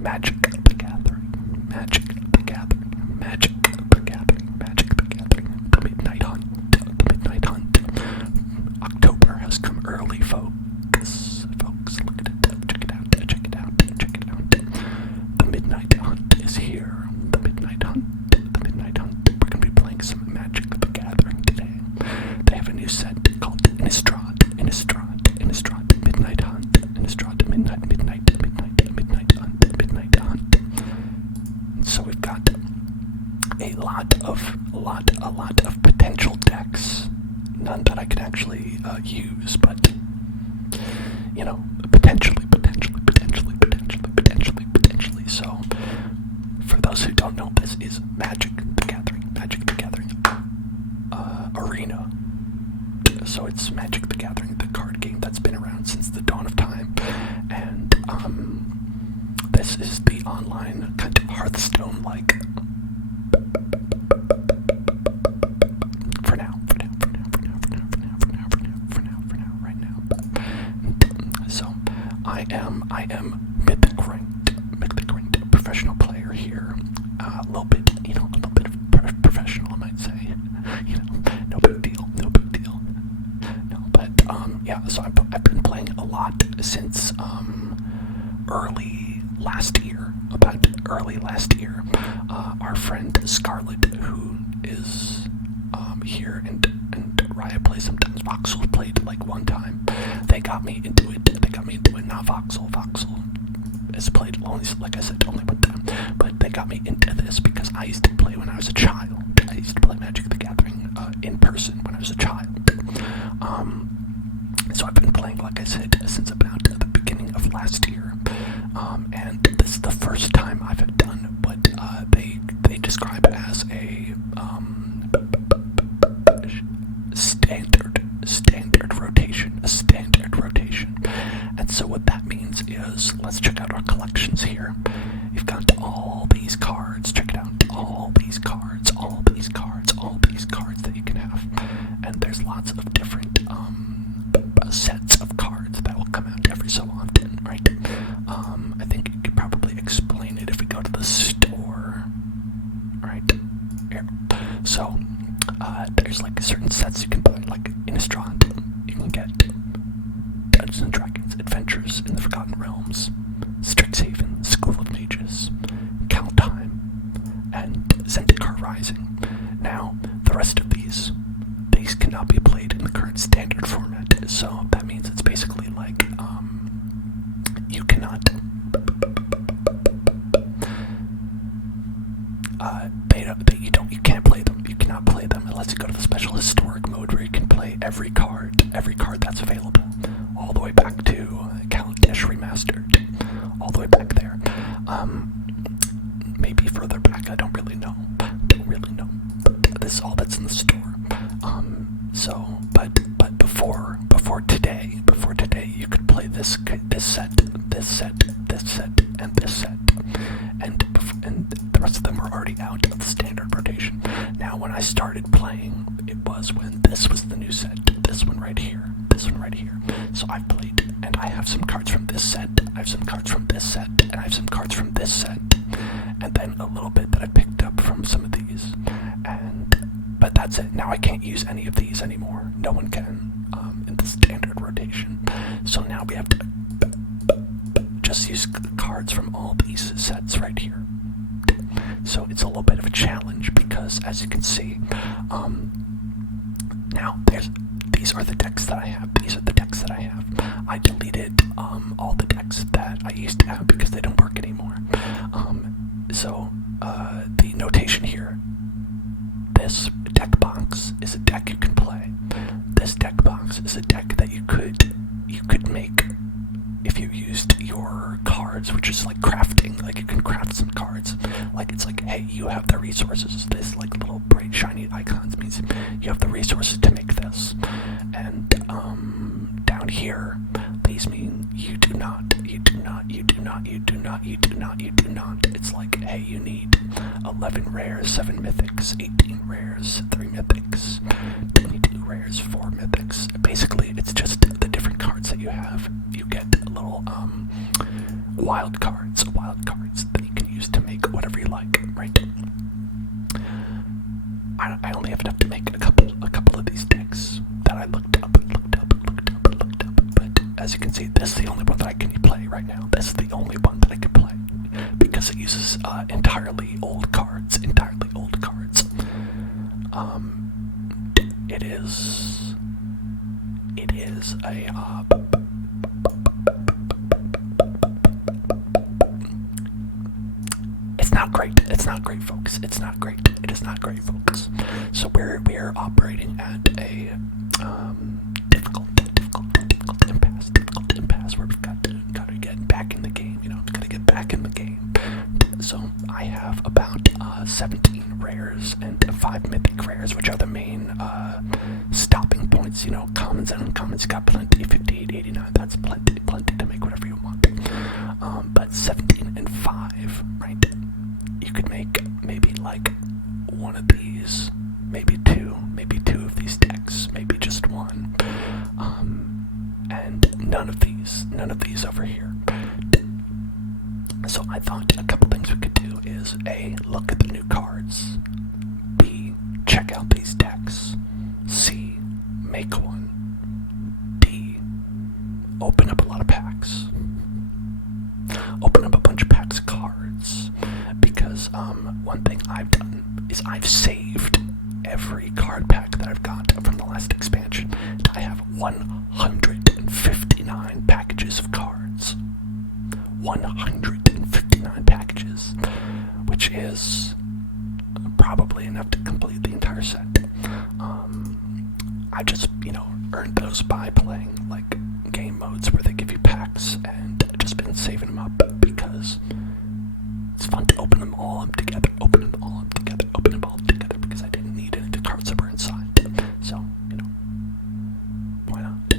Magic the Gathering, Magic the Gathering, Magic the Gathering, Magic the Gathering, the Midnight Hunt, the Midnight Hunt. October has come early, folks. Look at it, check it out, check it out, check it out. The Midnight Hunt is here. The Midnight Hunt, the Midnight Hunt. We're gonna be playing some Magic the Gathering today. They have a new set called Innistrad, Midnight Hunt, Innistrad, Midnight Hunt. So we've got a lot of potential decks. None that I could actually use, but you know, potentially. So, for those who don't know, this is Magic the Gathering Arena. So it's Magic the Gathering, the card game that's been around since the dawn of time, and this is the online kind of Hearthstone-like. For now, right now. So, I am mythic ranked professional player here. A little bit of professional, I might say. No big deal. No, but yeah. So I've been playing a lot since early last year. Our friend Scarlett, who is here and Raya plays sometimes. Voxel played like one time. They got me into it. Not Voxel. Voxel has played only, like I said, only one time. But they got me into this because I used to play when I was a child. I used to play Magic the Gathering in person when I was a child. So I've been playing, like I said, since about the beginning of last year. And this is the first time I've done what they describe as a standard rotation. And so what that means is, let's check out our collections here. You've got all these cards. Check it out. All these cards that you can have. And there's lots of different sets of cards that will come out every so often, right? I think you could probably explain it if we go to the store, right? Here. So, there's like certain sets you can buy, like Innistrad. You can get Dungeons and Dragons, Adventures in the Forgotten Realms, Strixhaven, School of Mages, Countime, and Zendikar Rising. Now, the rest of these cannot be played in the current standard format, so that means it's basically like, you cannot, you can't play them. You cannot play them unless you go to the special historic mode where you can play every card that's available, all the way back to Kaladesh Remastered, all the way back there. Maybe further back, I don't really know. This is all that's in the store. But before today, you could play this set, and this set, and the rest of them were already out of the standard rotation. Now, when I started playing, it was when this was the new set, this one right here. So I've played, and I have some cards from this set, I have some cards from this set, and I have some cards from this set, and then a little bit that I picked up from some of these, but that's it. Now I can't use any of these anymore. No one can in the standard rotation. So now we have to just use cards from all these sets right here. So it's a little bit of a challenge because, as you can see, now these are the decks that I have. I deleted all the decks that I used to have because they don't work anymore. So the notation here. This deck box is a deck you can play. This deck box is a deck that you could make if you used your cards, which is like crafting. Like you can craft some cards. Like it's like, hey, you have the resources. This like little bright shiny icons means you have the resources to make this. And down down here, these mean you do not. It's like, hey, you need 11 rares, 7 mythics, 18 rares, 3 mythics, 22 rares, 4 mythics. Basically, it's just the different cards that you have. You get little wild cards that you can use to make whatever you like, right? I only have enough to make a couple of these decks that I looked up. But as you can see, this is the only one that I can play right now. This is the only one that I can play because it uses entirely old cards. It is a It's not great, folks. It is not great, folks. So we're operating at a difficult impasse where we've got to get back in the game. Got to get back in the game. So I have about 17 rares and 5 mythic rares, which are the main stopping points. Commons and uncommons, got plenty. 58, 89. That's plenty to make whatever you want. But 17 and 5, right? You could make maybe like one of these, maybe two of these decks, maybe just one, and none of these over here. So I thought a couple things we could do is A, look at the new cards, B, check out these decks, C, make one, D, open up a lot of packs. Open up a bunch of packs of cards, because one thing I've done is I've saved every card pack that I've got from the last expansion. I have 159 packages of cards. 159 packages, which is probably enough to complete the entire set. I just, earned those by playing like game modes where they give you packs, and I've just been saving them up because it's fun to open them all up together, because I didn't need any of the cards that were inside. So, why not?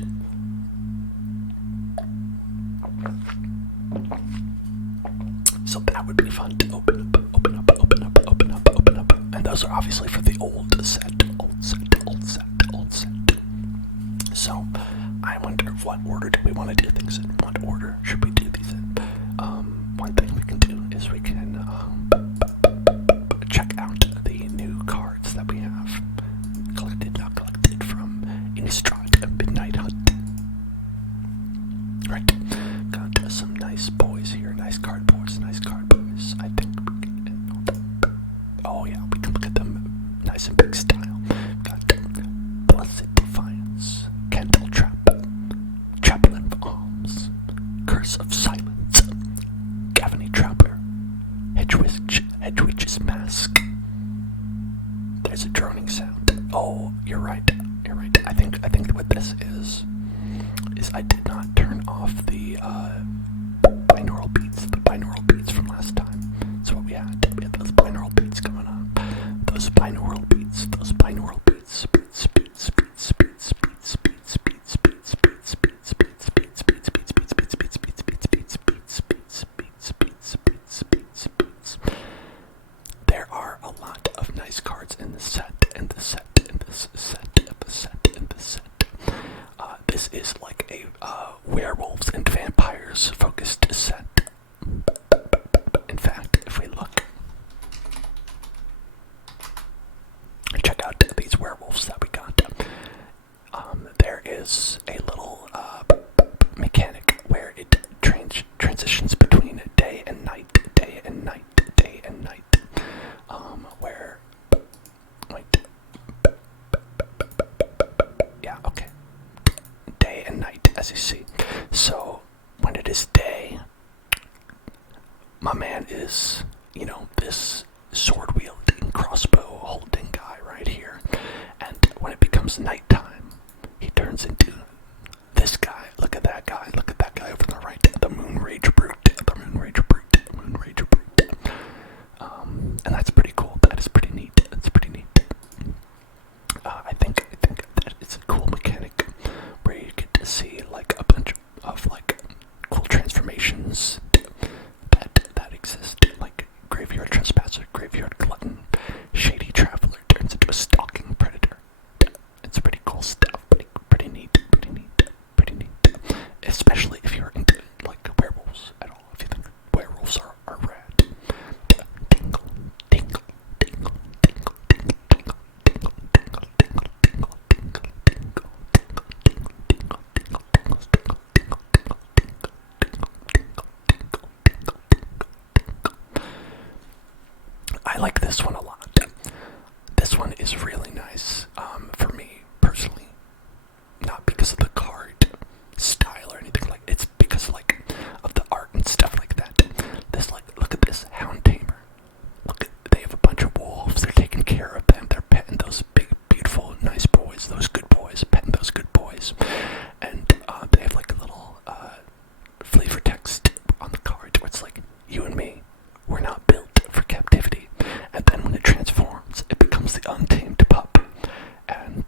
So that would be fun to open up. And those are obviously for the old set. So, I wonder what order do we want to do things in? What order should we do these in? One thing we can do is we can check out the new cards that we have not collected from Innistrad and Midnight Hunt. Right, got some nice boys here, nice card boys. I think we can, oh yeah, we can look at them nice and big style. Got Blessed Defiance, Candle Trap, Chaplain of Alms, Curse of Silence, Gavany Trapper, Hedwig's Mask. There's a droning sound. Oh, you're right. I think what this is I did not turn off the binaural beats from last time. So what we had those binaural beats going on. Those binaural beats. There are a lot of nice cards in this set. This is like a werewolves and vampires focused set. In fact, if we look, check out these werewolves that we got. There is a little mechanic where it transitions between day and night. Where, wait, yeah, okay, day and night, as you see. So when it is day, my man is, this sword wielding, crossbow holding guy right here. And when it becomes nighttime, he turns into this guy. Look at that guy over the right, the Moon Rage Brute. And that's pretty cool. That is pretty neat. I think that it's a cool mechanic where you get to see like graveyard glutton. Shady traveler turns into a stalking predator. It's pretty cool stuff. Pretty neat. Especially if you're into like werewolves at all. If you think werewolves are rad. Tingle, tingle, tingle, tingle, tingle, tingle, tingle, tingle, tingle, tingle, tingle, tingle, tingle, tingle, tingle, tingle, tingle, tingle, I like this one a lot. This one is really nice for me personally, not because of the card style or anything like. It's because like of the art and stuff like that. This look at this hound tamer. They have a bunch of wolves. They're taking care of them. They're petting those big, beautiful, nice boys. Those good boys. Petting those good boys. And they have like a little flavor text on the card where it's like, you and me, we're not built for captivity. And then when it transforms, it becomes the untamed pup. And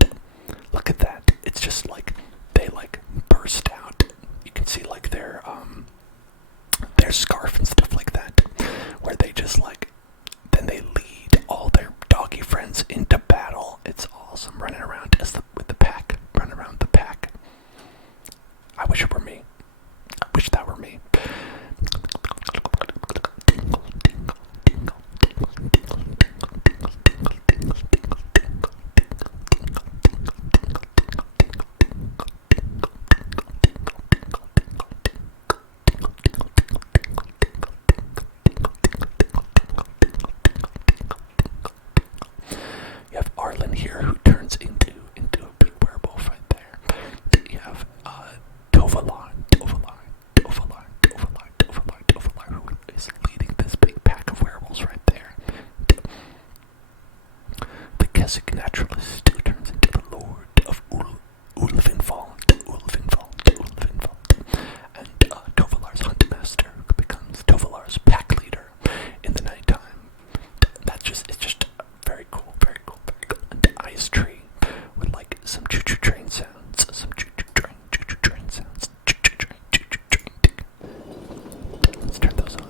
look at that. It's just like they like burst out. You can see like their scarf and stuff like that, where they just like, then they lead all their doggy friends into battle. It's awesome, running around with the pack, running around the pack. I wish it were me. I wish that were me. You have Arlen here, who turns into a big werewolf right there. You have Tovalar, who is leading this big pack of werewolves right there. The Keswick naturalist, who turns into the Lord of Ulvenwald. And Tovalar's hunt master, who becomes Tovalar's pack leader in the nighttime. It's just very cool. And the ice tree with like some choo-choo train sounds, Let's turn those on.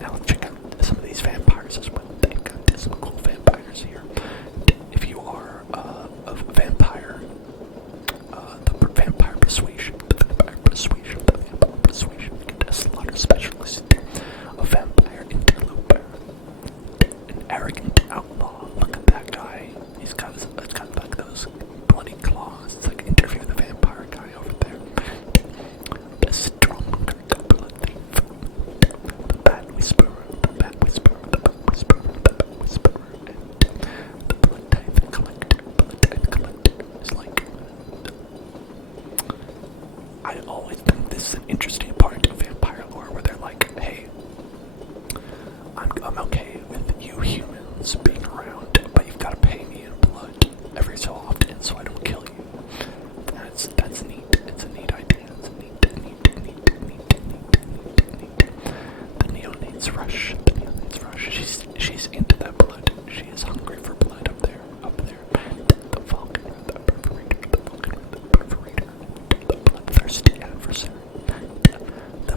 Now let's check out some of these vampires as well. They've got some cool vampires here. If you are a vampire, the vampire persuasion, you get a slaughter specialist, a vampire interloper, an arrogant outlaw. Look at that guy. It's got like those bloody claws. It's like Interview the Vampire guy over there. The strong blood thief, the bat whisperer, and the blood tithe collector. Is like, I always think this is an interesting part of vampire lore where they're like, hey, I'm okay with you humans being around, but you've got to pay me in blood every so often so I don't kill you. That's neat. It's a neat idea. It's neat. The neonates rush. She's into that blood. She is hungry for blood up there. The falcon, the perforator, the bloodthirsty adversary. The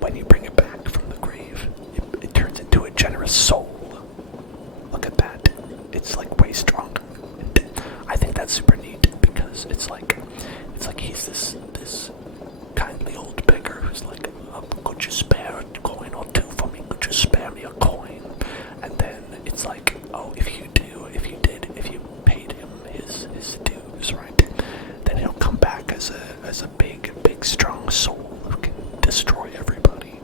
when you bring it back from the grave, it turns into a generous soul. Look at that. It's like way stronger. And I think that's super neat because it's like he's this kindly old beggar who's like, could you spare a coin or two for me? Could you spare me a coin? And then it's like, oh, if you paid him his dues, right? Then he'll come back as a big strong soul who can destroy everybody.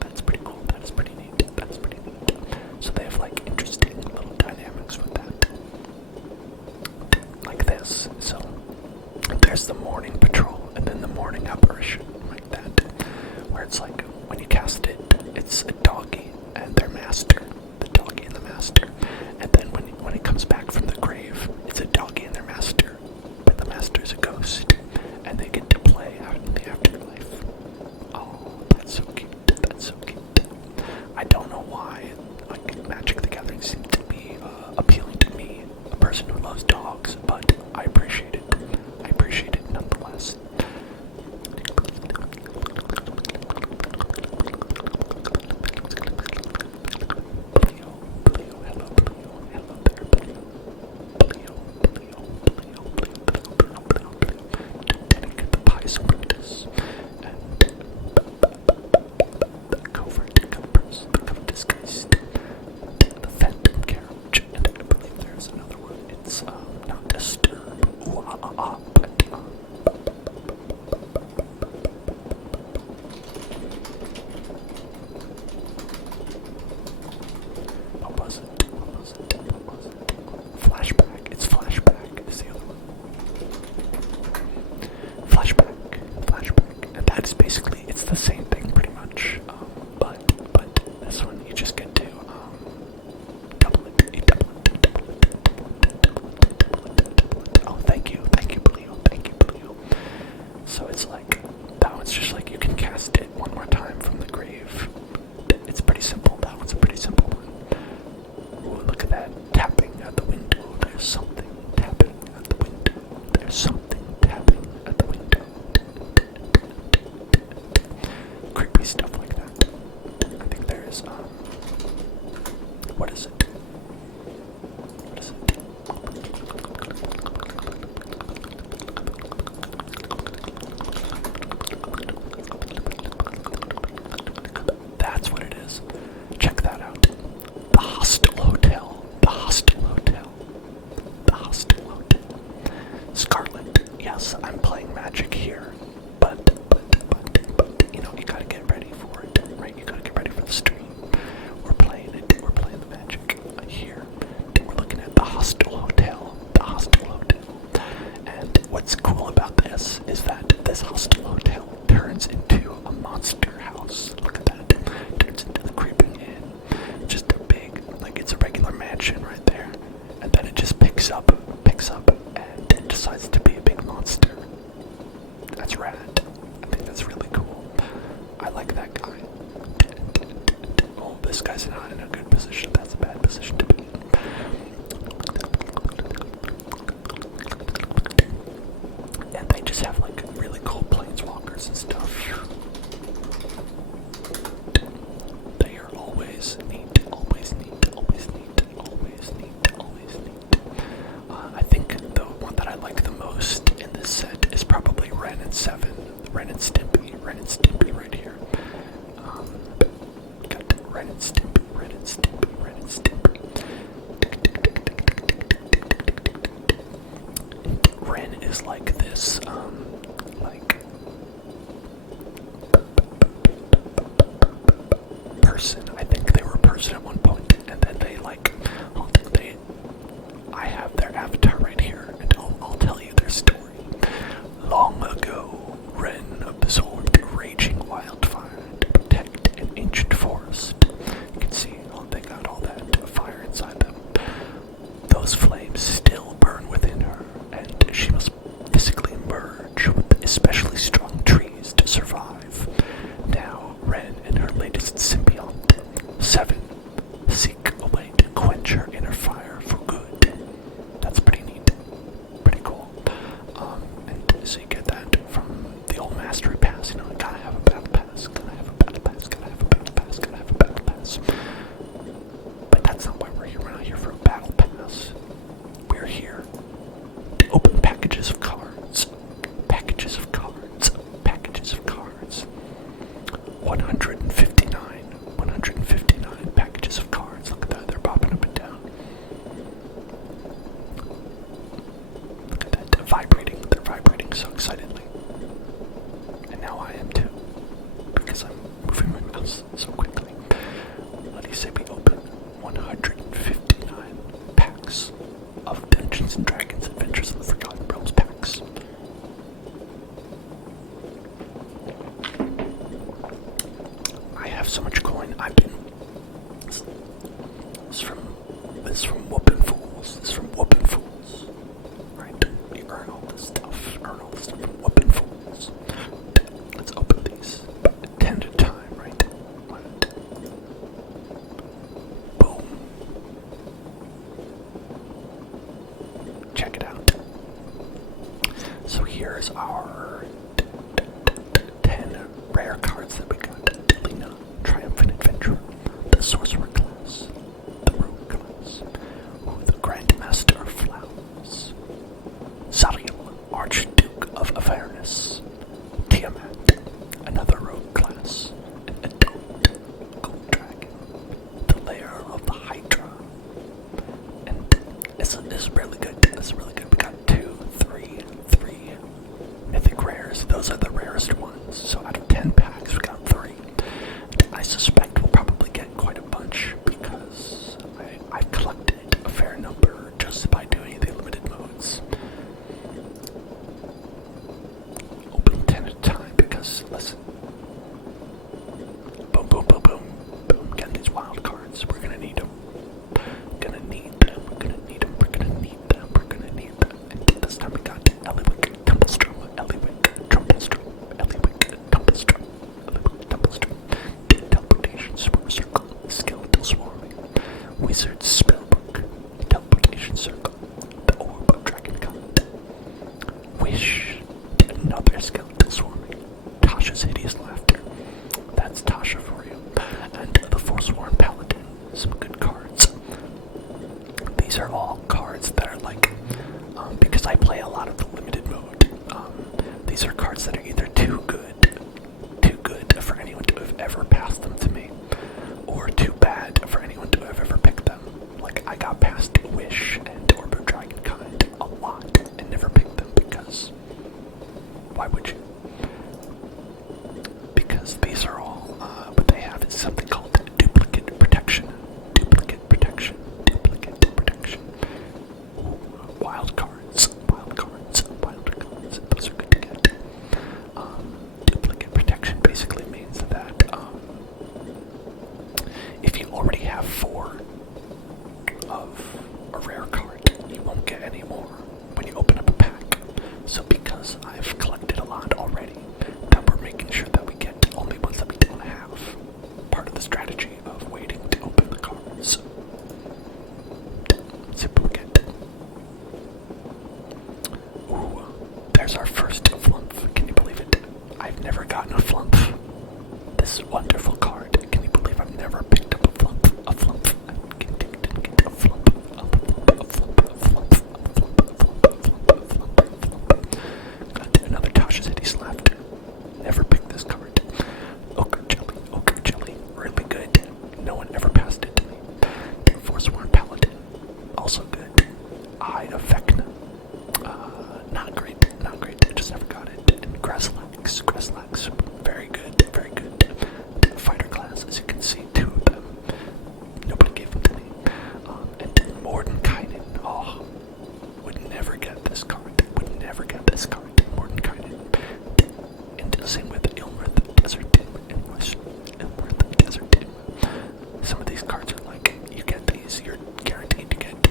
That's pretty cool. That is pretty neat. That's pretty neat. So they have like interesting little dynamics with that. Like this. So there's the morning patrol and then the morning apparition, like that. Where it's like when you cast it, it's a doggy and their master. The doggy and the master. And then when it comes back from the grave, it's a doggy and their master. But the master's a ghost. And they get to play out in the afterlife. Oh, that's so cute. That's so cute. I don't know why like Magic the Gathering seems to be appealing to me, a person who loves dogs, but I appreciate it. I appreciate it nonetheless. The same thing pretty much, but this one you just get to double it. Oh, thank you, Bleo. So it's like that one's just like you can cast it one more time from the grave. It's pretty simple. That one's a pretty simple one. Ooh, look at that tapping at the window. There's something tapping at the window. There's something tapping at the window. Creepy stuff like that. I think there's what is it? That's what it is. Check that out. The Hostel Hotel. Scarlet. Yes, I'm playing Magic here. But you know, you gotta get ready for it, right? You gotta get ready for the stream. We're playing the Magic here. We're looking at the Hostel Hotel. And what's cool about this is that this Hostel Hotel turns into a monster house. Look at that. Turns into the Creeping Inn. Just a big, like it's a regular mansion right there. And then it just picks up, and it decides to be a big monster. That's rad. I think that's really cool. I like that guy. Oh, this guy's not in a good position. That's a bad position to be in. And they just have like really cool planeswalkers and stuff. They are always neat. I think the one that I like the most in this set is probably Ren and Stimpy right here. Got Ren and Stimpy. Ren is like this, person. I think they were a person at one point, and then I have their avatar right here, and I'll tell you their story. Long ago, Ren absorbed a raging wildfire to protect an ancient forest. You can see they got all that fire inside them. Those flames still burn within her, and she must physically merge with especially strong trees to survive. Now, Ren and her latest symbiont, Seven, 159 packages of cards. Look at that, they're popping up and down. Look at that, they're vibrating so excitedly. And now I am too, because I'm moving my mouse so quickly. What do you say we open 159 packs of Dungeons & Dragons Adventures in the Forgotten Realms packs? I have so much coin. I've been. This is from Whoopin' Fools. This is from Whoopin' Fools. Right? You earn all this stuff. From Whoopin' Fools. Let's open these 10 at a time, right? Boom. Check it out. So here's our 10 rare cards that we got. Delina, Triumphant Adventurer, the Sorcerer class, the Rogue class, the Grandmaster of Flowers, Zariel, Archduke of Avernus, Tiamat, another Rogue class, an Adult Gold Dragon, the Lair of the Hydra, and this is really good. This is really good. We got three mythic rares. Those are the rarest ones. So out of 10 packs, we got 3. I suspect we'll probably get quite a bunch because I've collected a fair number just by doing the limited modes. Open 10 at a time because, listen. Boom, boom, boom, boom, boom. Getting these wild cards. We're gonna need them. And this time we got Eliwick, Tumblestrom, Teleportation Circle, Skeletal Swarming, Wizard's Spellbook, Teleportation Circle, the Orb of Dragonkind, Wish, another Skeletal Swarming, Tasha's Hideous Laughter, that's Tasha for you, and the Forsworn Paladin, some good cards. These are all cards that are like, because I play a lot of the limited mode, these are cards that are either too good for anyone to have ever passed them to me, or too bad for anyone to have ever picked them. Like, I got past Wish and Orb of Dragonkind a lot and never picked them because, why would you? Because these are all, what they have is something called duplicate protection. Ooh, wild cards. Those are good to get. Duplicate protection basically means that if you already have 4 of a rare card, you won't get any more when you open up a pack. So because I've collected a lot already, then we're making sure that we get only ones that we don't have. Part of the strategy of waiting to open the cards. Simple get. Ooh, there's our first flump. Can you believe it? I've never gotten a flump. This wonderful card. Can you believe I've never picked up a flump? Got another Tasha's Hideous Laughter. Never picked this card. Ochre Jelly. Really good. No one ever passed it to me. Forsworn Paladin. Also good. Eye of Vecna. Not great. I just never got it. And Gresslax. Very good. Fighter class, as you can see, 2 of them. Nobody gave them to me. And Mordenkainen. Oh, would never get this card. Mordenkainen. And the same with Ilmrith Desert Dim and Ilmrith Desert Dim. Some of these cards are like, you get these, you're guaranteed to get.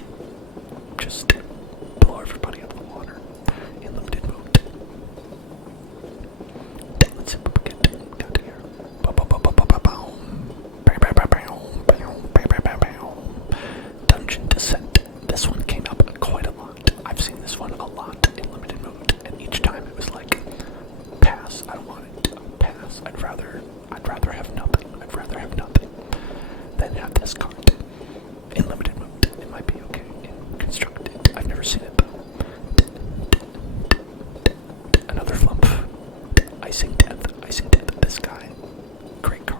Just blow everybody out of the water in limited mode. Let's see what we got here. Dungeon Descent. This one came up quite a lot. I've seen this one a lot in limited mode, and each time it was like, pass. I don't want it. Pass. I'd rather have nothing. Than have this card in limited mode. It might be okay in constructed. I've never seen it though. Another flump. Icing Death. This guy. Great card.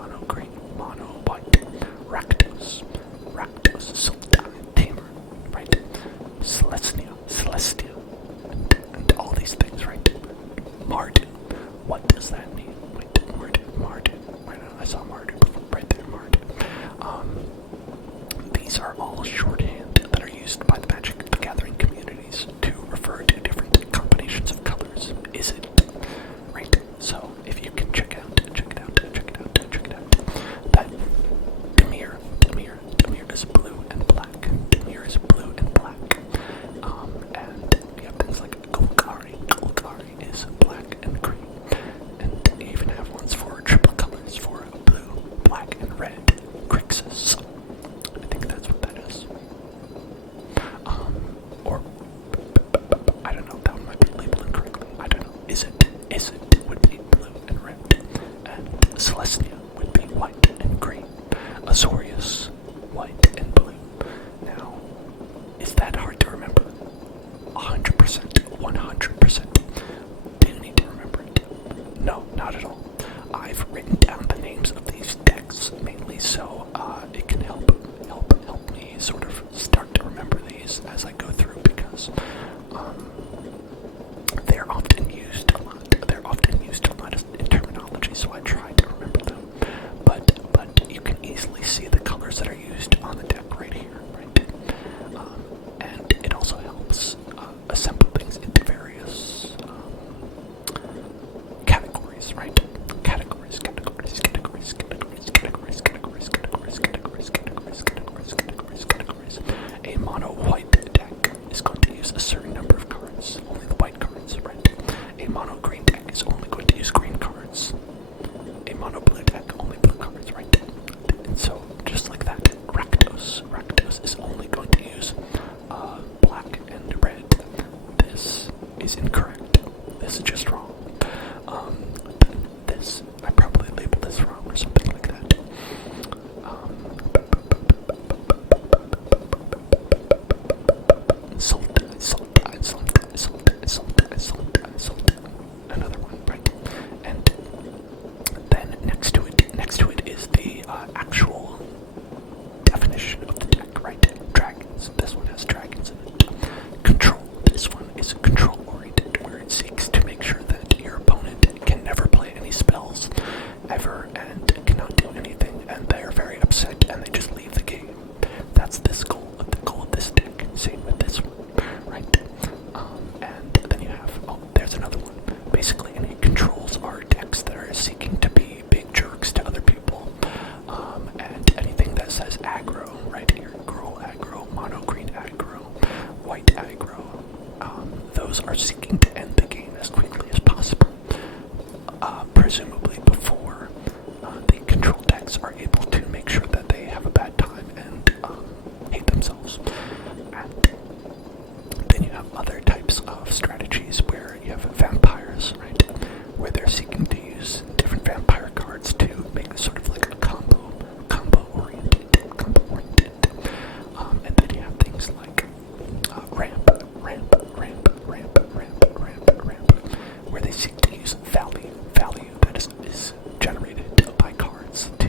mono green, mono white, Rakdos, Sultan, Tamer, right? Celestia, and all these things, right? Mardu, what does that mean? Wait, Mardu, right? I saw Mardu before, right there, Mardu. These are all shorthand that are used by the Magic the Gathering communities to refer to different combinations of colors. Is it? Right? So, if you can check it out, that Dimir is blue and black. Dimir is blue and black. And you have things like Golgari is black and green. And you even have ones for triple colors for blue, black, and red. Grixis. I think that's what that is. Or I don't know, that one might be labeled incorrectly. I don't know. Is it would be blue and red. And Celestia would be white and green. Azorius, white and blue. Now, is that hard to remember? 100%, 100%. Do you need to remember it? No, not at all. I've written down the names of these decks mainly so it can help me sort of start to remember these as I go through, because they're often used a lot. They're often used a lot in terminology, so I try to remember them. But you can easily see the colors that are used on the deck right here, right? And it also helps assemble things into various categories, right? Categories. A mono white deck is going to use a certain number of cards, only the white cards, right? A mono green deck is only going to use green cards. A mono blue deck, only blue cards, right? And so, just like that, Rakdos is only going to use black and red. This is incorrect. This is just wrong. I probably labeled this wrong or something like that. Another one, right? And then next to it is the actual definition of the deck, right? Dragons. This one has dragons in it. Control. This one is control-oriented, where it seeks to make sure that your opponent can never play any spells ever and cannot do anything, and they are very upset and they just leave the game. That's the goal of this deck. Same with this one, right? And then you have, there's another one. Basically, any controls are decks that are seeking to be big jerks to other people. And anything that says aggro, right here, girl aggro, mono green aggro, white aggro, those are seeking to end the game as quickly as possible. Presumably before the control decks are able to make sure that they have a bad time and hate themselves. And then you have other types of strategies where you have vampires, right? Where they're seeking to use different vampire cards to make sort of like a combo-oriented. And then you have things like ramp, where they seek to use value that is generated by cards to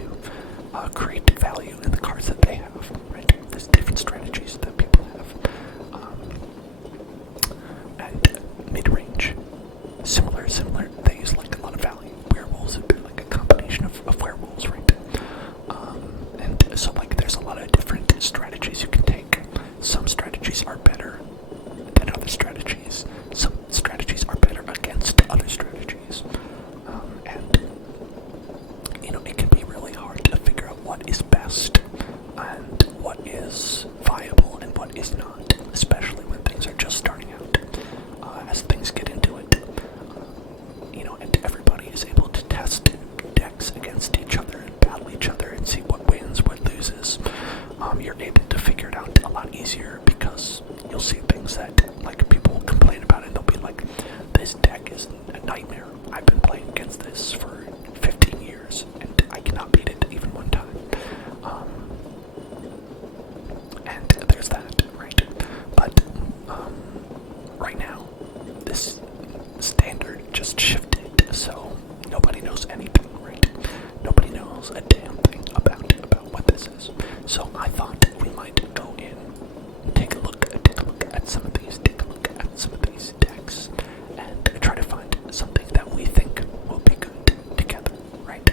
knows a damn thing about what this is. So I thought we might go in, take a look at some of these decks, and try to find something that we think will be good together, right?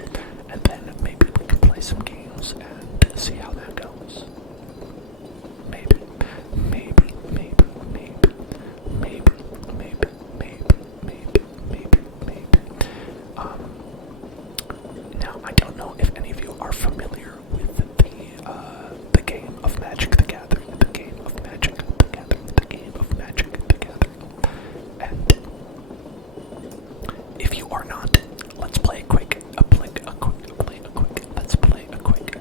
And then maybe we can play some games and see how that goes. Maybe. Now I don't know if any of you are familiar with the game of Magic the Gathering, and if you are not, let's play a quick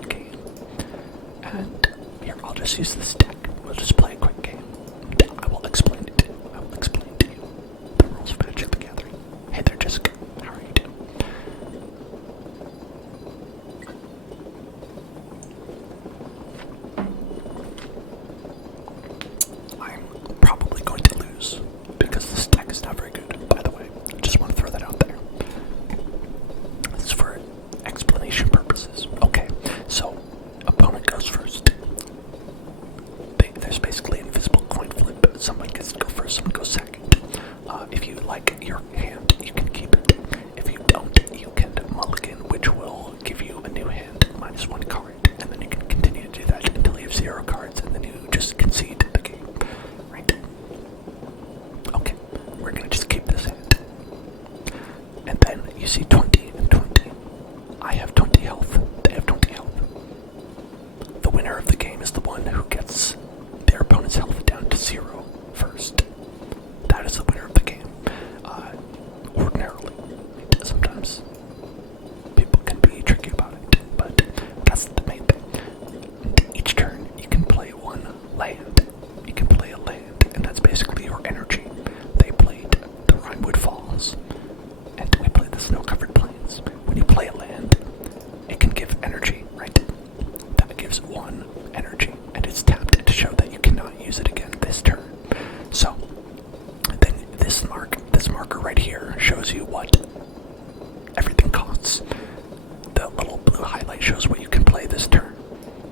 game. And here, I'll just use this deck. We'll just play a quick game. I will explain to you the rules of Magic the Gathering. Hey there, Jessica. How are you doing? I'm probably going to lose because this deck is not very good, by the way. I just want to throw that out there. This is for explanation purposes. Okay, so opponent goes first. There's basically an invisible coin flip. Someone gets to go first, someone goes second. If you like your hand, you can keep it. If you don't, you can mulligan, which will give you a new hand, -1 card. And then you can continue to do that until you have 0 cards, and then you just concede the game. Right? Okay, we're gonna just keep this hand. And then you see 20 and 20. I have 20 health, they have 20 health. The winner of the game is the one who gets their opponent's health down to 0 first. That is the winner of the game. Ordinarily. Sometimes people can be tricky about it, but that's the main thing. Each turn, you can play one land. You can play a land, and that's basically your energy. They played the Rimewood Falls, and we played the Snow-Covered Plains. When you play a land, it can give energy, right? That gives 1 energy, and it's tapped to show that you cannot use it again this turn. So, then this marker right here shows you what everything costs. The little blue highlight shows what you can play this turn.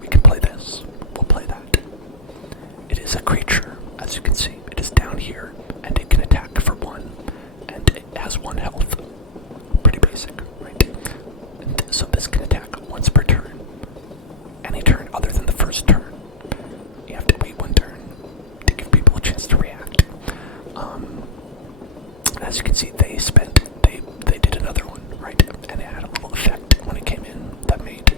We can play this. We'll play that. It is a creature, as you can see. It is down here, and it can attack for 1, and it has 1 health. Pretty basic, right? And so this can attack once per turn. Any turn other than the first turn. You have to wait 1 turn to give people a chance to react. As you can see, they did another one, right? And it had a little effect when it came in that made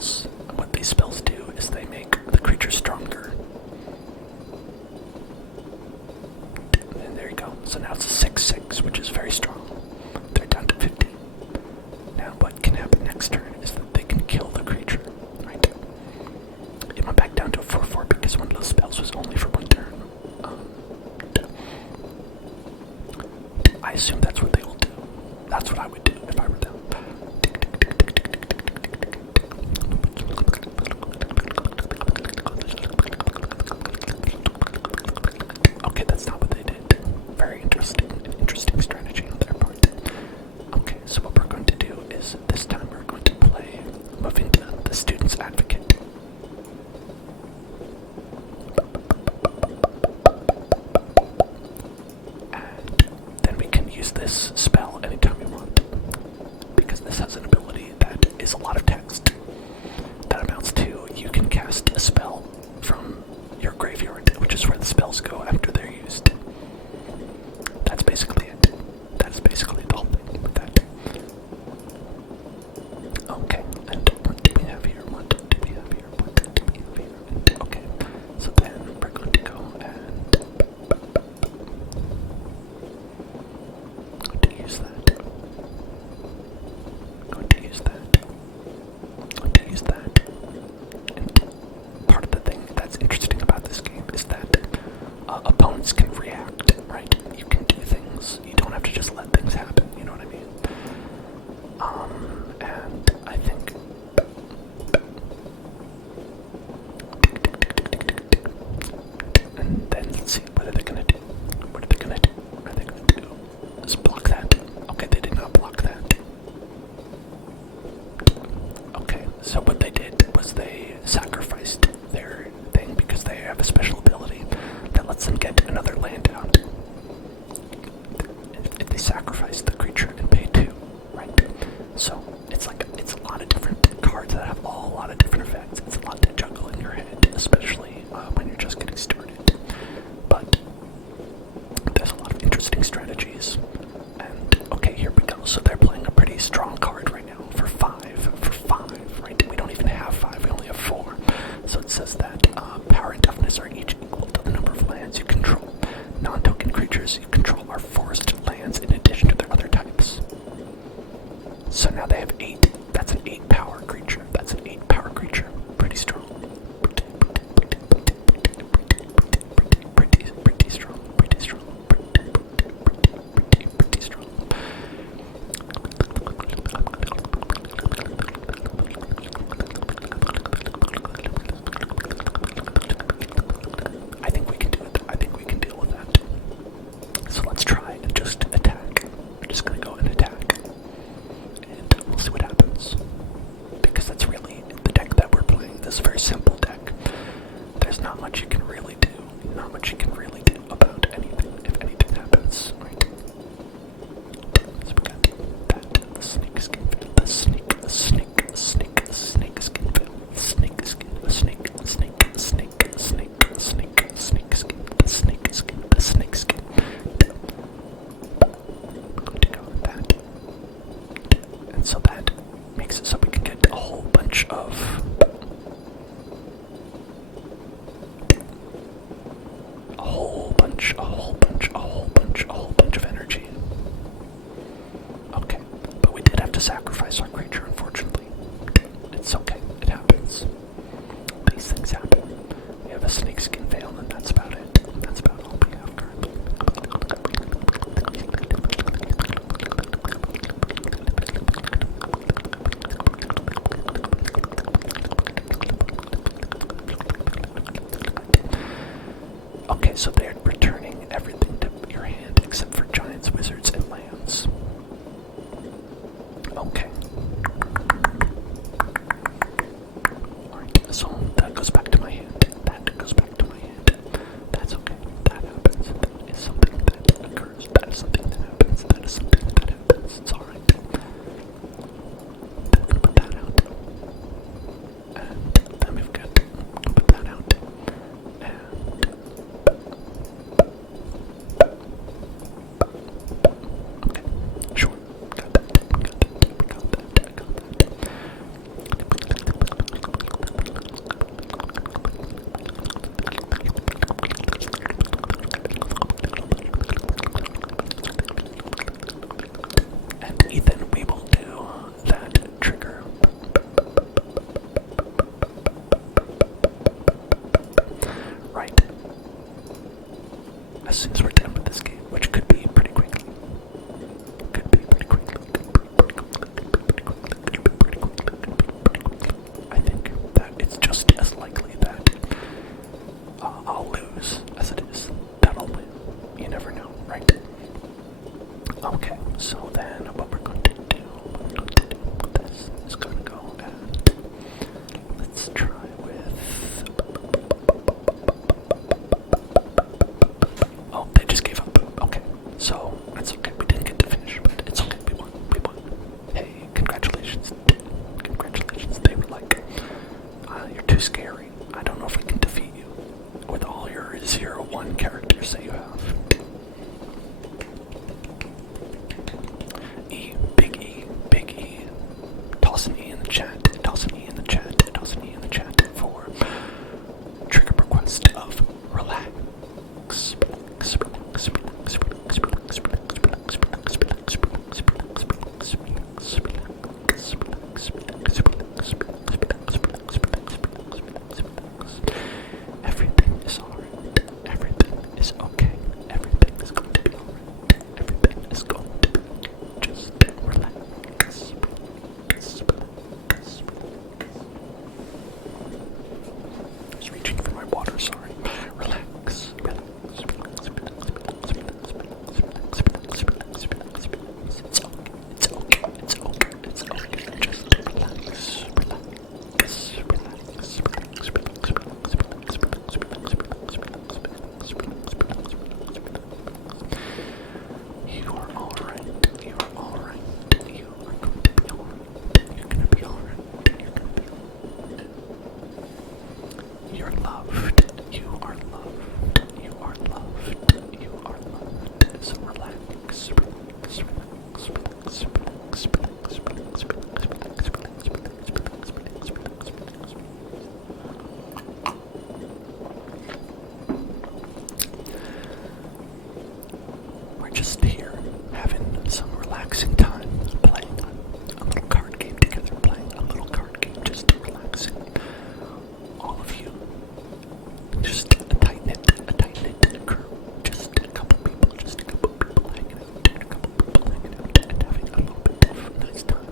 spells. And what these spells do is they make the creature stronger. And there you go. So now it's a 6/6, which is very strong. They're down to 50. Now what can happen next turn is that they can kill the creature. Right? It went back down to a 4/4 because one of those spells was only for one turn. I assume that's what they will do. That's what I would do if I were them. Okay, that's not what they did. Very interesting. An interesting strategy on their part. Okay, so what we're going to do is this time we're going to move into the student's advocate. Use this spell anytime we want, because this has an ability that is a lot of text. That amounts to you can cast a spell from your graveyard, which is where the spells go after they're used. That's basically it. That's basically the whole thing with that. Okay, and what do we have here? What do we have here? What do we have here? And, okay, so then we're going to go and use that. And part of the thing that's interesting about this game is that opponents can react, right? You can do things. You don't have to just let things happen, you know what I mean? And I think and then let's see, what are they gonna do? What are they gonna do? Are they gonna do? Just block that. Okay, they did not block that. Okay, so what they did was they sacrificed their thing because they have a special ability that lets them get another land out. If they sacrifice the creature and pay 2, right? So it's a lot of different cards that have a lot of different effects. It's a lot to juggle in your head, especially when you're just getting started. But there's a lot of interesting strategies. And okay, here we go. So they're playing a pretty strong card right now for 5, right? We don't even have 5, we only have 4. So it says that power and toughness are each equal to the number of lands you control. Non-token creatures you control are forest lands in addition to their other types. So now they have 8. That's an 8 power creature. That's an 8 power creature. Pretty strong. Pretty strong. Pretty strong. Pretty strong. I think we can do it. I think we can deal with that. So let's try and just attack. We're just gonna go and attack. And we'll see what happens. Because that's really the deck that we're playing. This is a very simple deck. There's not much you can really do. Not much you can really do about anything, if anything happens, right? So we got that, the snake skin veil, the snake skin veil, snake skin, the snake skin, the snake skin, the snake skin. I'm going to go with that. And so that makes it so we can get a whole bunch of energy. Okay, but we did have to sacrifice our creature, unfortunately. It's okay, it happens. These things happen. We have a snakeskin veil, and that's about it. That's about all we have currently. Okay, so they're returning everything to your hand except for giants, wizards, and lands. Okay. Alright, so that goes back to my hand. That goes back to my hand. That's okay. That happens. That is something that occurs. That is something that happens. That is something that happens. It's alright. Then we're gonna put that out. And then we've got to put that out. And too scary. I don't know if I can defeat you with all your 0-1 characters that you have. E, big E, big E. Toss an E in the chat, toss an E in the chat, toss an E in the chat for trigger request of relax. Everything is alright. Everything is okay. Everything is going to be alright. Everything is going to be just relax. Just reaching for my water, sorry. Relax. It's okay. Just You are alright. You are alright. You are going to be alright. You're gonna be alright. You're loved. You are loved. You are loved. You are loved. So relax. We're just here having some relaxing time, playing a little card game together, playing a little card game, just relaxing. All of you, just a tight-knit crew, just a couple people hanging out, and having a little bit of a nice time.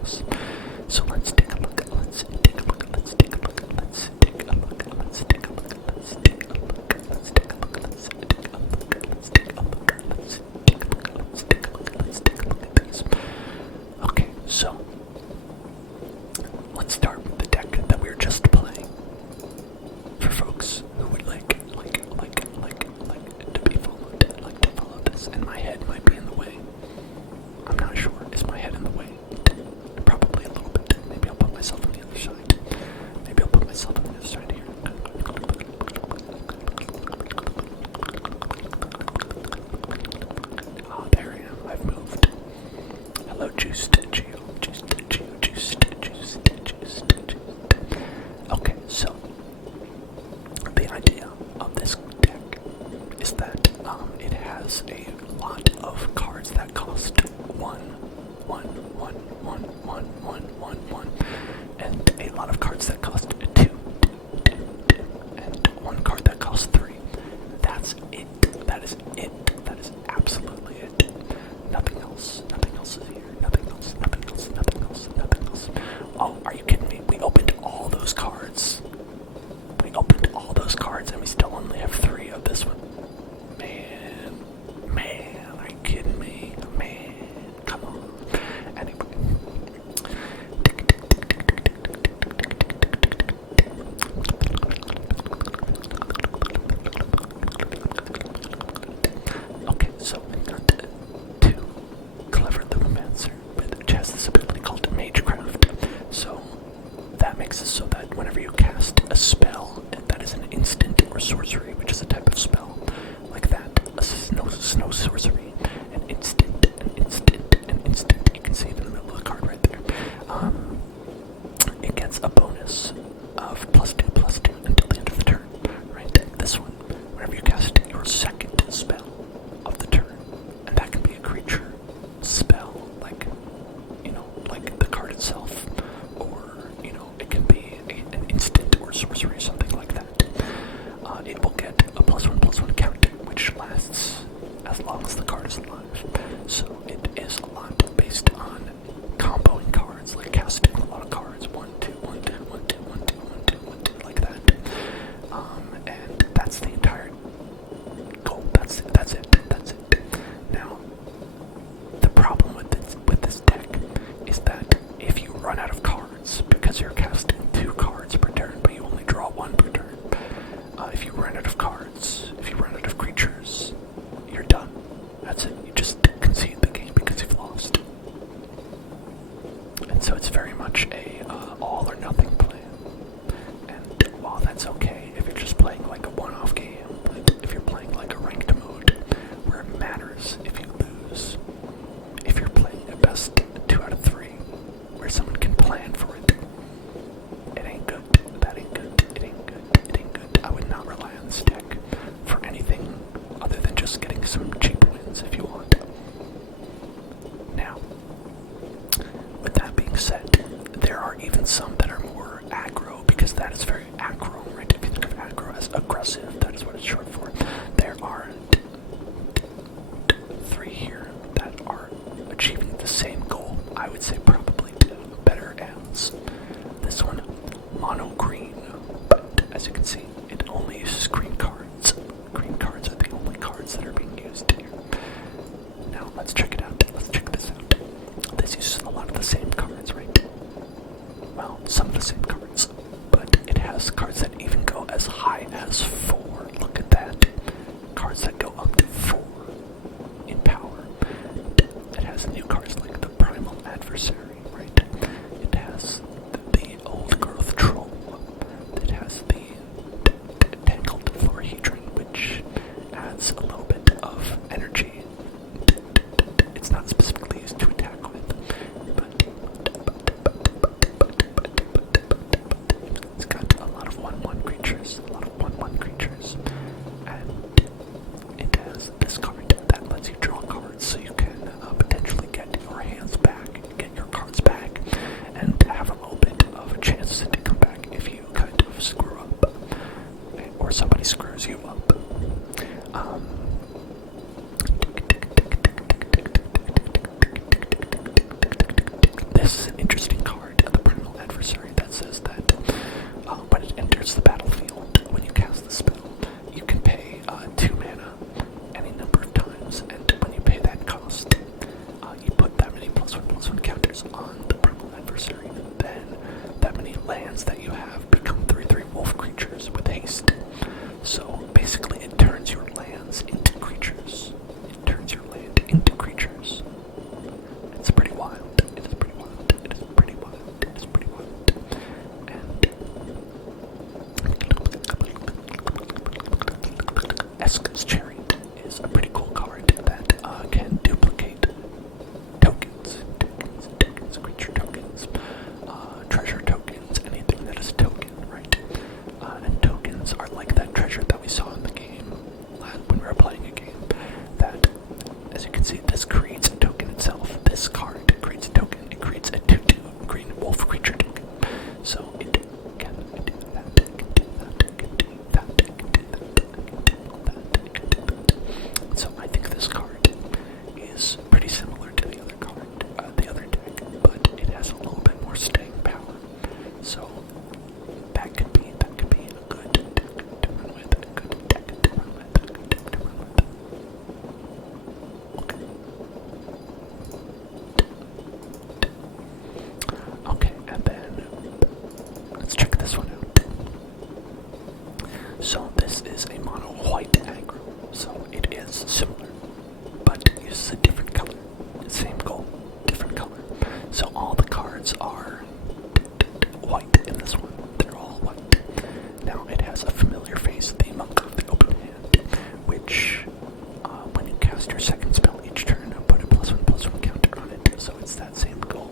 else. So let's take a look. Let's take a look. Let's take a look. Let's take a look. Let's take a look. Let's take a look. Let's take a look. Let's take a look. Let's take a look. Let's take a look. Let's take a look. Let's take a look at these. Okay, so let's start with the deck that we were just playing. For folks who would like to be followed, like to follow this, and my head might be in the way. I'm not sure. Is my head in the way? Probably a little bit. Maybe I'll put myself on the other side. Maybe I'll put myself on the other side here. Oh, there I am. I've moved. Hello, Juiced Geo. Juiced. Okay, so the idea of this deck is that it has a lot of cards that cost one, and a lot of cards that cost two, and one card that costs three. That's it. That is it. That is absolutely it. Nothing else. Nothing else is here. Nothing else. Nothing else. Nothing else. Nothing else. Oh, are you kidding me? We opened all those cards. We opened all those cards and we still only have three of this one. Man, are you kidding me? Man, come on. Anyway. Okay, so we got two clever little mancer which has this ability called Magecraft. So that makes it so that whenever you cast a spell that is an instant or sorcery, which is a type of spell like that, a snow sorcery, an instant. You can see it in the middle of the card right there. It gets a bonus of +2/+2 until the end of the turn. Right? This one, whenever you cast your second spell of the turn, and that can be a creature spell, like the card itself, or it can be an instant or sorcery, something like that. It will get a +1/+1 counter, which lasts as long as the card is alive. So it is a lot based on comboing cards, like casting a lot of cards, 1, 2, 1, 2, 1, 2, 1, 2, 1, 2, 1, 2, like that. And that's the entire goal. That's it. Now, the problem with this deck is that if you run out of cards, because you're casting 2 cards per turn, but you only draw 1 per turn, if you run out of cards, if you run out of creatures, you're done. That's it. You just concede the game because you've lost. And so it's very much a all or nothing plan. And while that's okay if you're just playing like a one-off game, but if you're playing like a ranked mode where it matters if you lose, if you're playing a best 2 out of 3 where someone can plan for it, it ain't good. That ain't good. It ain't good. I would not rely on this deck for anything other than just getting some cheap wins if you want. Now, with that being said, there are even some that are more aggro, because that is very aggro, right? If you think of aggro as aggressive, that is what it's short for. There are 3 here that are achieving the same goal. I would say probably 2 better ends. This one, mono green, but as you can see, it only uses green cards. Green cards are the only cards that are being used here. Now, let's check it out. Let's check this out. This uses a lot of the same cards, right? Well, some of the same cards, but it has cards that even go as high as 4. Look at that. cards are white in this one. They're all white. Now it has a familiar face, the Monk of the Open Hand, which when you cast your second spell each turn, put a +1/+1 counter on it. So it's that same goal.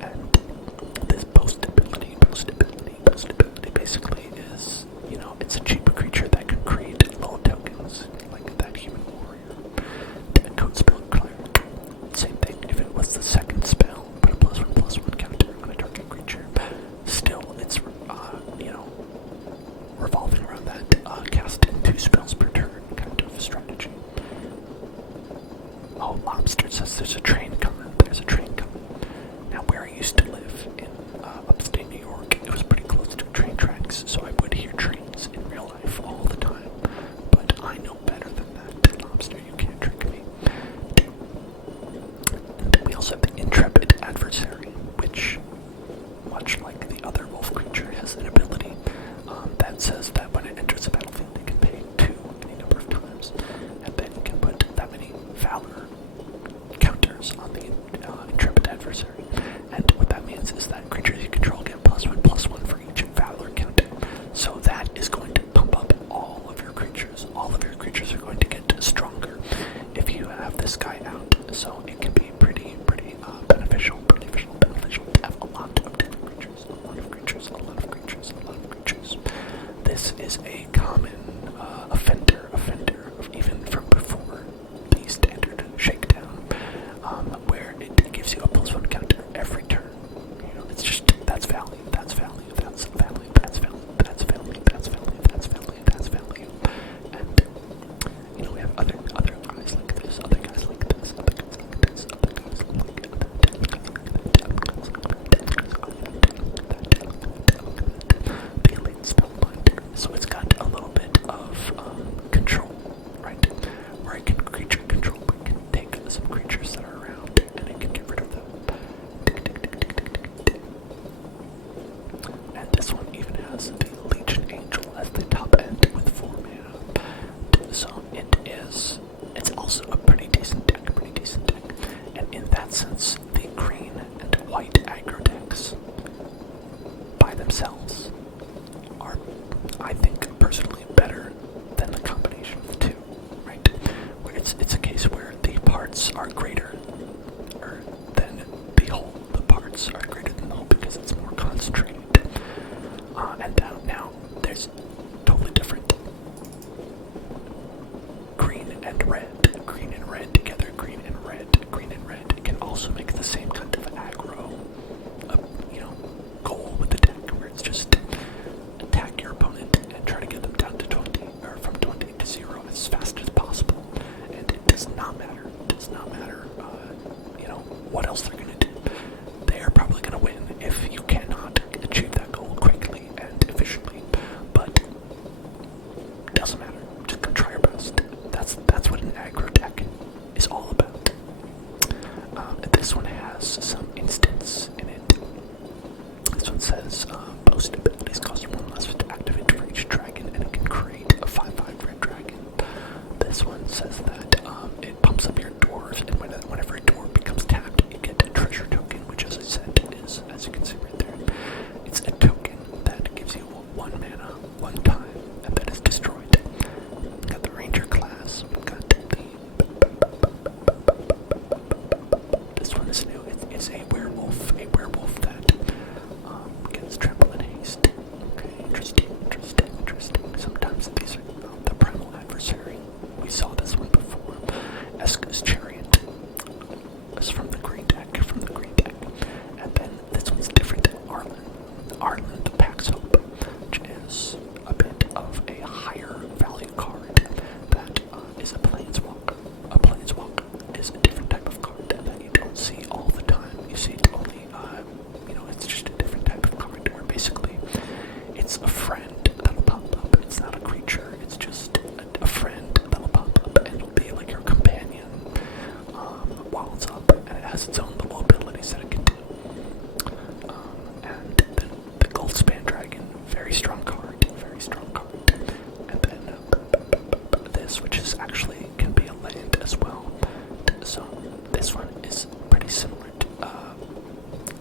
And this boast ability basically is, it's a cheaper creature that can create little tokens, like that human warrior. That code spell cleric. Same thing, if it was the second spell, put a +1/+1 counter on a target creature. Still, it's, revolving around that casting 2 spells per turn kind of strategy. Oh, Lobster says there's a train coming. There's a train coming. Now, where I used to live in upstate New York, it was pretty close to train tracks, so I would hear trains in real life all the time. But I know better than that, Lobster. You can't trick me. And then we also have the Intrepid Adversary, which, much like the other wolf creature, has an ability that says that when it enters the battlefield, it can pay 2 any number of times, and then you can put that many Valor counters on the Intrepid Adversary. And what that means is that creatures you control get +1/+1 for each Valor counter. So that is going to pump up all of your creatures. All of your creatures are going to get stronger if you have this guy out. So it can be pretty beneficial to have a lot of different creatures. A lot of creatures. This is a common offender, even from before the standard shakedown, where it gives you a +1 counter every turn. It's just, that's value. And, we have other guys like this, other guys like this. The elite spellbinder. So it's got a little bit of control, right? Where it can creature control, but it can take some creatures that are around and it can get rid of them. And this one even has the Legion Angel as the top end with 4 mana. So it's also a pretty decent deck. And in that sense, the green and white aggro decks by themselves are, I think, personally better than the combination of the two, right? Where it's a case where the parts are greater than the whole. The parts are greater than the whole because it's more concentrated. And now there's totally different green and red together. Green and red can also make the same kind of aggro, goal with the deck, where it's just attack your opponent and try to get them down to 20, or from 20 to 0 as fast as possible. And it does not matter. What else they're gonna do. They are probably gonna win if you cannot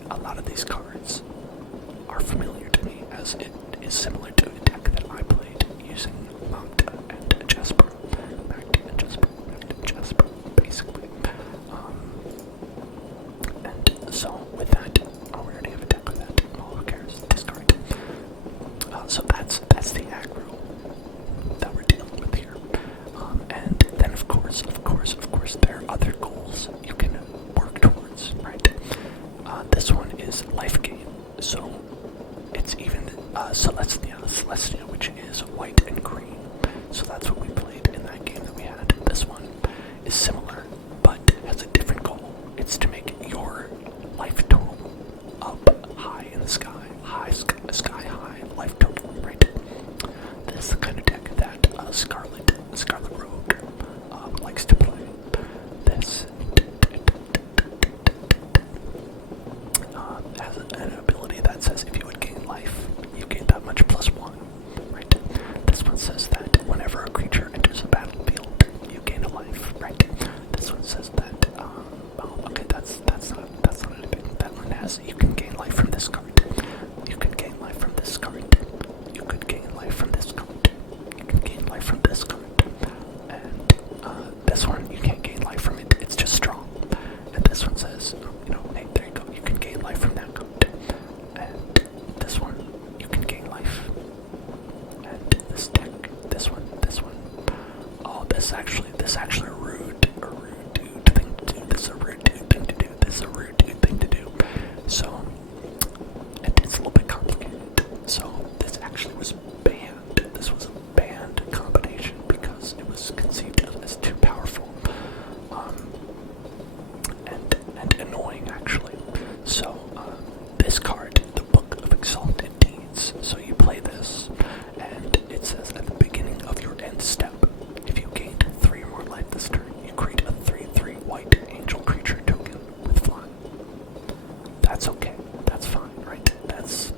a lot of these cards are familiar to me, as it is similar to a deck that I played using Magda and Jasper. Basically. And so with that, we already have a deck with that. Well, who cares? Discard. So that's the aggro that we're dealing with here. And then of course, there are other goals you can work towards, right? This one is life gain. So it's even Celestia, which is white and green. So that's what we played in that game that we had. This one is similar, but has a different goal. It's to make your life total up high in the sky, sky high life total, right? This is the kind of deck that Scarlet Rogue likes to play. This has an ability that says if you would gain life, you gain that much +1, right? This one says that whenever a creature enters a battlefield, you gain a life, right? This one says that, well, okay, that's not anything. That one has, you can gain life from this card. You can gain life from this card. You could gain life from this card. You can gain life from this card. And, this one, you can't gain life from it. It's just strong. And this one says, hey, there you go. You can gain life from that card. And this one, you can gain life. And this deck, this one. Oh, this actually a rude dude thing to do. This is a rude dude thing to do. So, it's a little bit complicated. So, this actually was banned. This was a banned combination because it was conceived as too powerful. And annoying, actually. So, this card, the Book of Exalted Deeds. So you play this, and it says at the beginning of your end step, if you gained 3 or more life this turn, you create a 3/3 white angel creature token with flying. That's okay. That's fine, right? That's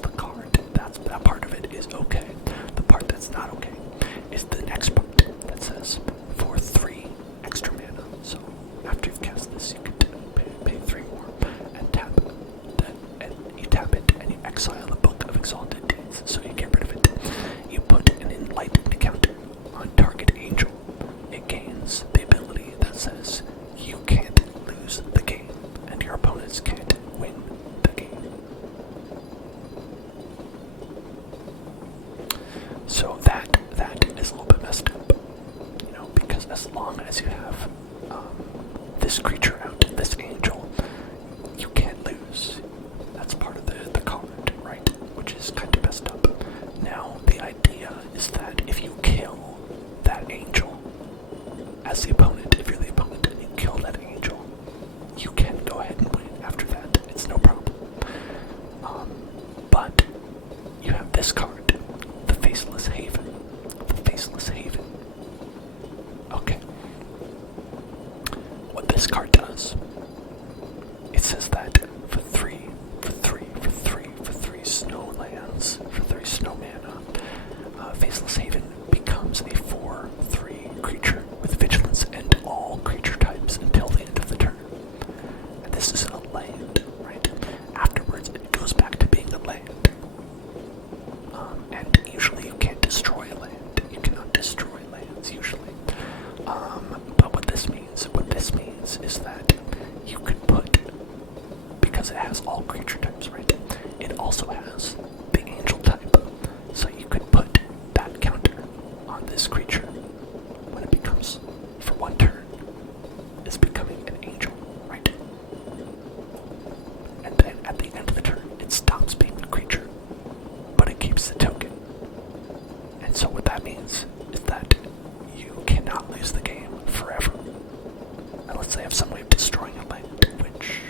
the card. That part of it is okay. The part that's not okay is the next part that says for 3 extra mana. So after you've cast this, you can pay 3 more and tap that, and you tap it and you exile the Book of Exalted Deeds. So you get rid of it. You put an enlightened counter on target angel. It gains the ability that says you can't lose the game and your opponents can't win the game. So that is a little bit messed up, because as long as you have this creature out, this angel, you can't lose. That's part of the card, right? Which is kind of messed up. Now, the idea is that if you kill that angel as the opponent, if you're the opponent and you kill that angel, you can go ahead and win after that. It's no problem. But you have this card, the Faceless Haven. Okay. What this card does, it says that for 3 snow lands, for 3 snow mana, Faceless Haven becomes a 4/3 creature with vigilance and all creature types until the end of the turn. And this is a land, right? Afterwards, it goes back to being a land. And usually you can't destroy a land. You cannot destroy lands, usually. But what this means is that you could put, because it has all creature types, right? It also has the angel type. So you could put that counter on this creature when it becomes, for 1 turn, is becoming an angel, right? And then at the end of the turn, it stops being a creature, but it keeps the token. And so what that means is that you cannot lose the game forever. Unless they have some way of destroying a land, which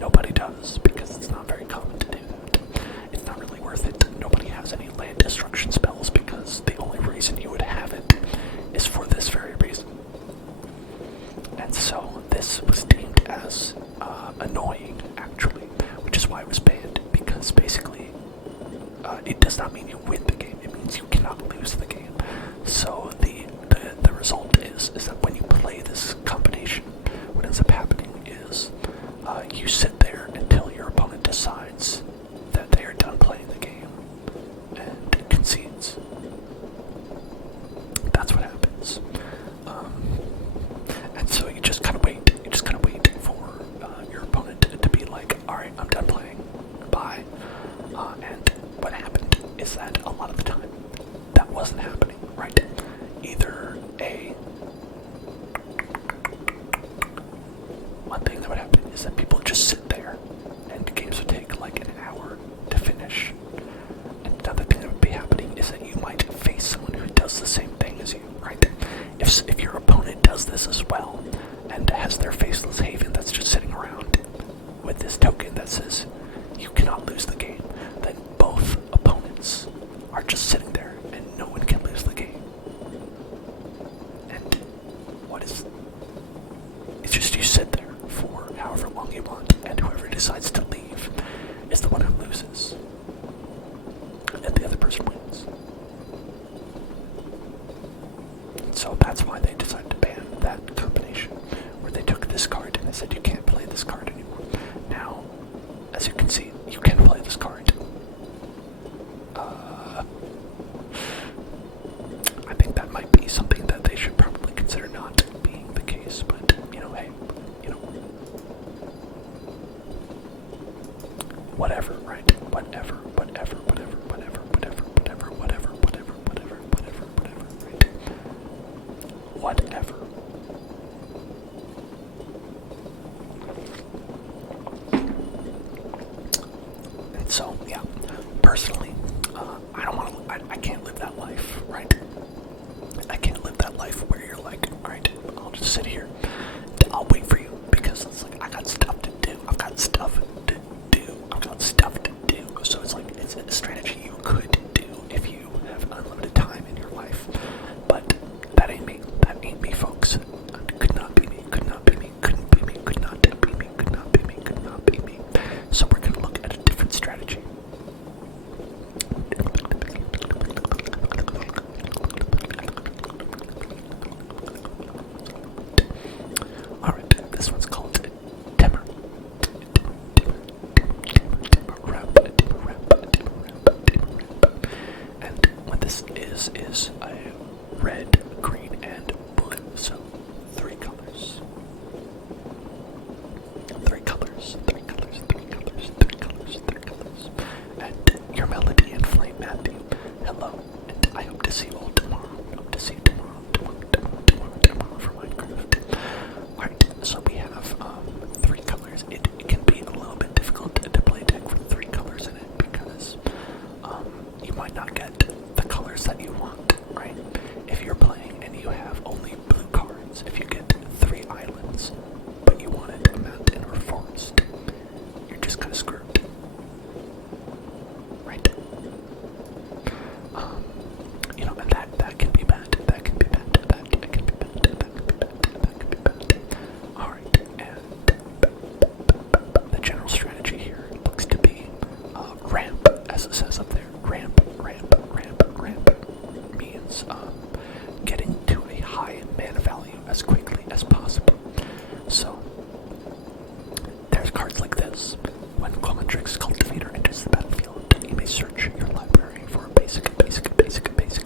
nobody does, because it's not very common to do that. It's not really worth it. Nobody has any land destruction spells, because the only reason you would have it is for this very reason. And so this was deemed as annoying, actually, which is why it was banned, because basically it does not mean you win the game, it means you cannot lose the game. So the result is that when you play this combination, what ends up happening is you sit there alright, I'm done playing. Bye. And what happened is that a lot of the time, that wasn't happening, right? Either one thing that would happen is that people would just sit there, and games would take like an hour to finish. And another thing that would be happening is that you might face someone who does the same thing as you, right? If your opponent does this as well, and has their faceless haven that's just sitting around with this token that says you cannot lose the game, then both opponents are just sitting there and no one can lose the game. And it's just you sit there for however long you want, and whoever decides to leave is the one who loses, and the other person wins. So that's why they decided to ban that combination, where they took this card and they said you can't play this card anymore. Now, as you can see, you can play this card. I think that might be something that they should probably consider not being the case, but, hey, whatever, right? Whatever, right? Whatever. And so, yeah, personally, I can't live that life, right? I can't live that life where you're like, alright, I'll just sit here, I'll wait for you, because it's like, I got stuff to do, so it's like, it's a strategy you could do if you have unlimited time in your life, but that ain't me, folks. Could not be me, couldn't be me, so we're gonna look at a different strategy. Alright, this one's called Dimmer. And what this is a red, green, and blue, so three colors. And your melody and flame, Matthew. Hello, and I hope to see you all tomorrow. Tomorrow for Minecraft. Alright, so we have three colors. It can be a little bit difficult to play a deck with three colors in it because you might not get the colors that you want, right? If you're playing and you have only blue cards, if you get three islands, but you wanted a mountain or forest, you're just kind of screwed. Right? And that can be bad. That can be bad. Alright, and the general strategy here looks to be ramp, as it says up there. Ramp means getting to a high mana value as quickly as possible. So, there's cards like this. When Quandrix Cultivator enters the battlefield, you may search your library for a basic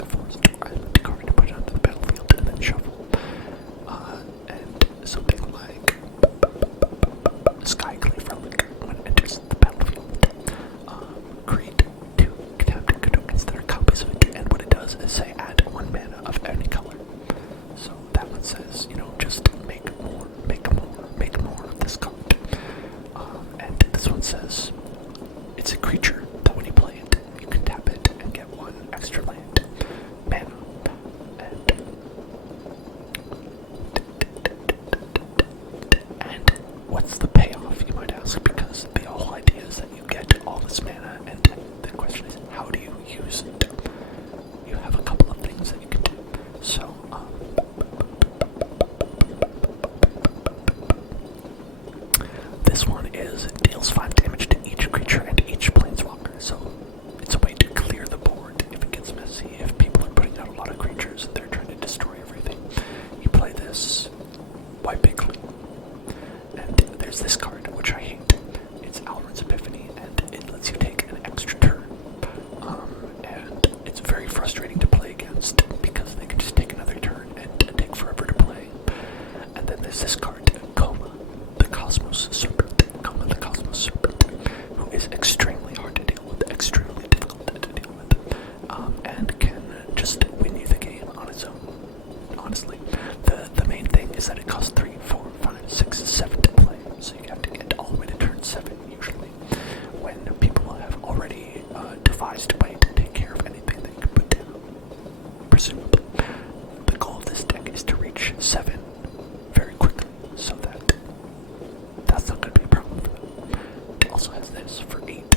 forest or island card to put onto the battlefield and then shuffle. And something like Skycleave Relic, when it enters the battlefield, create two tapped tokens that are copies of it, and what it does is say add one mana of any color. So that one says, just make more of this card. And this one says it's a creature that when you play it, you can tap it and get one extra land, mana. And what's the payoff, you might ask, because the whole idea is that you get all this mana, and the question is, how do you use it? You have a couple of things that you can do. So, this one is deals 5 damage to each creature and each planeswalker. is extremely hard to deal with, extremely difficult to deal with, and can just win you the game on its own. Honestly, the main thing is that it costs 3, 4, 5, 6, 7 to play, so you have to get all the way to turn 7 usually, when people have already devised a way to take care of anything they can put down. Presumably, the goal of this deck is to reach 7 very quickly, so that's not going to be a problem for them. It also has this for 8.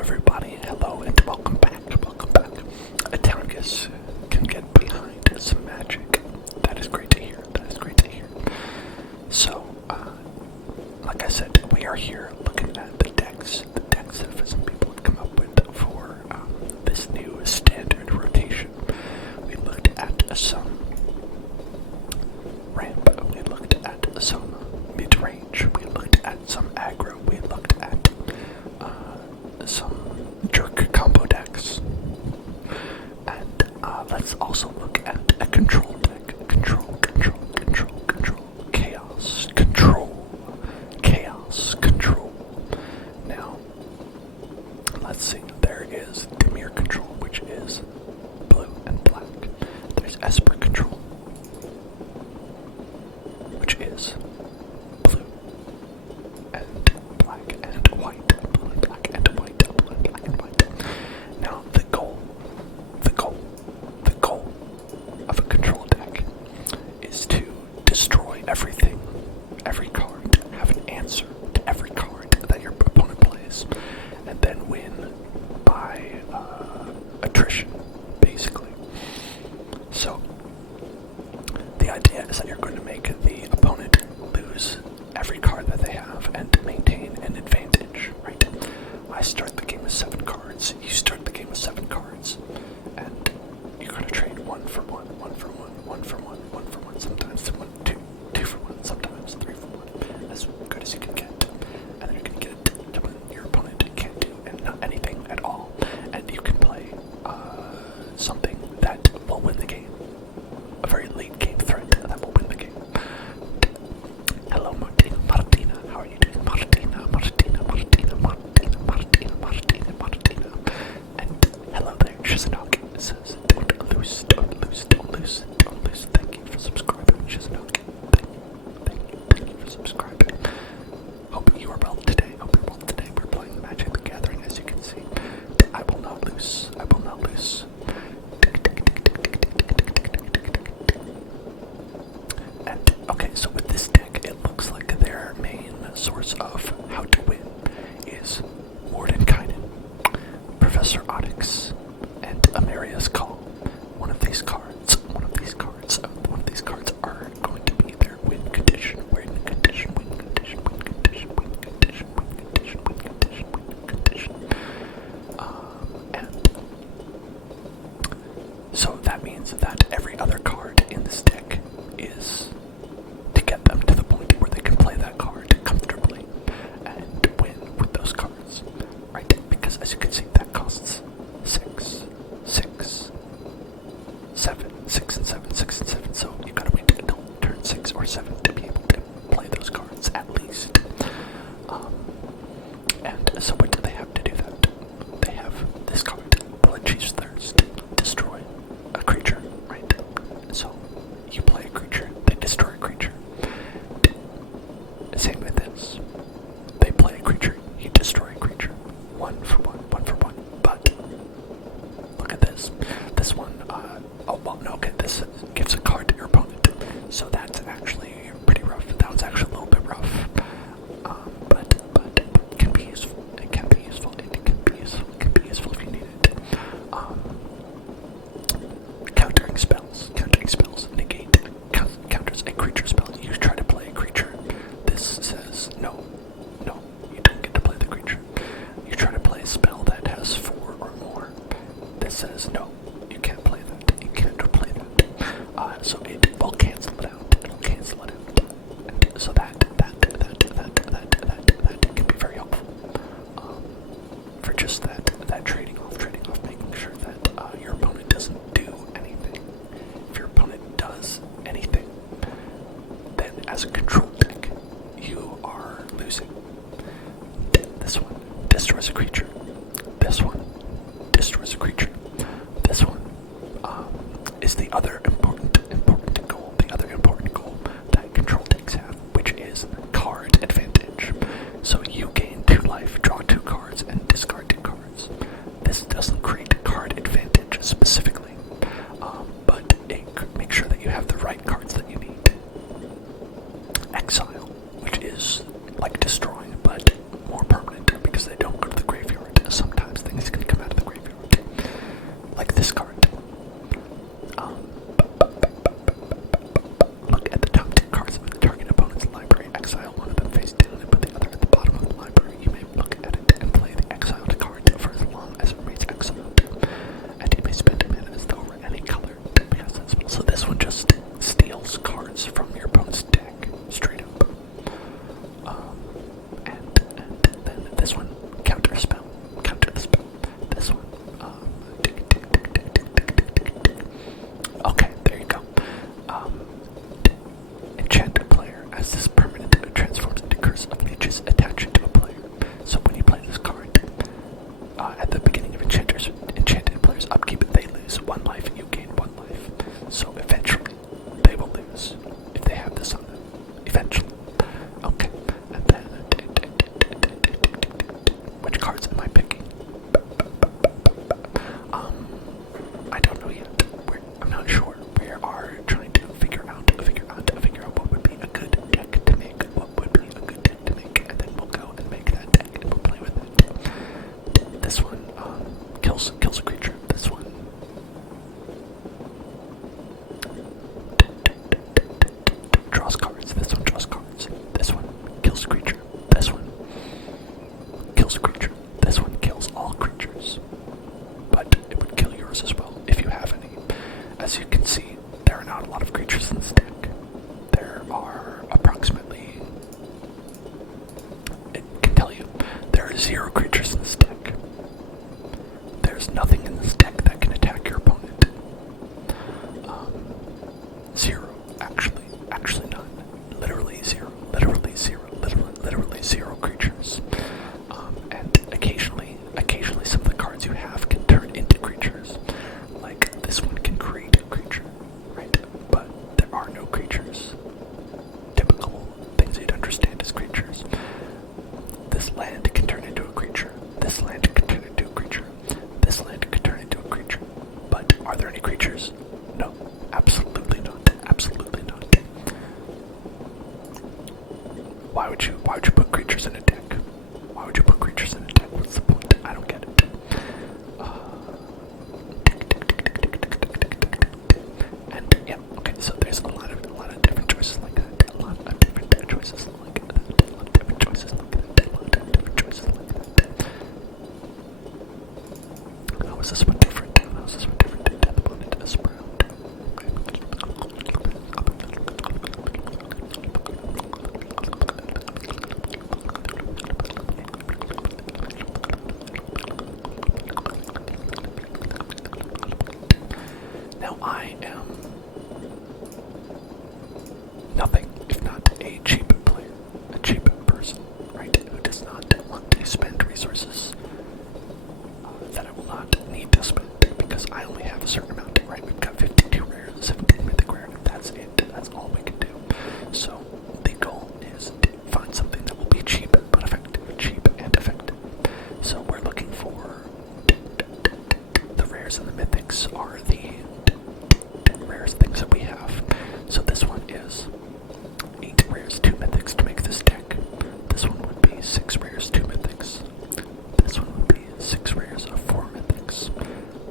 everybody. Hello and welcome back. Welcome back. Italians can get behind some magic. That is great to hear. That is great to hear. So, like I said, we are here looking at the decks that some people have come up with for this new standard rotation. We looked at some ramp. We looked at some mid-range. We looked at some aggro. We looked at some jerk combo decks. And let's also look at a control deck. Control. Chaos. Now, let's see. There is Dimir control, which is blue and black. There's Esper control, which is blue and black and white. Blue and black and white. Blue and black and white. Now, the goal of a control deck is to destroy everything, every card, have an answer to every card that your opponent plays, and then win by attrition, basically. So, the idea is that you're going to make the opponent lose every card that they have and maintain an advantage, right? I start the game with 7 cards, you start the game with 7 cards, and you're going to trade 1 for 1, 1 for 1, 1 for 1, 1 for 1, sometimes 2 for 1, sometimes 3 for 1, as good as you can get. And then you're going to get it to when your opponent can't do anything at all, and you can play something that will win the game. A very late game threat that will win the game. Hello, Martina. How are you doing? Martina. And hello there, Shizanoki. It says, don't lose. Thank you for subscribing, Shizanoki. Thank you for subscribing. Hope you are well today. We're playing Magic the Gathering, as you can see. I will not lose. And, okay, so with this deck, it looks like their main source of how to win is Mordenkainen, Professor Onyx, and Amaria's Call. One of these cards are going to be their win condition. And so that means that every other card in this deck is to get them to the point where they can play that card comfortably and win with those cards, right? Because as you can see, that costs 6, 7. So you gotta wait until turn 6 or 7 to be able to play those cards at least. And so what do they have to do that? They have this card, Bloodchief's Thirst, destroy a creature, right? So you play a creature, they destroy a creature. Same with this. They play a creature, you destroy a creature. 1 for 1. But look at this. This one, this gives a card to your opponent. So that's actually pretty rough. That one's actually a little bit rough. But it can be useful. It can be useful if you need it. Countering spells. Negate counters a creature spell. You try to play a creature. This says no, you don't get to play the creature. You try to play a spell that has 4 or more. This says no, you can't play that. So it will cancel it out. And so that can be very helpful for just that trading off, making sure that your opponent doesn't do anything. If your opponent does anything, then as a control deck, you are losing. This one destroys a creature. This one destroys a creature. This one is the other important goal that control decks have, which is card advantage. So you gain 2 life, draw 2 cards, and discard 2 cards. This doesn't create card advantage specifically, but it makes sure that you have the right cards that you need. Exile, which is like destroying, but more permanent because they don't go to the graveyard. have this on them. Eventually. Okay. And then which cards am I picking? I don't know yet. I'm not sure. We are trying to figure out what would be a good deck to make. And then we'll go and make that deck and we'll play with it. This one kills a creature. This one draws cards. This one draws cards. This one kills a creature. This one kills a creature. This one kills all creatures. But it would kill yours as well if you have any. As you can see, there are not a lot of creatures in this deck. There are approximately, it can tell you, there are 0 creatures in this deck. There's nothing in this deck that can attack your opponent. 0, actually none. Literally 0, literally 0 creatures. And occasionally some of the cards you have can turn into creatures. Like this one can create a creature, right? But there are no creatures. Typical things you'd understand as creatures. This land can turn into a creature. This land can turn into a creature. This land can turn into a creature. But are there any creatures? No, absolutely not. Absolutely not. Why would you put creatures in a deck? Why would you put creatures in a deck? What's the point? I don't get it. And yeah, okay, so there's a lot of different choices like that. A lot of different choices like that. A lot of different choices like that. A lot of different choices like that. How is this one different? How is this one different? Death opponent is brown. Now I am nothing if not a cheap player, a cheap person, right, who does not want to spend resources that I will not need to spend because I only have a certain amount, right? We've got 52 rares, 17 mythic rare, that's it, that's all we can do. So the goal is to find something that will be cheap but effective, cheap and effective. So we're looking for the rares and the mythics are the rarest things that we have. So this one is 8 rares, 2 mythics to make this deck. This one would be 6 rares, 2 mythics. This one would be 6 rares of 4 mythics.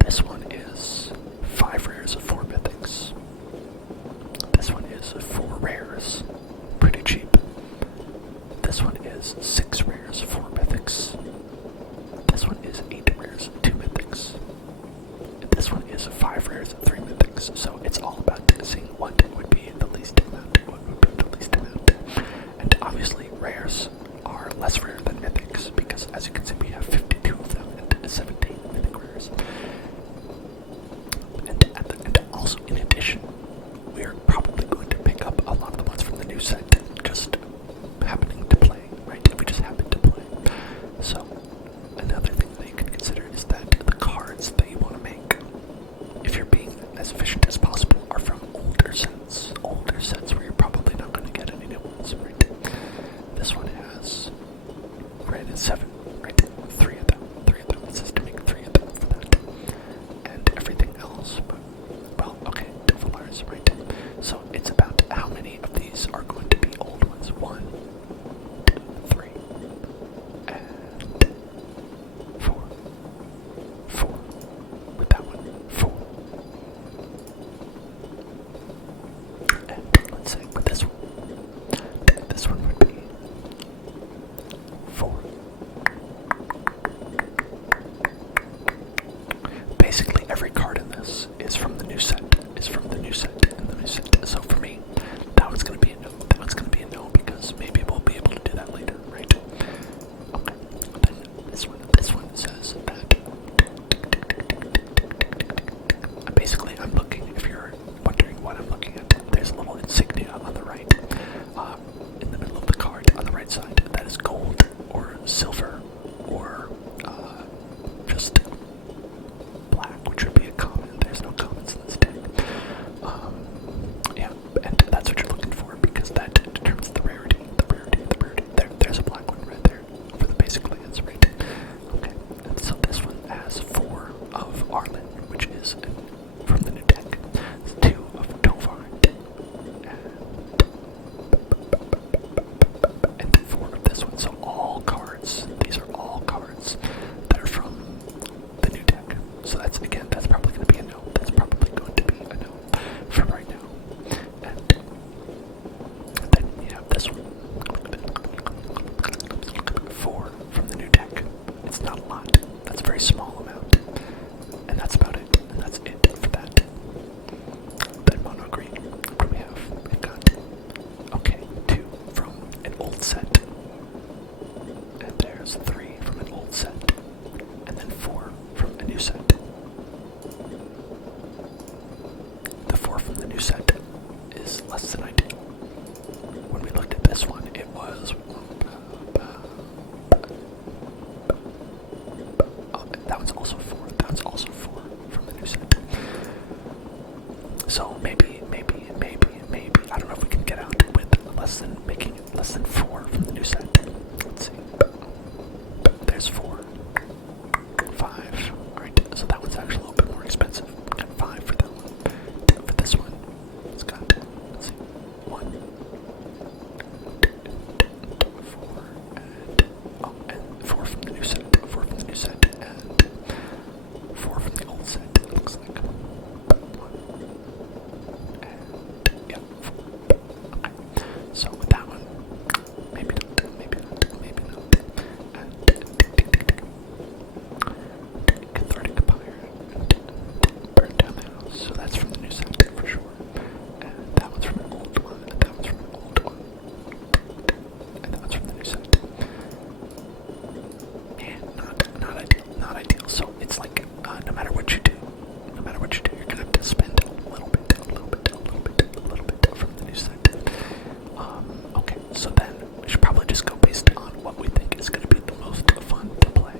This one is 5 rares of 4 mythics. This one is 4 rares, pretty cheap. This one is 6 rares, 4 mythics. This one is 8 rares, 2 mythics. This one is 5 rares, 3 mythics. So it's all about seeing what would be the least amount. What would be the least amount. And obviously rares are less rare than mythics because as you can see we have 52 of them and 17 mythic rares. And also in addition, we're probably going to pick up a lot of the ones from the new set just happening to play, right? We just happen to play. So another thing that you can consider is that the cards that you want to make, if you're being as efficient as possible, are from older sets where you're probably not going to get any new ones, right? This one has granted 7, right? 3 of them. It says to make 3 of them for that. And everything else, but, well, okay, Devilars, right? So it's about how many of these are going to be old ones. 1, 2, 3, and 4. 4. With that one, 4. And let's say with this one would be 4. Basically every card in this is from the new set, So for me, that one's going to be a no. That one's going to be a no because maybe we'll be able to do that later, right? Okay, then this one says that basically I'm looking, if you're wondering what I'm looking at, there's a little insignia on the right, in the middle of the card on the right side, that is gold or silver or just black, which would be a common. There's no commons in this deck. Yeah, and that's what you're looking for very small amount. And that's about it. And that's it for that. Then mono green. What do we have? We've got, okay, 2 from an old set. And there's 3 from an old set. And then 4 from a new set. The 4 from the new set is less than ideal. When we looked at this one, it was... Oh, that one's also 4. That one's also 4 from the new set. So maybe, I don't know if we can get out with making it less than 4 from the new set. Let's see. There's 4. 5. Alright, so that one's actually a little bit more expensive. Got 5 for that one. For this one, it's got, let's see, 1, 4, and 4 from the new set, 4 from the new set, and 4 from the old set, it looks like. 1, and, yeah, 4. Okay, so with that one, maybe not. And, cathartic fire, and burn down the house, so that's from the new set, for sure. And that one's from an old one, and that one's from an old one. And that one's from the new set. Man, not ideal. So it's like, no matter what you do, you're gonna have to spend a little bit from the new set. Okay, so then we should probably just go based on what we think is gonna be the most fun to play.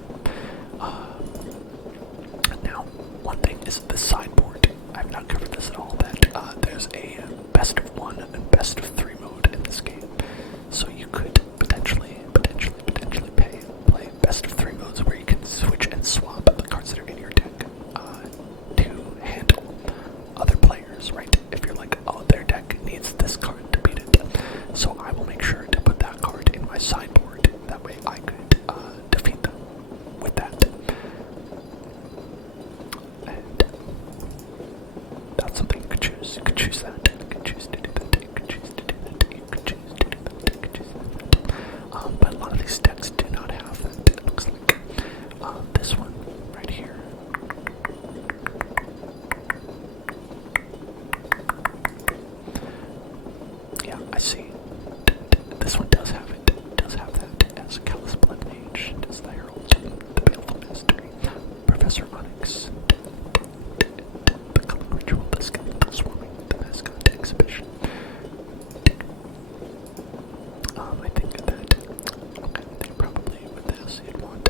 Now, one thing is the sideboard. I've not covered this at all, that there's a best of 1 and best of 3 mode in this game. So you could potentially play best of 3 modes where you can switch and swap the cards that are in your deck to handle other players, right? If you're like, oh, their deck needs this card to beat it. So I will make sure to put that card in my sideboard. That way I could defeat them with that. And that's something you could choose. You could choose that. You could choose to do that. You could choose to do that. You could choose to do that. You could choose to do that. But a lot of these decks do not have that. It looks like this one right here. Yeah, I see. This one does have it. It does have that as Callous Blood Mage, does the Herald, the Baleful Mastery, Professor Monics, the Culling Ritual, the Skeletal Swarming, the Mascot Exhibition. I think that, okay, they probably, with this, you'd want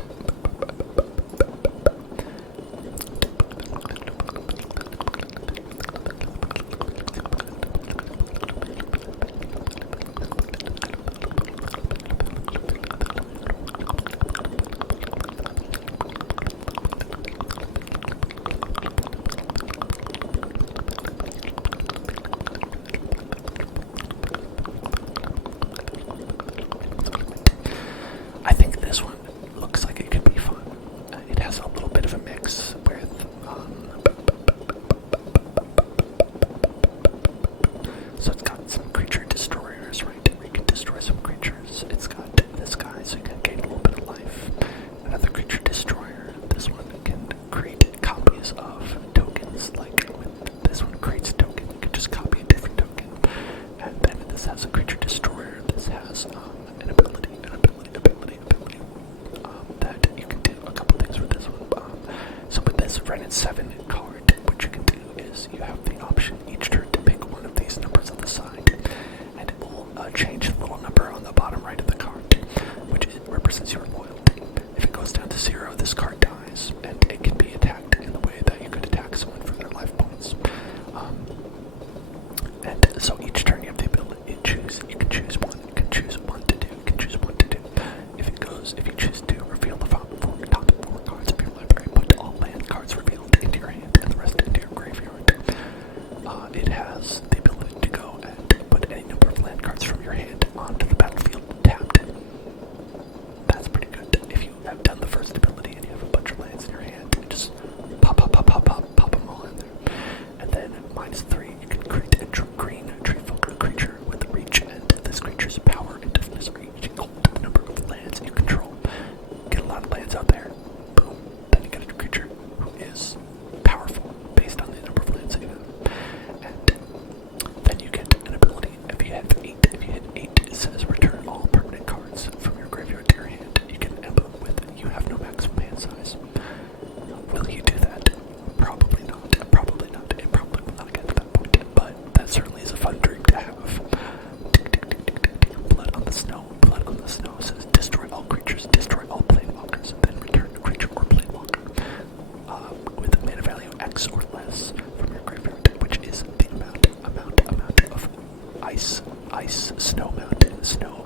I think this one looks like it could be fun. It has a little bit of a mix with, so it's got some creature destroyers, right, where you can destroy some creatures. It's got this guy, so you can gain a little bit of life. Another creature destroyer. This one can create copies of tokens, like with this one creates a token, you can just copy a different token. And then this has a creature destroyer. This has an ability that you can do a couple things with this one. So with this Rennet 7 card, what you can do is you have the option each turn to pick one of these numbers on the side, and it will change the little number on the bottom right of the card, which represents your loyalty. If it goes down to 0, this card dies, and it can be attacked in the way that you could attack someone for their life points. And so each turn you have the ability to choose. You can choose one. You can choose 1 to do. You can choose 1 to do. If you choose to reveal the top 4 cards of your library, put all land cards revealed into your hand and the rest into your graveyard. It has the ability to go and put any number of land cards from your hand onto the battlefield tapped. That's pretty good. If you have done the first ability and you have a bunch of lands in your hand, snow mountain, snow,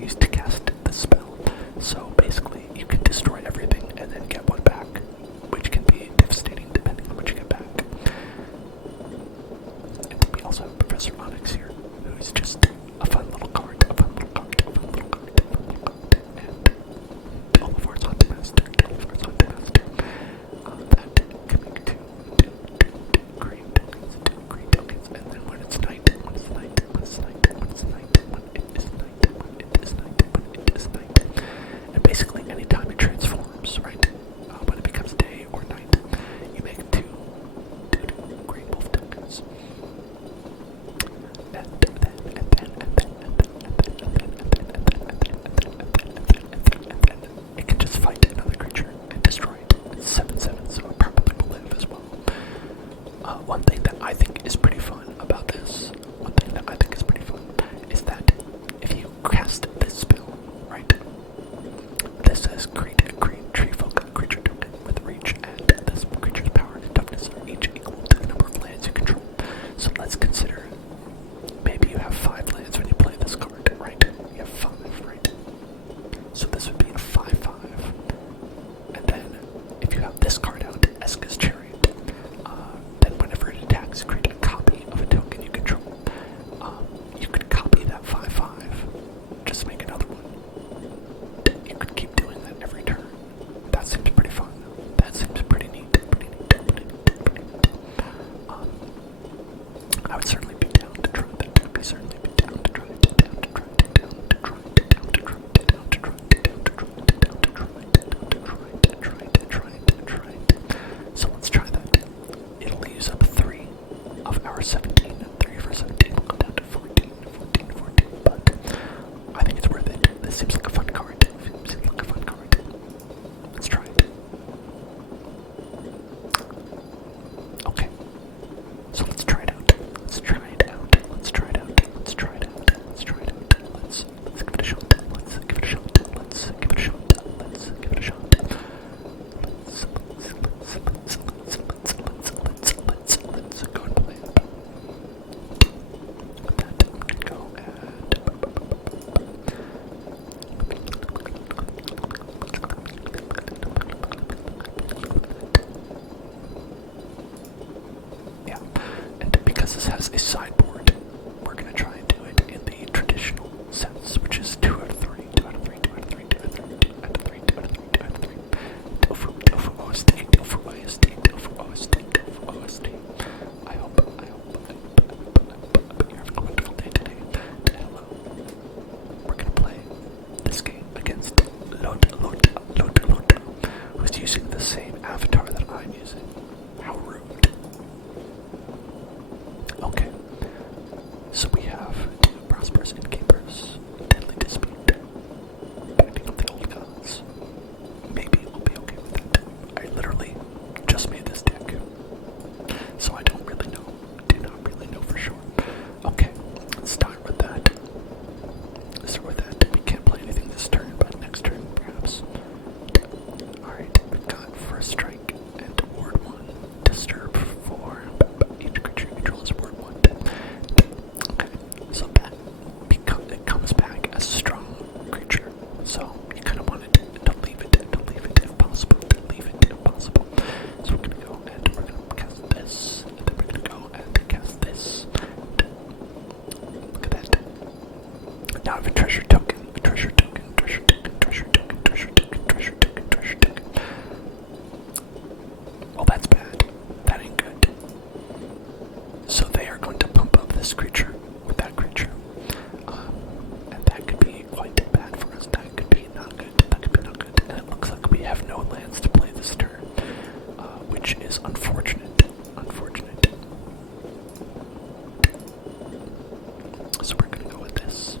used to cast the spell. So basically, you can destroy everything and then get one back, which can be devastating depending on what you get back. And we also have Professor Monics here, who's just a fun little card, and all of ours on the master, that can make two green tokens, and then when it is night, and basically anytime it transforms, right, when it becomes day or night, you make two green wolf tokens. It can just fight another creature and destroy it. It's 7/7, so it probably will live as well. One thing that I think is pretty fun about this, is that if you cast this spell, right, this says create a green tree folk creature token with reach, and this creature's power and toughness are each equal to the number of lands you control. So let's consider maybe you have 5 lands when you play this card, right? You have 5, right? So this would be a 5/5. And then if you have this card out, Eska's Chariot, then whenever it attacks, create a copy of a token you control. You could copy that 5/5, just make another one. You could keep doing that every turn. That seems pretty fun. That seems pretty neat. I would certainly be down to try that. So let's try that. It'll use up 3 of our 17. 3 for 17 will go down to 14, but I think it's worth it. This seems like a fun card. Let's try it. Okay. So let's try it out. Let's give it a shot. Let's give it a shot. Let's go and play it. With that, I'm gonna go and yeah, and because this has a sideboard, we're gonna try and do it in the traditional sense, which is 2 out of 3. Tofu OST. I hope you're having a wonderful day today. Hello. We're gonna play this game against Lota, who's using the same avatar that I'm using. How rude. Okay. So we have 2 prosperous innkeepers, deadly dispute, backing up the old gods. Maybe we'll be okay with that. I literally just made this deck, so I don't really know. Do not really know for sure. Okay, let's start with that. We can't play anything this turn, but next turn, perhaps. Alright, we've got First Strike and Ward 1. Disturb 4. Each creature you control is Ward 1. Okay, so that it comes back as a strong creature. So you kind of wanted to leave it if possible. So we're gonna go and we're gonna cast this, and then we're gonna go and cast this. Look at that. Now I have a treasure token. Well, that's bad. That ain't good. So they are going to pump up this creature with that creature. And that could be quite bad for us. That could be not good. And it looks like we have no lands to play this turn, which is unfortunate. So we're gonna go with this.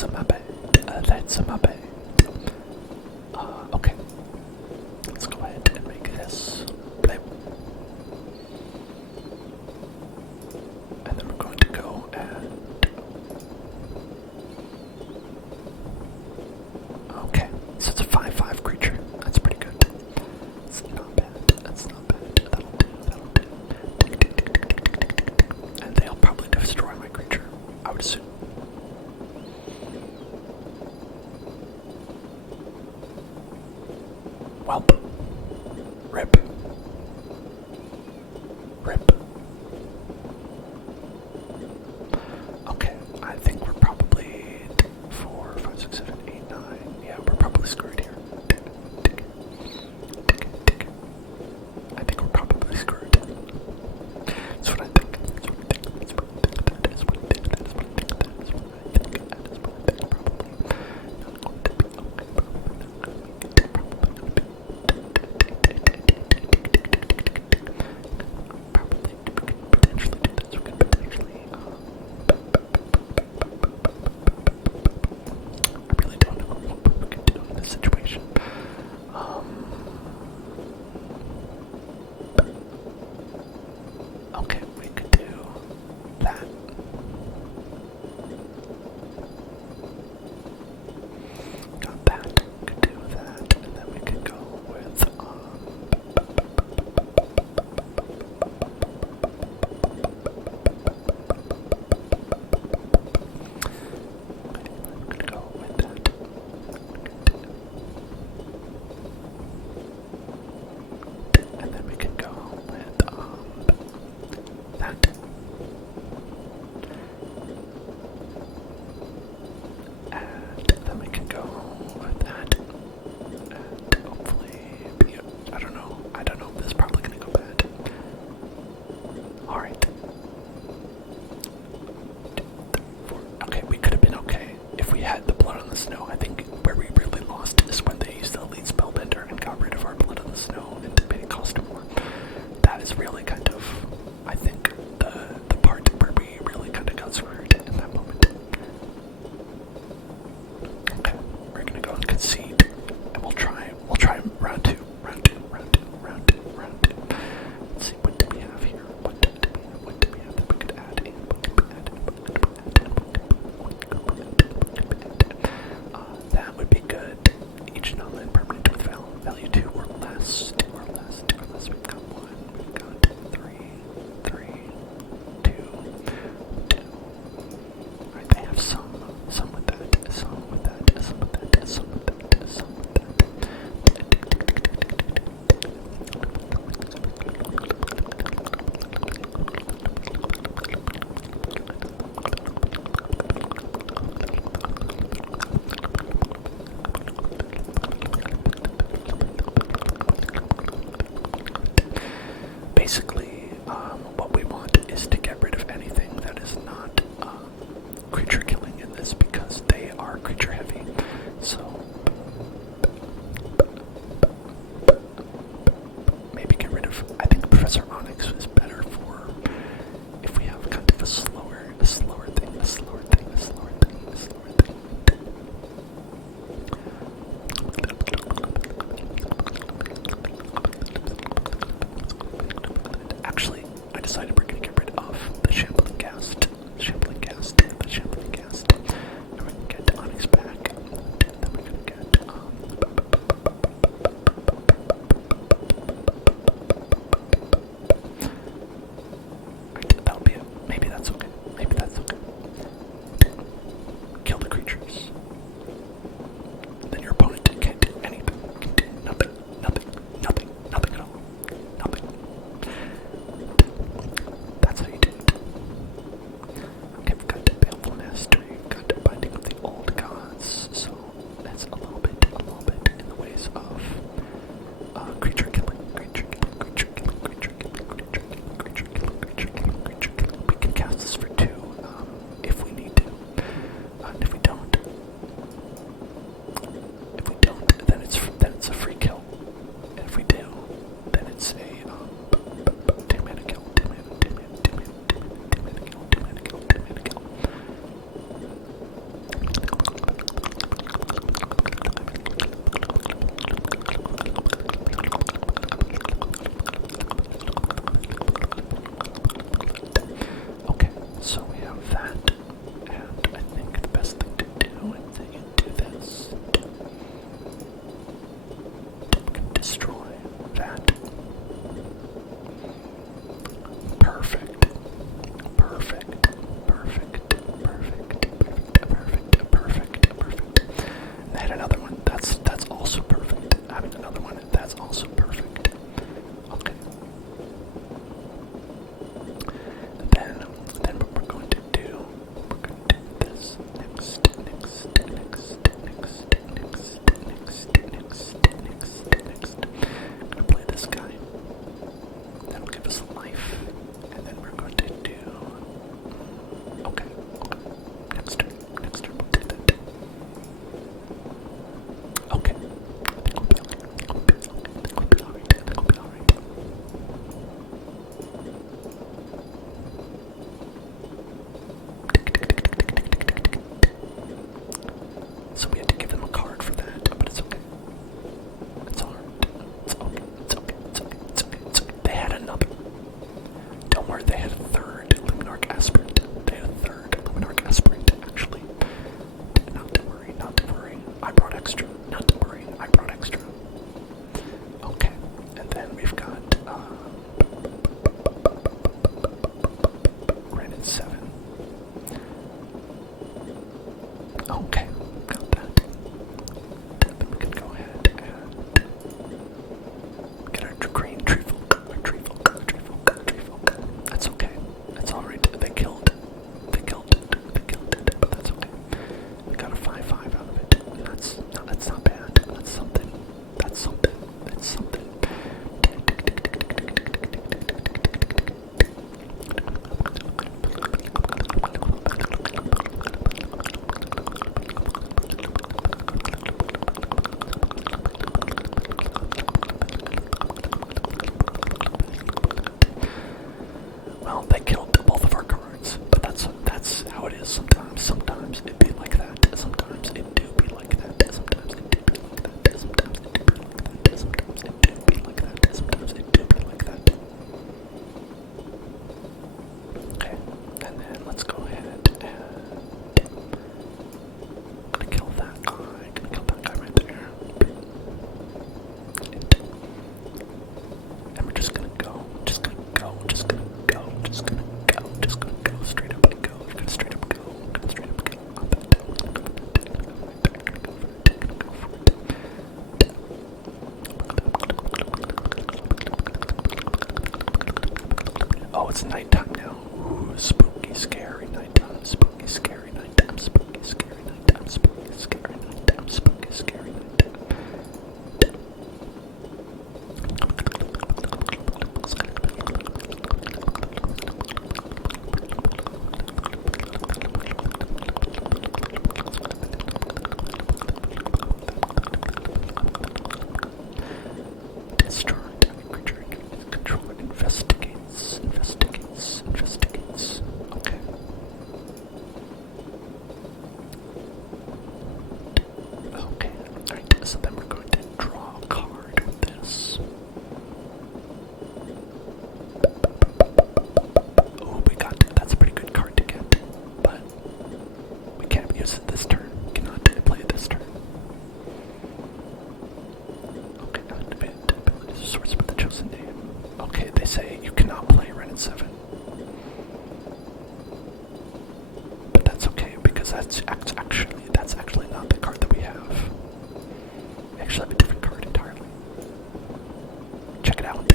that's my bad. That's my bad. Okay. Let's go ahead and make this blue. And then we're going to go and... Okay, so it's a 5/5 creature. That's pretty good. That's not bad. That's not bad. That'll do. That'll do. And they'll probably destroy my creature, I would assume. Welp. Rip. Rip. Okay, I think we're probably 4, 5, 6, 7, 8, 9. Yeah, we're probably screwed here. I think we're probably screwed. That's what I think. That's what I think. That's what I think. That is what I think. That is what I think. That is what I think. That is what I think. Probably not going to be okay. Probably not going to be. Probably going to be. Probably we could potentially do this. We could potentially. I really don't know what we could do in this situation. Okay, we could do that. Got that. Could do that, and then we could go with we could go with that. And then we can go with that. And then we can go with that. And hopefully I don't know. I don't know. This is probably gonna go bad. Alright. Okay, we could have been okay if we had the blood on the snow. I think where we really lost is when they used the elite spellbender and got rid of our blood on the snow and made it cost more. That is really kind of, I think, the part where we really kind of got screwed in that moment. Okay, we're gonna go and concede, and we'll try round two. Let's see, what do we have here? What do we have that we could add in? What could we add in? Okay, got that. Then we can go ahead and get our green tree folk. That's okay. That's alright. They killed it, but that's okay. We got a 5-5 out of it. That's not bad. That's something. Well, they killed both of our cards, but that's how it is sometimes. Sometimes it be like that. Sometimes it do be like that. Sometimes it do be like that. Sometimes it do be like that. Sometimes it do be like that. Sometimes it do be like that. Okay, and then let's go ahead and gonna kill that guy. Gonna kill that guy right there. And we're just gonna go straight up and go. We're gonna straight up go. Up and down. Go for it. Oh, it's nighttime now. Ooh, spooky, scary nighttime. Spooky, scary nighttime. Spooky, scary nighttime. Spooky, scary nighttime. Spooky, scary nighttime. Destroy target creature. Controller investigates. Okay. Okay. Alright, so then we're going to draw a card with this. Oh, that's a pretty good card to get, but we can't use it this turn. We cannot play it this turn. Okay, ability source with the chosen name. Okay, they say you cannot play Ren at 7. But that's okay, because that's actually not the card that we have. We actually have a different card entirely. Check it out.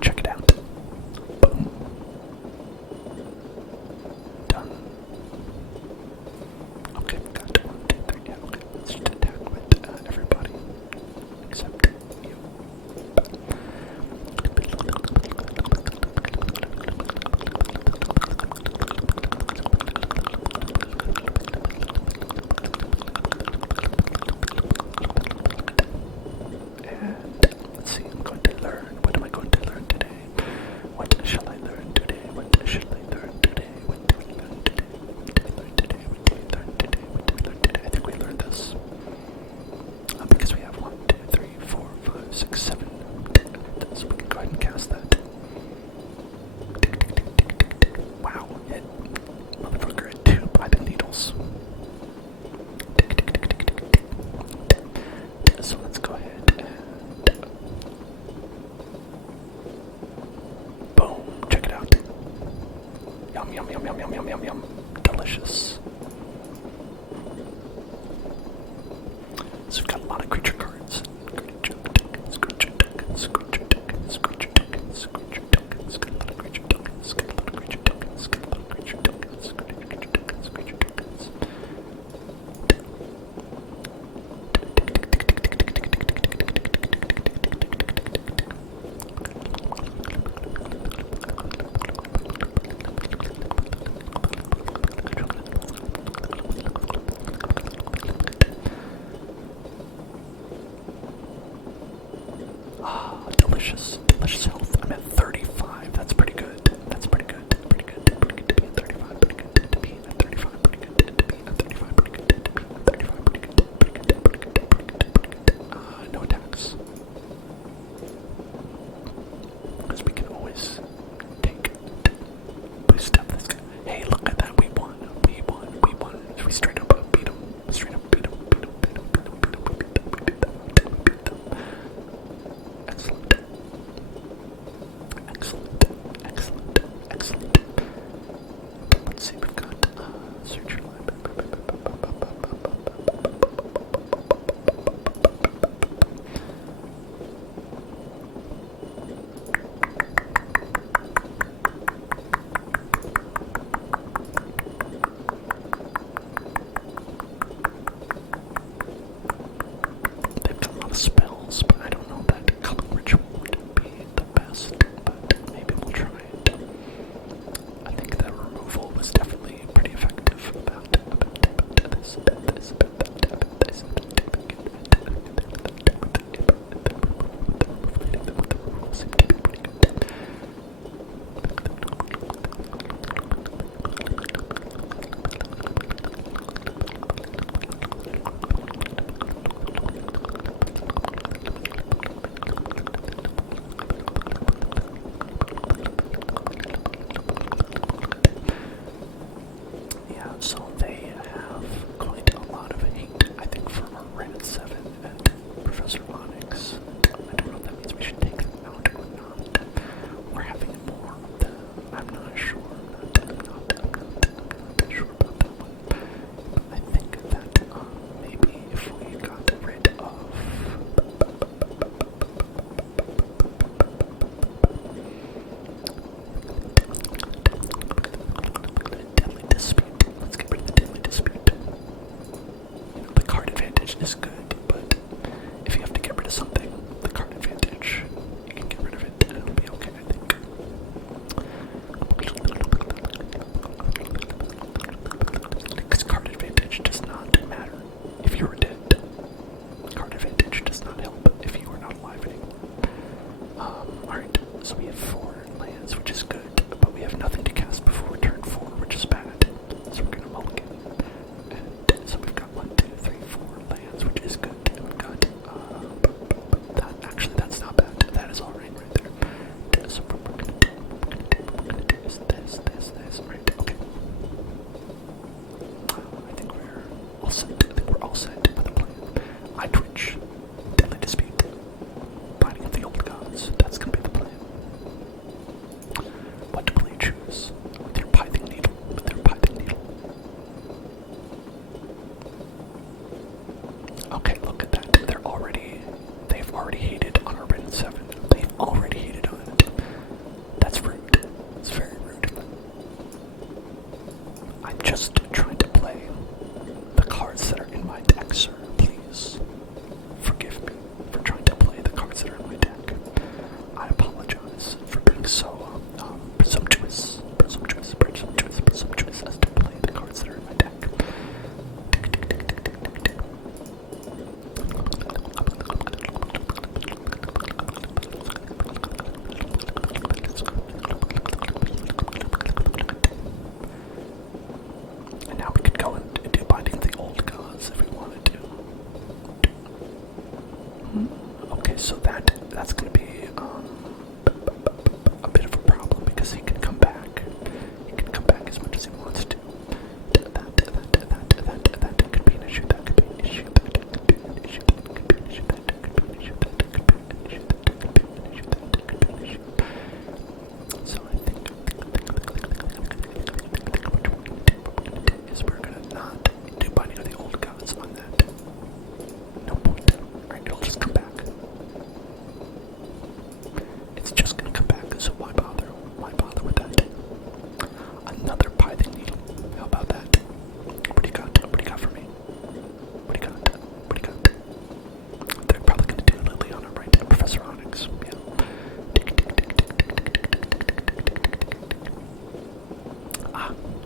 Check it out. Boom. Done. Okay, we got 1, 2, 3. Yeah, okay. Let's just attack with everybody except you. And let's see, I'm going to learn. What am I going to learn today? What shall I learn today? What shall I learn today? What do we learn today? What do we learn today? What do we learn today? What do we learn today? I think we learned this. Because we have 1, 2, 3, 4, 5, 6, 7. So we can go ahead and cast that. Tick, tick, tick, tick, tick, tick. Wow, hit. Motherfucker at 2 by the needles. Tick, tick, tick, tick, tick, tick. So let's go ahead and boom, check it out. Yum, yum, yum, yum, yum, yum, yum, yum. Delicious. So we've got a lot of creature cards. Creature tokens, creature tokens, creature tokens, creature tokens, creature tokens, got a lot of creature tokens, got a lot of creature tokens, got a lot of creature tokens, creature tokens, creature tokens.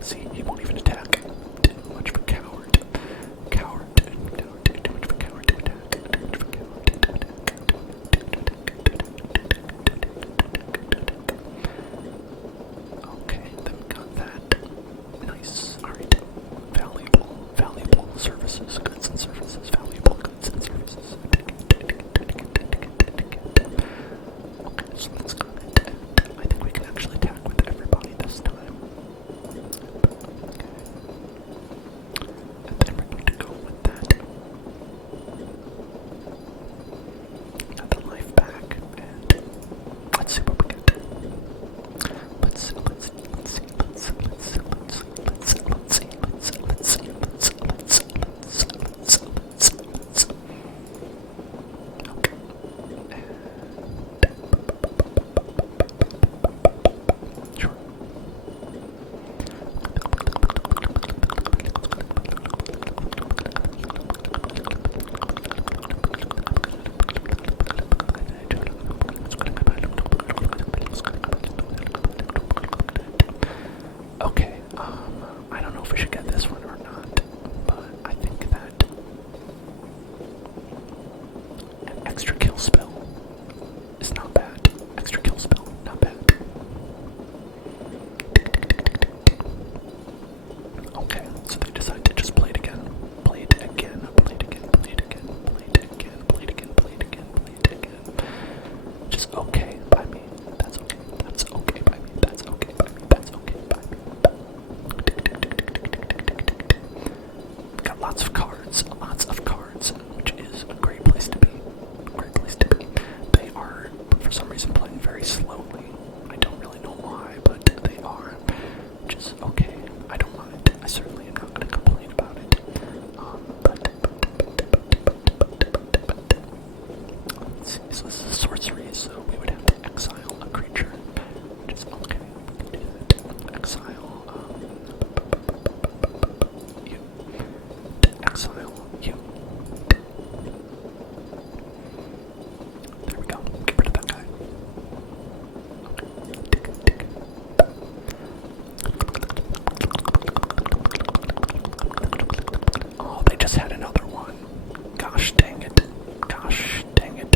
See, he won't even attack. Too much of a coward. Coward. Too much of a coward to attack. Too much of a coward to attack. Okay, then we got that. Nice. Alright. Valuable services. Goods and services. Valuable goods and services. Okay, so let's go ahead. I think we can actually attack with everybody this time. Okay. And then we're going to go with that. Got the life back, and let's see what we get. Let's see. Okay. Sure. Okay, I don't know if we should get this one or not, but I think that an extra kill spell is not bad. Extra kill spell, not bad. Okay, so they decide to just play it again. Play it again, play it again, play it again, play it again, play it again, play it again, play it again. Just okay by me. That's okay. That's okay by me. That's okay by me. That's okay by me. Got lots of cards, which is a great place to be. Great place to be. They are, for some reason, playing very slowly. I don't really know why, but they are. Which is okay. I don't mind. I certainly am not going to complain about it. Let's see. So this is a sorcery, so we would have to exile a creature. Which is okay. We can do that. Exile. You. Exile you. There we go. Get rid of that guy. Okay. Oh, they just had another one. Gosh dang it. Gosh dang it.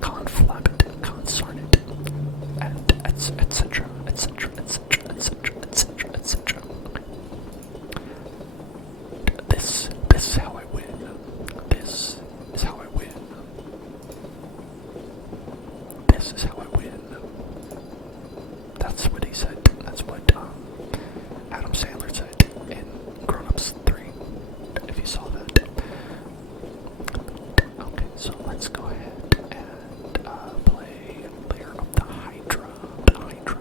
Conflab it. Consort it. And etc. etc. etc. etc. etc. etc. This is how I win. This is how I win. This is how I win. That's what he said. That's what Adam Sandler said in Grown Ups 3, if you saw that. Okay, so let's go ahead and play Lair of the Hydra. The Hydra.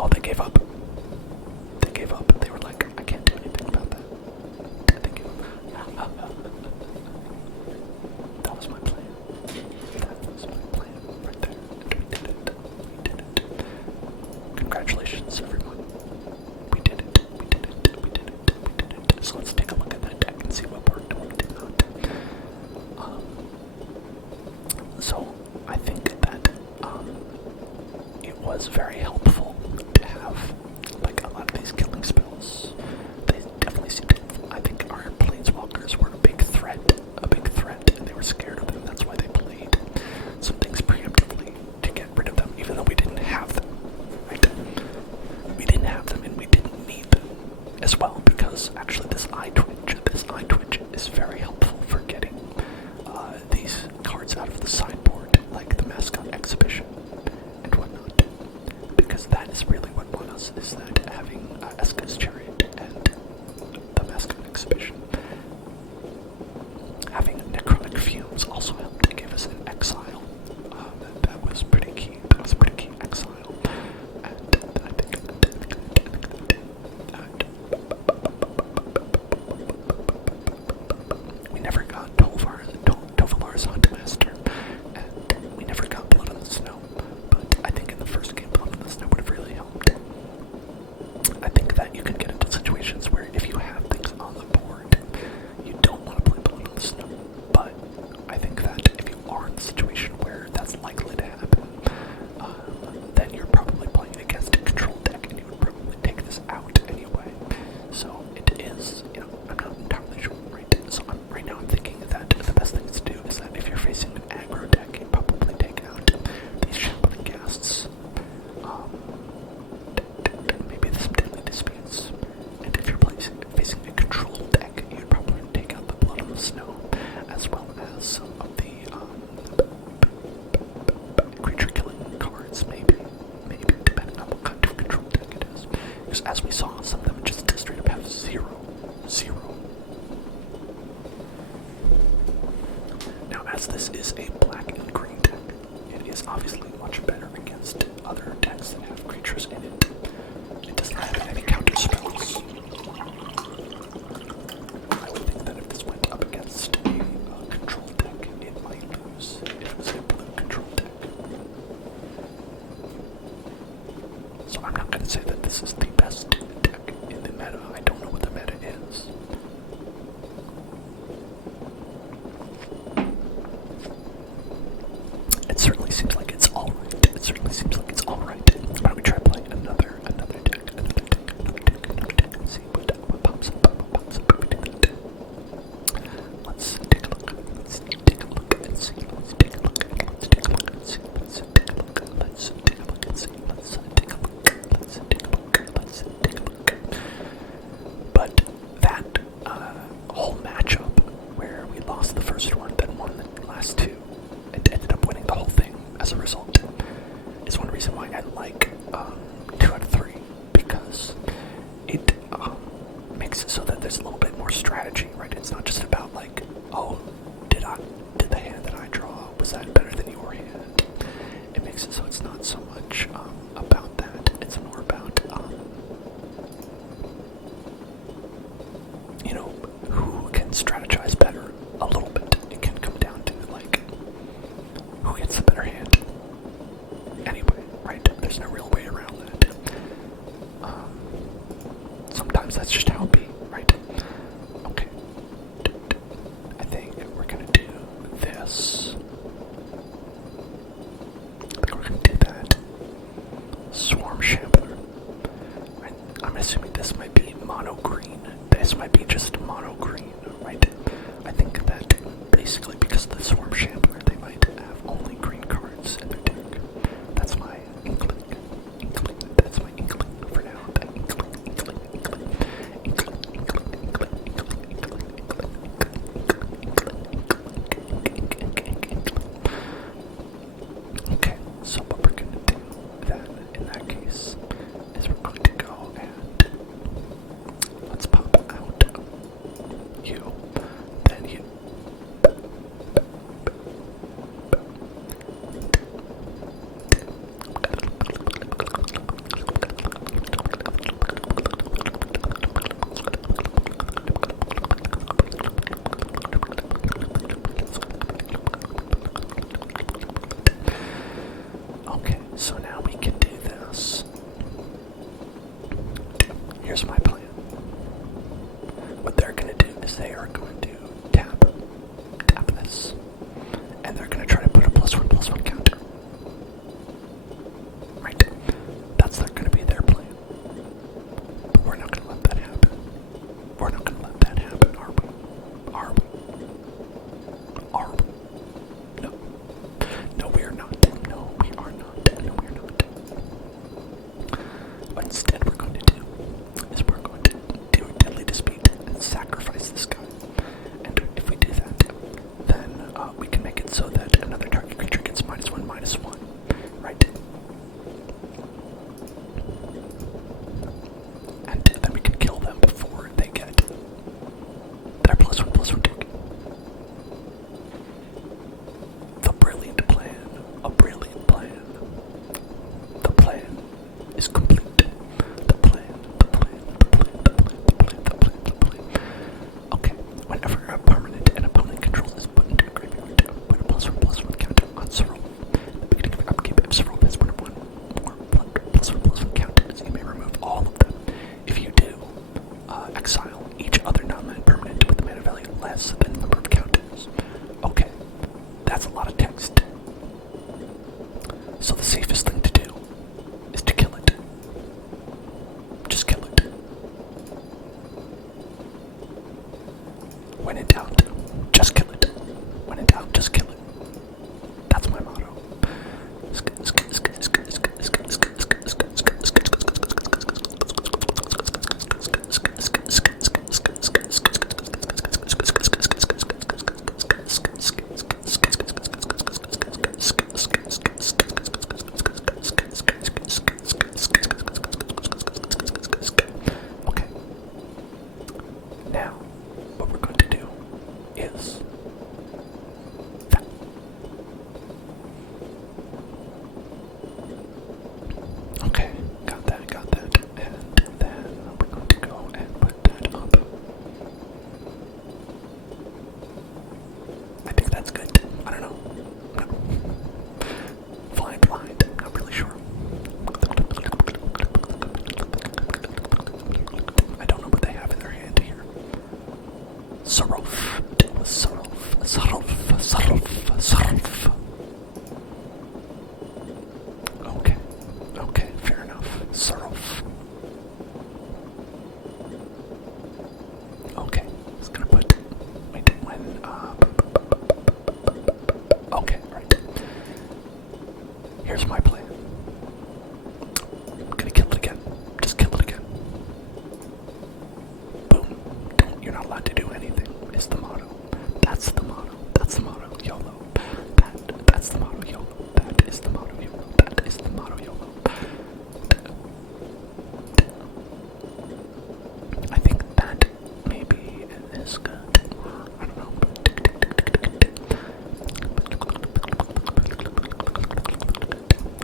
Oh, they gave up. They gave up. They were like, I can't do anything about that. They gave up. That was my plan. That was my plan right there. And we did it. We did it. Congratulations, everyone. We did it. We did it. We did it. We did it. So let's take a look at that deck and see what worked and what did not. So I think that it was very helpful to have like a lot of these killing spells. They definitely seemed to, I think our planeswalkers were a big threat, and they were scared of them. That's why they played some things preemptively to get rid of them, even though we didn't have them. Right? We didn't have them, and we didn't need them as well, because actually this eye twitch is very helpful for getting these cards out of the sideboard, like the mascot exhibition and whatnot, because that is really what won us, is that having Eska's Chariot and the mascot exhibition. Having necrotic fumes also helped to give us an exile. That was pretty key. That was pretty key, exile. And I think we never got Tovalar's Huntmaster, and we never got Blood on the Snow. But I think in the first game, Blood on the Snow would have really helped. I think that you can get into situations where if you have things on the board, you don't want to play Blood on the Snow. But I think that if you are in a situation where that's likely to happen, then you're probably playing against a control deck, and you would probably take this out anyway. So it is, I'm not entirely sure, right? So right now I'm thinking that the best thing to do is that if you're facing an aggro deck, you probably take out these Shambling Ghasts, maybe some Deadly Disputes, and if you're facing a control deck, you'd probably take out the Blood on the Snow, as well as some of the creature killing cards, maybe depending on what kind of control deck it is. Because as we saw, some of them just straight up have zero. Now, as this is a black and green deck, it is obviously much better against other decks that have creatures in it. It doesn't have any counter spells. I would think that if this went up against a control deck, it might lose if it was a blue control deck. So I'm not going to say that this is the best deck in the meta. I don't know what the meta is. It certainly seems like it's alright. Why don't we try playing another deck, and see what pops up, if we do that. Let's take a look, and see, But that whole matchup where we lost the first one, then won the last two, and ended up winning the whole thing as a result, is one reason why I like 2 out of 3, because it makes it so that there's a little bit more strategy, right? It's not just about like, oh, did the hand that I draw, was that better than your hand? It makes it so it's not so much about that. It's more about who can strategize better a little bit. It can come down to like who gets the better hand. Anyway, right? There's no real way around that. Sometimes that's just how it be, right? Okay. I think we're gonna do this. I think we're gonna do that. Swarm Shambler. Right? I'm assuming this might be mono green. This might be just mono green, right? I think that basically because of the Swarm Shambler, they might have only green cards in their deck. That's my inkling. That's my inkling for now. That inkling. Okay, so what we're gonna do then in that case is we're going to go and here's my plan. What they're going to do is they are going to tap this, and they're going to try to put a +1/+1 counter. Right? That's going to be their plan. But we're not going to let that happen. We're not going to let that happen, are we? Are we? Are we? No. No, we are not. No, we are not. No, we are not. What instead we're going to do is we're going to do a deadly dispute and sacrifice this guy. And if we do that, then we can make it so that another target creature gets -1/-1, right? And then we can kill them before they get their +1/+1 token. The brilliant plan, a brilliant plan. The plan is complete. Okay, whenever a permanent an opponent controls is put into a graveyard, put a +1/+1 counter on Sorrow. The beginning of your upkeep, if Sorrow has one more +1/+1 counters, you may remove all of them. If you do, exile each other non-land permanent with a mana value less than the number of counters. Okay, that's a lot of text. So the safest thing to do is to kill it. Just kill it. When in doubt, just kill it. When in doubt, just kill it. That's my motto. Okay. Now, what we're going to do is that. Okay, got that. And then we're going to go and put that up. I think that's good. I don't know. No. Flying blind. Not really sure. I don't know what they have in their hand here. Sarov. Okay, fair enough. Sarov. Okay, I was gonna put. Wait, when. Okay, right. Here's my plan. I'm gonna kill it again. Just kill it again. Boom. You're not allowed to do anything, is the motto. That's the motto. That's the motto. YOLO. That's the motto. YOLO. That is the motto. YOLO. That is the motto. YOLO. I think that maybe is good. I don't know.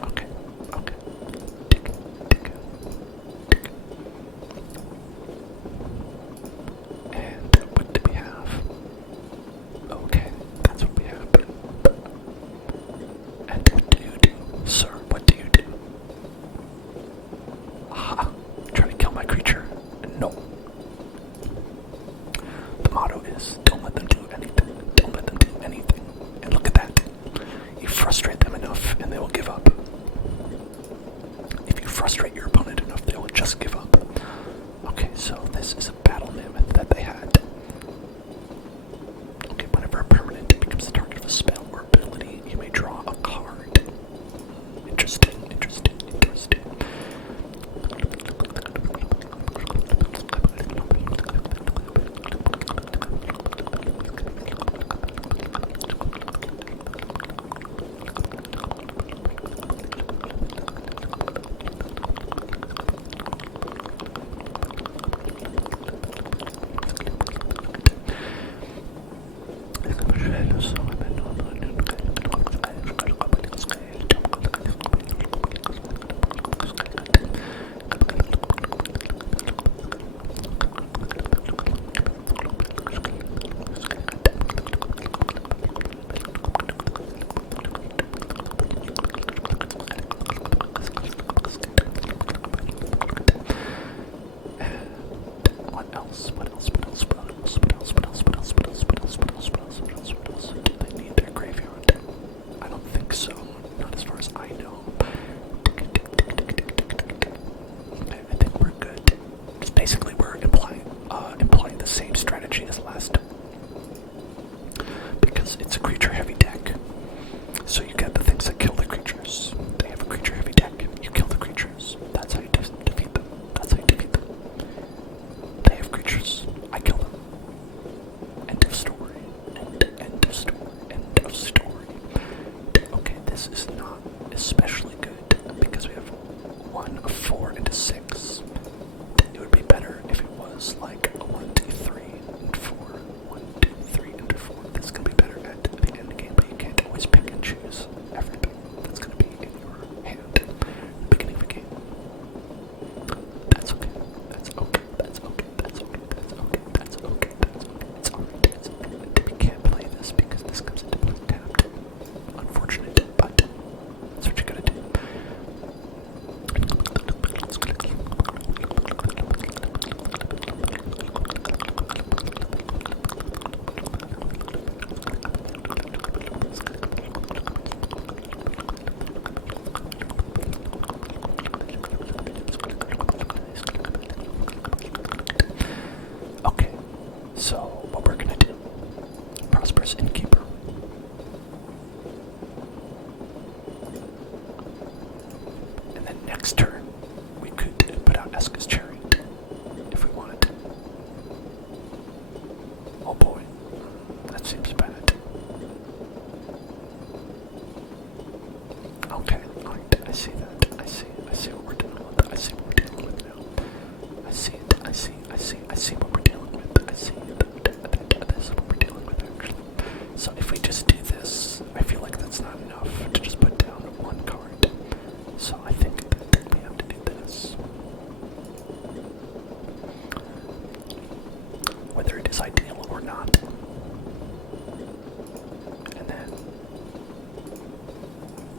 Okay. Tick. And what do we have? Okay, that's what we have. And what do you do, sir? What do you do? Aha! Try to kill my creature? No. The motto is, don't let them do anything. Don't let them do anything. And look at that. You frustrate them enough and they will give up. If you frustrate your opponent enough, they will just give up. Okay, so this is a battle mammoth that they had. Okay, whenever a permanent becomes the target of a spell or ability, you may draw a card. Interesting. basically we're employing the same strategy as last time. Because it's a creature-heavy deck. So you get the things that kill the creatures. They have a creature-heavy deck. You kill the creatures. That's how you defeat them. That's how you defeat them. They have creatures. I kill them. End of story. End of story. End of story. Okay, this is not especially good because we have 1, a 4, and a 6. It would be better if it was like a 1, 2, 3, and 4. 1, 2, 3, and 4. This is gonna be better at the end game, but you can't always pick and choose everything that's gonna be in your hand at the beginning of the game. That's okay. That's okay. That's okay. That's okay. That's okay. That's okay. That's okay. It's alright. It's okay. We can't play this because this comes into play tapped. Unfortunate, but that's what you gotta do. Okay, so what we're gonna do, Prosperous Innkeeper. And then next turn, we could put out Eska's Chariot, if we wanted. Oh boy, that seems bad. Okay, alright, I see that. I see what we're dealing with. I see what we're dealing with now. I see it. I see what we're dealing with. I see that this is what we're dealing with actually. So if we just do this, I feel like that's not enough to just put down 1 card. So I think that we have to do this. Whether it is ideal or not. And then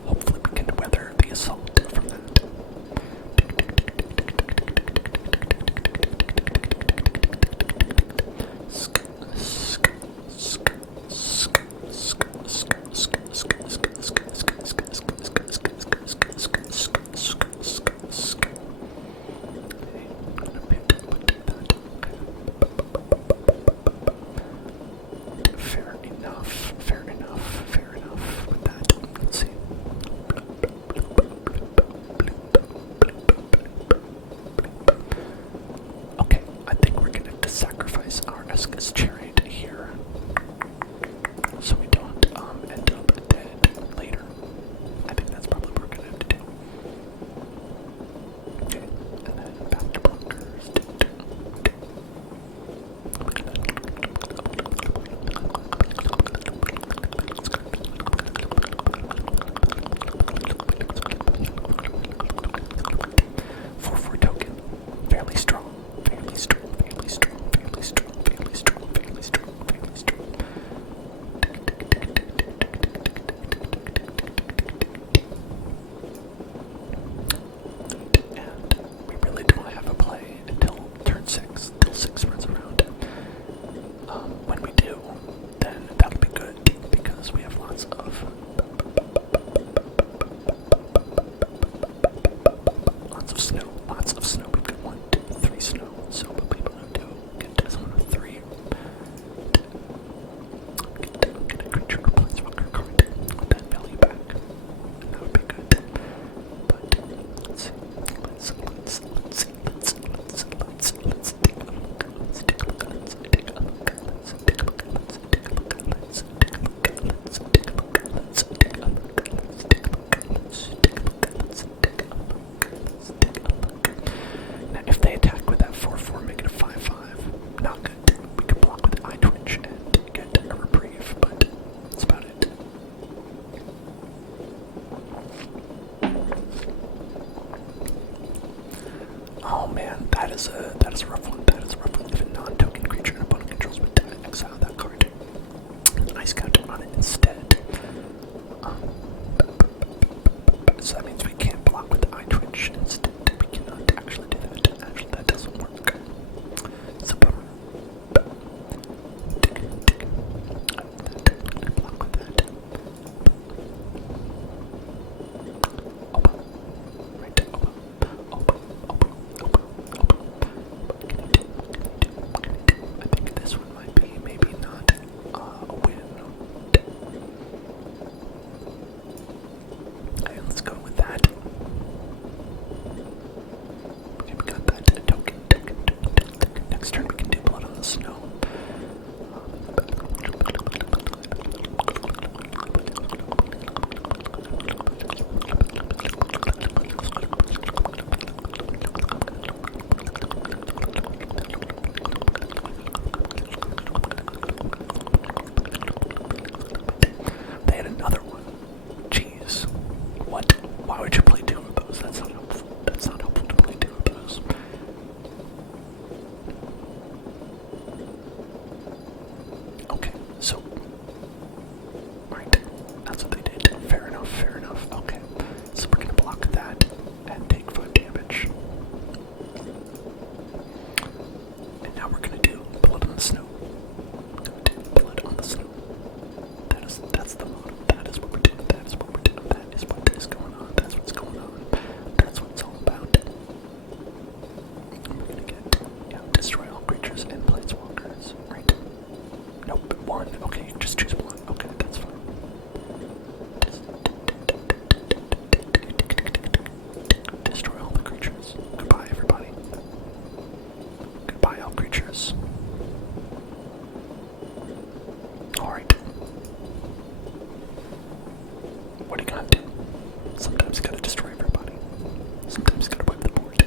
hopefully we can weather the assault from that. Fair enough with that. Let's see. Okay, I think we're gonna have to sacrifice our Eska's Chariot here. So we don't end up dead later. I think that's probably what we're gonna have to do. Okay, and then back to bunkers. For token. Fairly strong. Fairly strong. Fairly strong. Fairly strong. Fairly strong. Fairly strong. Fairly strong. And we really don't have a play until turn 6. Till 6 runs around. When we do, then that'll be good because we have lots of snow. Lots of snow. We've got 1, 2, 3 snow. So we'll be able to get someone with 3. Get a creature or planeswalker card with that value back. And that would be good. But let's see. Let's take a look. Let's take a look. Let's take a look. Let's take a look. Let's take a look. Let's take a look. Let's take a look. Let's take a look. Let's take a look. Let's take a look. Let's take a look. Let's take a look. Now, if they attack with that 4/4, make it a 5/5, not good. We could block with Eye Twitch and get a reprieve, but that's about it. Oh man, that is a rough one. That is a rough one. If a non-token creature an opponent controls would die, exile that card. Ice counter on it instead. So that means we can't block with Eye Twitch instead. We cannot actually do that. Actually, that doesn't work. It's a bummer. Block with that. Opa. Right. Opa. next turn we can do blood on the snow. They had another one. Jeez. What? Why would you play two of those? That's not helpful. That's not helpful to play two of those. Okay, so. Right. That's what they did. Fair enough, fair enough. Okay. So we're gonna block that and take 5 damage. And now we're gonna do blood on the snow. Blood on the snow. That's the motto. That is what we're doing. That is what we're doing. That is what is going on. That's what's going on. That's what it's all about. We're gonna get, destroy all creatures and planeswalkers. Right. Nope, 1. Okay, just choose 1. Okay, that's fine. Destroy all the creatures. Goodbye, everybody. Goodbye, all creatures. Alright. What are you gonna do? Sometimes you gotta destroy everybody. Sometimes you gotta wipe the board.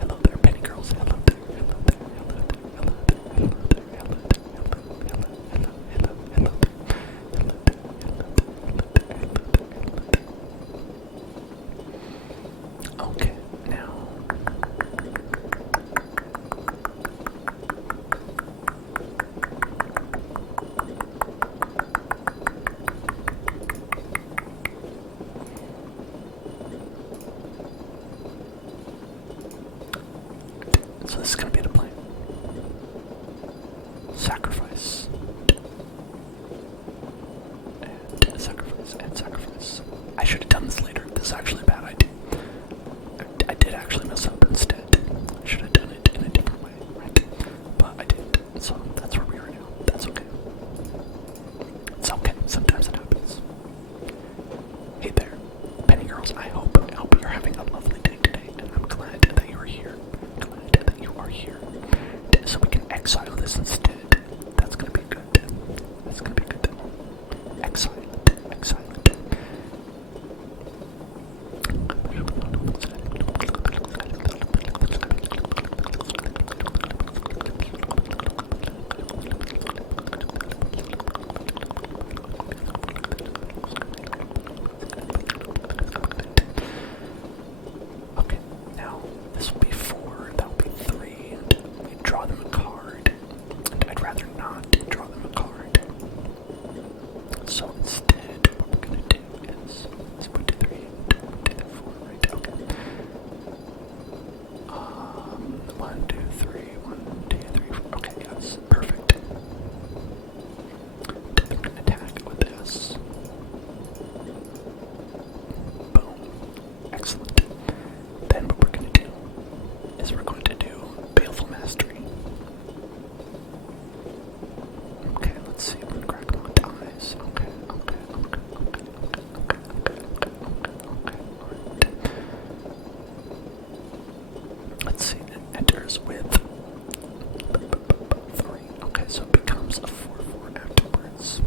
Hello there, penny girls. Hello there. Hello there. Hello there. Hello there. Hello there. Hello there. Okay, now. So this is going to be the plan. Sacrifice. And sacrifice. And sacrifice. I should have done this later. This is actually a bad idea. I did actually mess up instead. I should have done it in a different way, right? But I didn't. So that's where we are now. That's okay. It's okay. Sometimes it happens. Hey there, penny girls. I hope you're having a lovely day today, and I'm glad that you're here. Glad that you are here. So we can exile this instead. That's gonna be good. That's gonna be good. Exile it. Exile it. Okay, now this will be 4, that will be 3, and we draw them a card. And I'd rather not draw them a card. So instead, what we're gonna do is 1, 2, 3, 2, 4, right? Okay. 1, 2, 3, 1, 2, 3, 4. Okay, yes, perfect. Then we're gonna attack with this. Boom. Excellent. Then what we're going to do is we're going to do Baleful Mastery. Okay, let's see when Crackmont dies. Okay. Alright. Let's see, it enters with 3. Okay, so it becomes a 4/4 afterwards.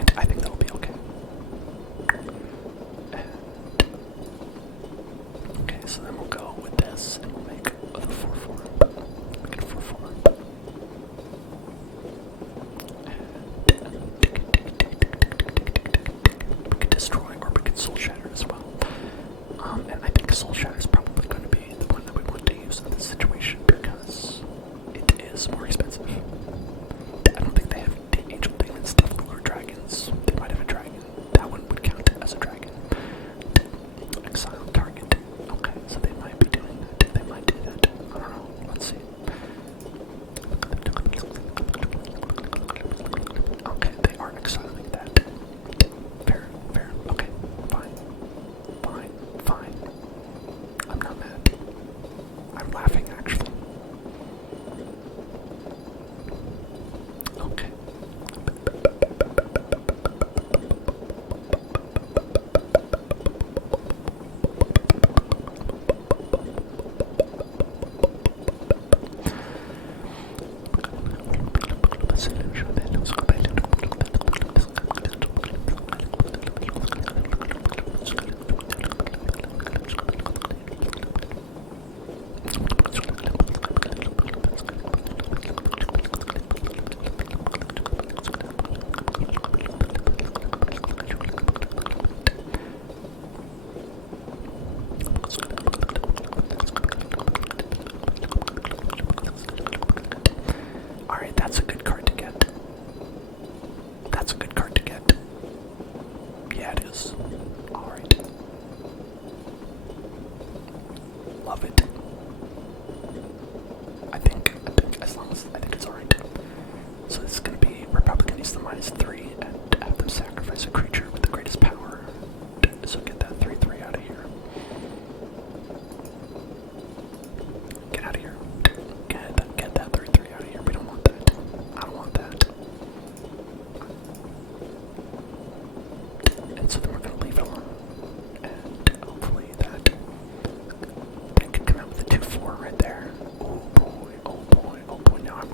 And I think that'll be okay. Okay, so then we'll go with this and we'll make the 4/4. Make it a 4/4. We could destroy or we could soul shatter as well. And I think soul shatter is probably going to be the one that we want to use in this situation because it is more expensive.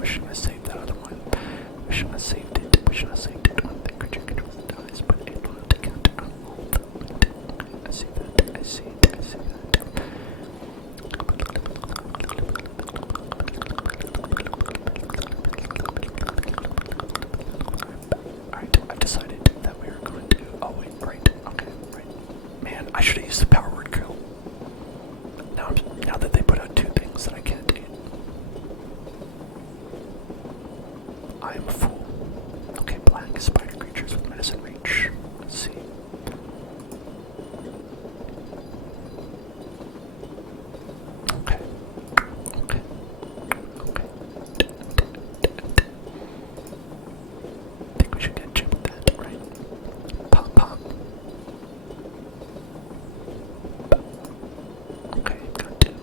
we shouldn't have saved that other one. We shouldn't have saved it. We shouldn't have saved it. When the creature controls the dice, but it will have to count on all the. I see that. I see it. I see that. Alright, I've decided that we are going to. Oh, wait, right. Okay, right. Man, I should have used the power word kill. Now that they put out two things that I can't do. I am a fool. Okay, black spider creatures with medicine reach. Let's see. Okay. Okay. Okay. I think we should get Jim with that, right? Pop, pop. Okay, got two.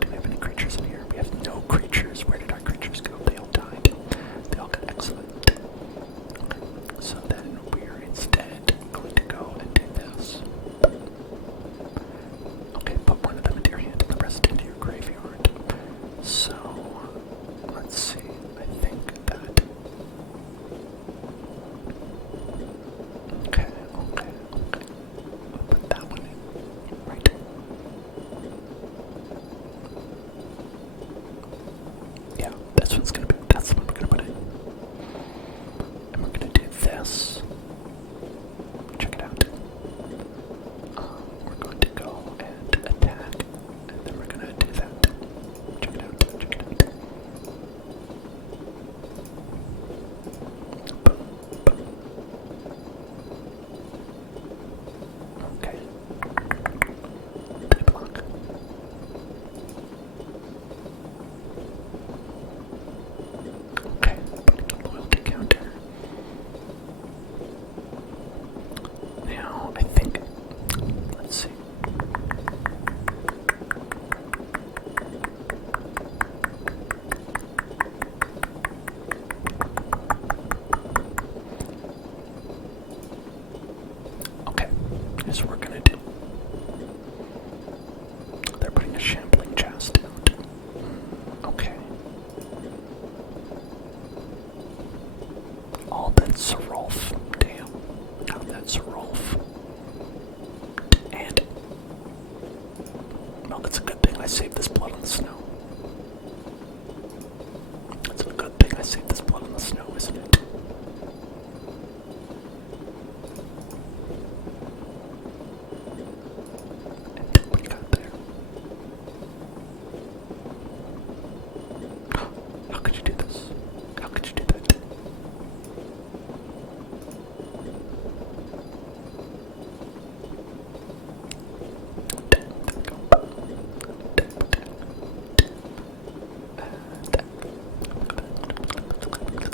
Do we have any creatures in here? We have no creatures. Where did our creatures go? They all died. They all got excellent. Okay, so then we're instead going to go and do this. Okay, put one of them into your hand and the rest into your graveyard. So, let's see. I think that. Okay. We'll put that one in. Right. Yeah, that's the one we're gonna put in. And we're gonna do this. Check it out. We're going to go and attack, and then we're gonna do that. Check it out. Check it out. Boom. Boom. Okay. They block. Okay, putting a loyalty counter. Now, I think, let's see. Okay, here's what we're gonna do. They're putting a shambling chest out. Okay. Oh, that's Serolf. Damn. Got that Serolf. And well, it's a good thing I saved this blood on the snow. It's a good thing I saved this blood on the snow, isn't it? And what do you got there? How could you do this? How could you do that? There we go.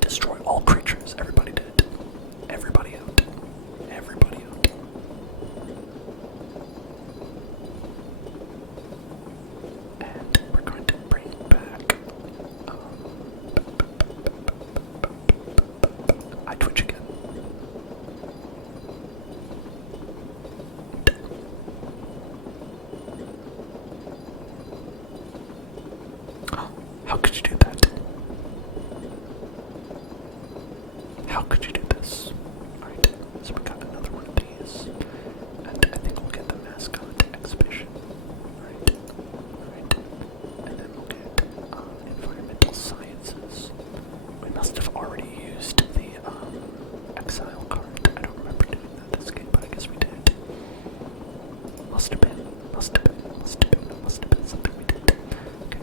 Destroy all creatures. Everybody did. Everybody out. Everybody out. And we're going to bring back. I twitch again. How could you do that? How could you do this? Alright, so we got another one of these. And I think we'll get the mascot exhibition. Alright. And then we'll get environmental sciences. We must have already used the exile card. I don't remember doing that this game, but I guess we did. Must have been something we did. Okay.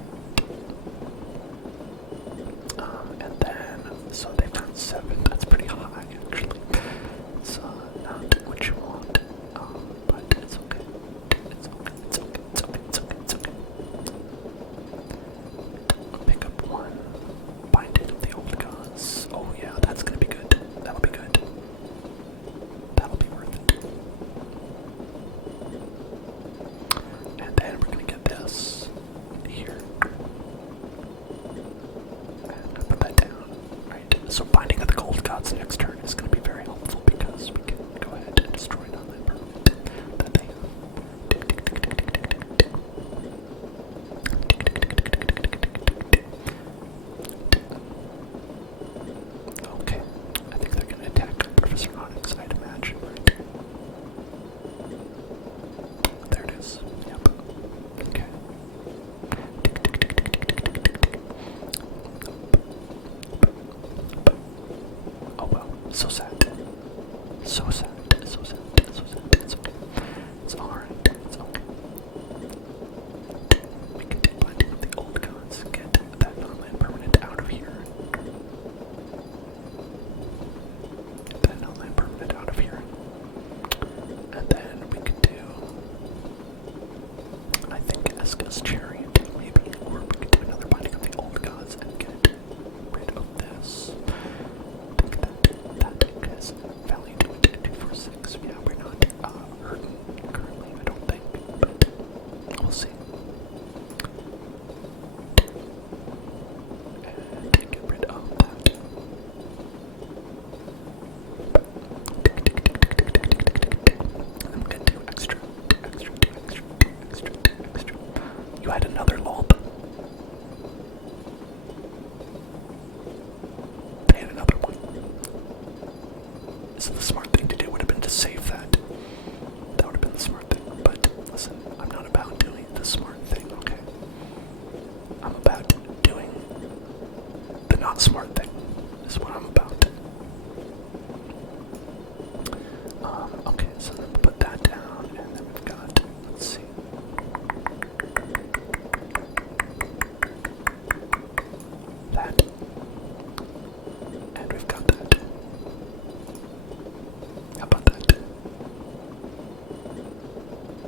this next turn is going to be very helpful because we can go ahead and destroy non-land permanent that they have. Okay, I think they're going to attack Professor Monics, I'd imagine, right? There it is. Yep. Okay. Oh well, so sad. So sad. So sad. So sad. It's okay. It's alright. It's okay. We can take blending of the old gods, get that non-land permanent out of here. Get that non-land permanent out of here. And then we could do, I think, Eska's Chariot, maybe, or we could do another binding of the old gods and get rid of this. I think that has value to it, 246. Yeah, we're not hurting currently, I don't think, but we'll see. And get rid of that. I'm gonna do extra. You had another lob. They had another one. So the smart thing to do would have been to save that. That would have been the smart thing. But listen, I'm not about doing the smart thing, okay? I'm about doing the not smart thing. Is what I'm about. Okay, so then we'll put that down, and then we've got, let's see. That. And we've got that. How about that?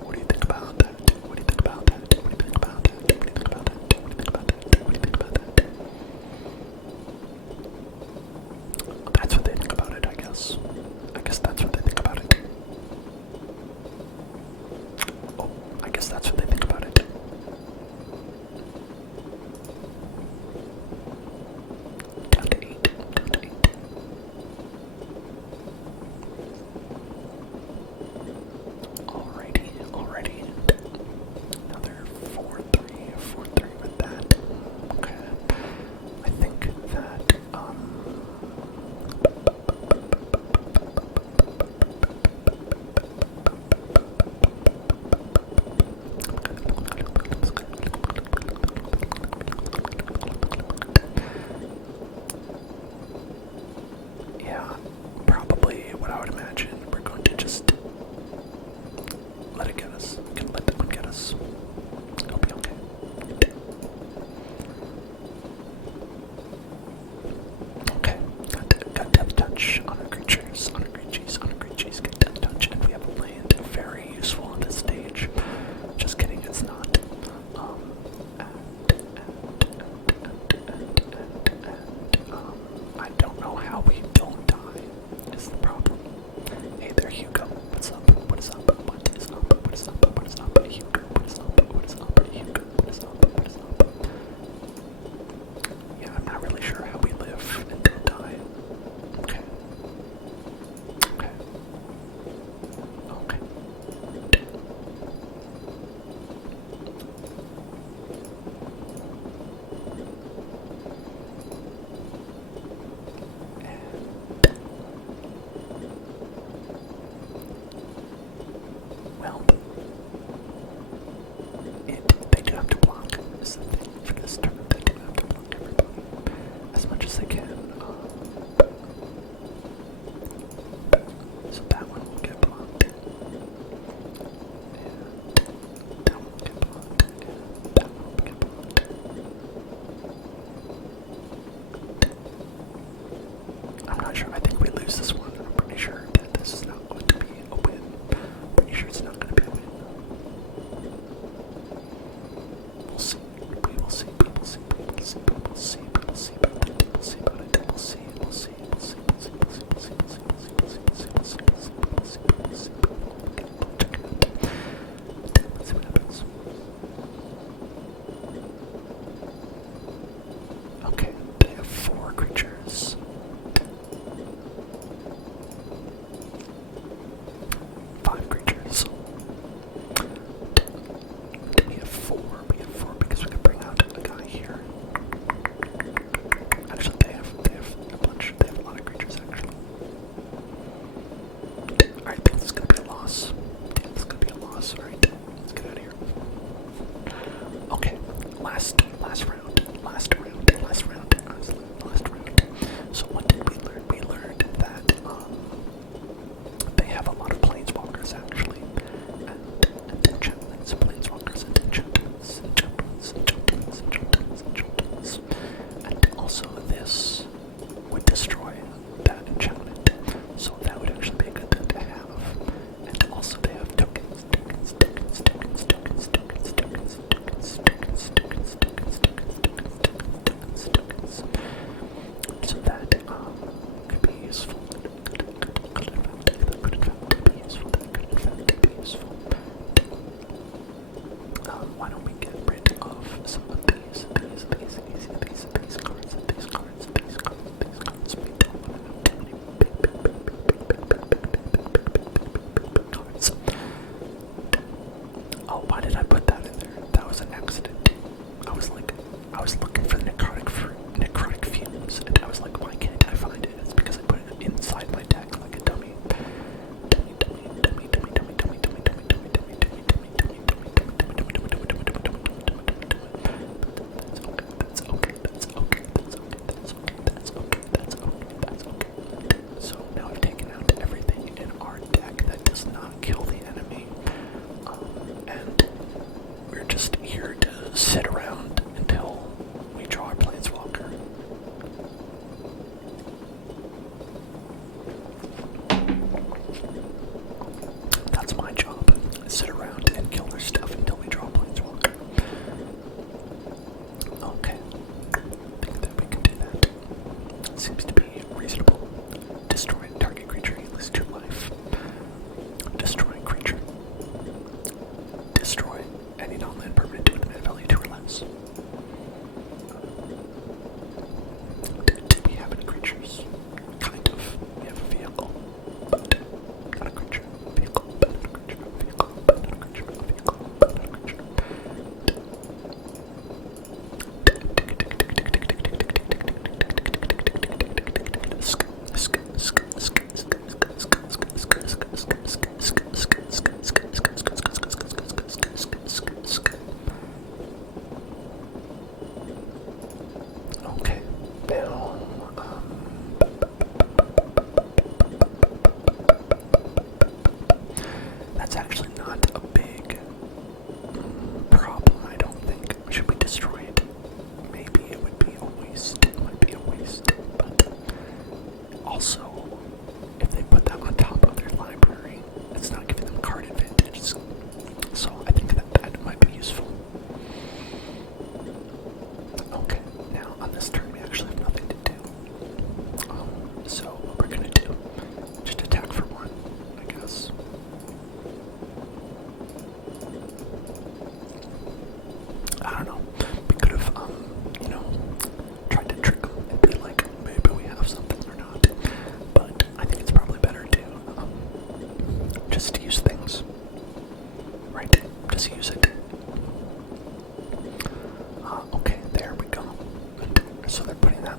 What do you think about that? What do you think about that? What do you think about that? What do you think about that? What do you think about that? What do you think about that? last round. So what did we learn? We learned that they have a lot of planeswalkers actually, and enchantments, planeswalkers and enchantments, and also this would destroy that enchantment. So that would actually be a good thing to have. And also they have tokens. So that could be useful. Could in fact be useful. Why don't we get rid of some of these cards? We don't want to have too many cards. Oh, why did I put that in there? That was an accident. I was looking for the necrotic fumes, and I was like, why can't I find it? It's because I put it inside my deck like a dummy. That's okay. So now I've taken out everything in our deck that does not kill the enemy, and we're just here to sit around until we draw our planeswalker. That's my job. Sit around and kill their stuff until we draw a planeswalker. Okay. I think that we can do that. Seems to be reasonable. Destroy target creature, he loses 2 life. Destroy creature. Destroy any non-land permanent with a mana value 2 or less. Do we have any creatures? Kind of. We have a vehicle, but not a creature. Vehicle, but not a creature. Vehicle, but not a creature. Vehicle, but not a creature. Okay, now, that's actually not a big problem, I don't think. Should we destroy it? Maybe it would be a waste. It might be a waste, but also, if they put that on top of their library, it's not giving them card advantages. So I think that might be useful. Okay, now on this turn we actually have nothing to do. So what we're gonna do, just attack for 1, I guess. I don't know. We could have, tried to trick them and be like, maybe we have something or not. But I think it's probably better to just use things. Right? Just use it. Okay, there we go. So they're putting that.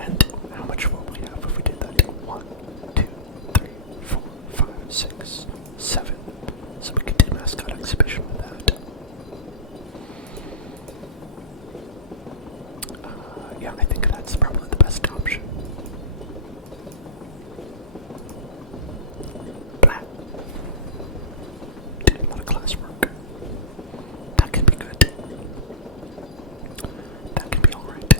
And how much will we have if we did that? 1, 2, 3, 4, 5, 6, 7. So we could do mascot exhibition with that. Yeah, I think that's probably the best option. Blah. Did a lot of classwork. That can be good. That can be alright.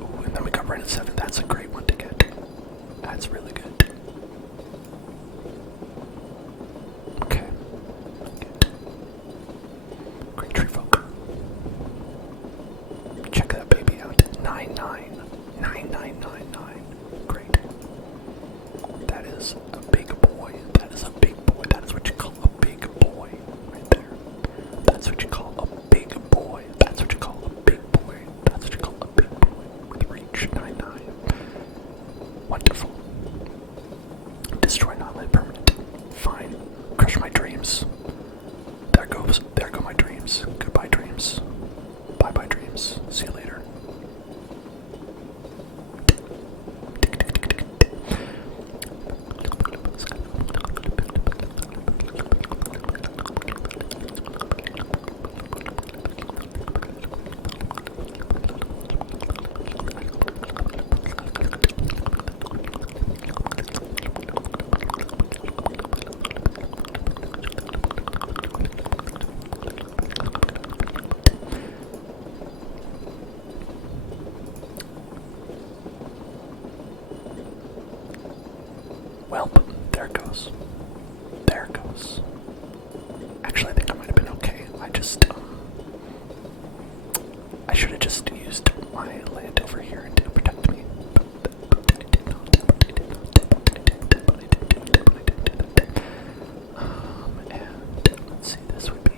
Ooh, and then we got right at 7. That's a great one to get. That's really good. Okay. Great tree folk. Check that baby out. 999999. Great. That is a big boy. That is a big boy. That is what you call a big boy. Right there. That's what you call a big boy. That's what you call a big boy. That's what you call a big boy. With reach 99. Wonderful. Destroy non-live permanent. Fine. Crush my dreams. There go my dreams. Goodbye dreams. Bye-bye dreams. See you later. Well, there it goes. There it goes. Actually, I think I might have been okay. I should have just used my land over here to protect me. But I did not. But I did not. And let's see, this would be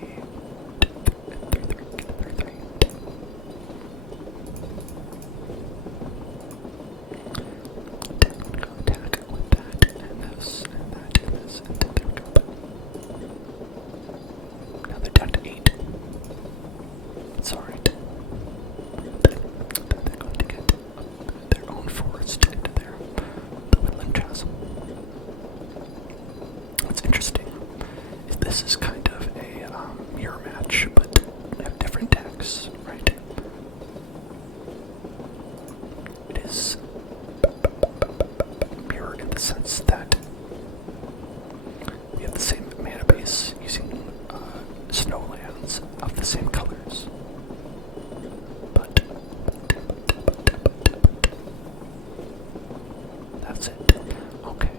3. Attack with that, and this, and that, and this, and there we go. Now they're down to 8. It's alright. They're going to get their own forest into the woodland chasm. What's interesting is this is kind of a mirror match, but they have different decks, right? It is mirror in the sense that we have the same mana base using snowlands of the same colors. But that's it. Okay.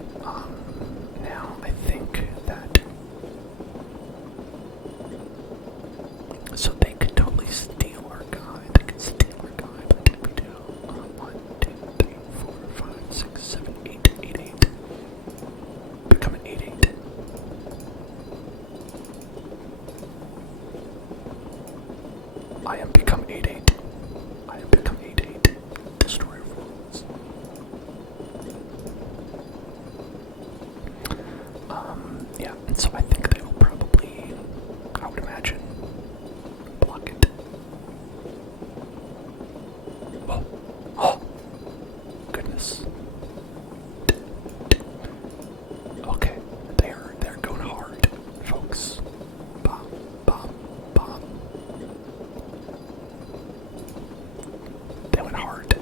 Now I think that so they could totally steal our guy. They could steal our guy, but did we do 1, 2, 3, 4, 5, 6, 7, 8, 8, 8. Become an 8, 8. I am become 8, 8. I am become 8, 8. Destroyer of worlds. Yeah, and so I think they will probably, I would imagine, block it. Oh, oh, goodness. Okay, they're going hard, folks. Bomb, bomb, bomb. They went hard.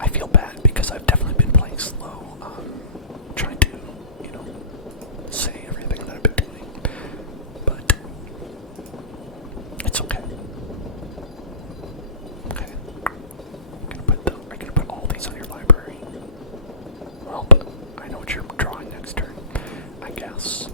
I feel bad because I've definitely been playing slow, trying to, say everything that I've been doing, but it's okay. Okay. Are you gonna put all these on your library? Well, I know what you're drawing next turn, I guess.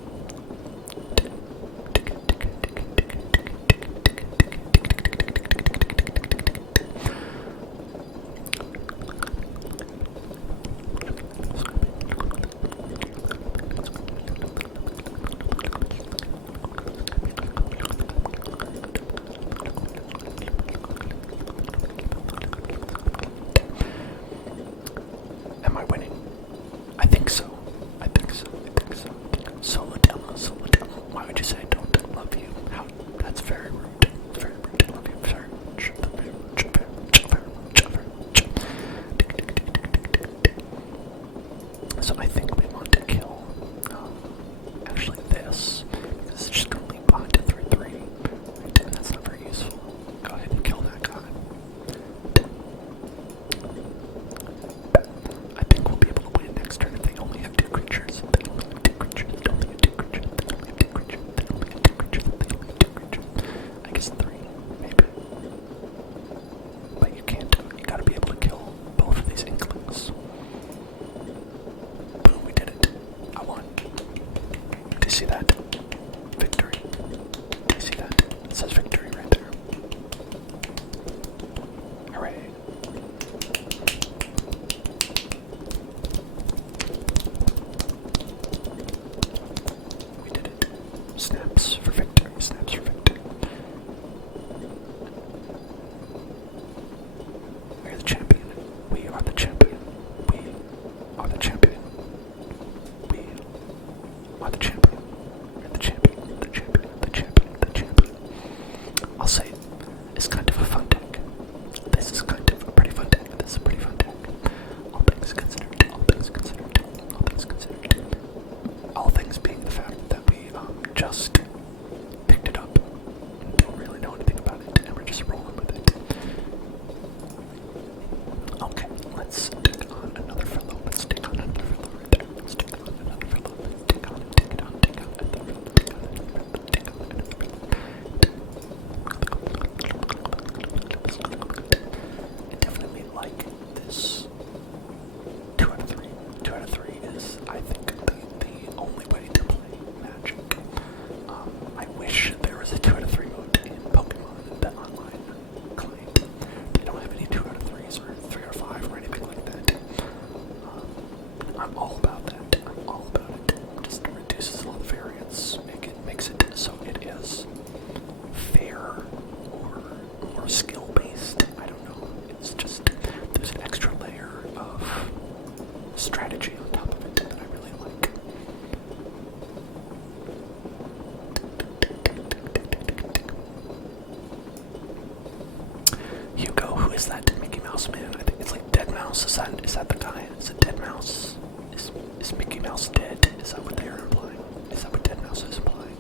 Mouse, is that the guy? Is it Dead Mouse? Is Mickey Mouse dead? Is that what they are implying? Is that what Dead Mouse is implying?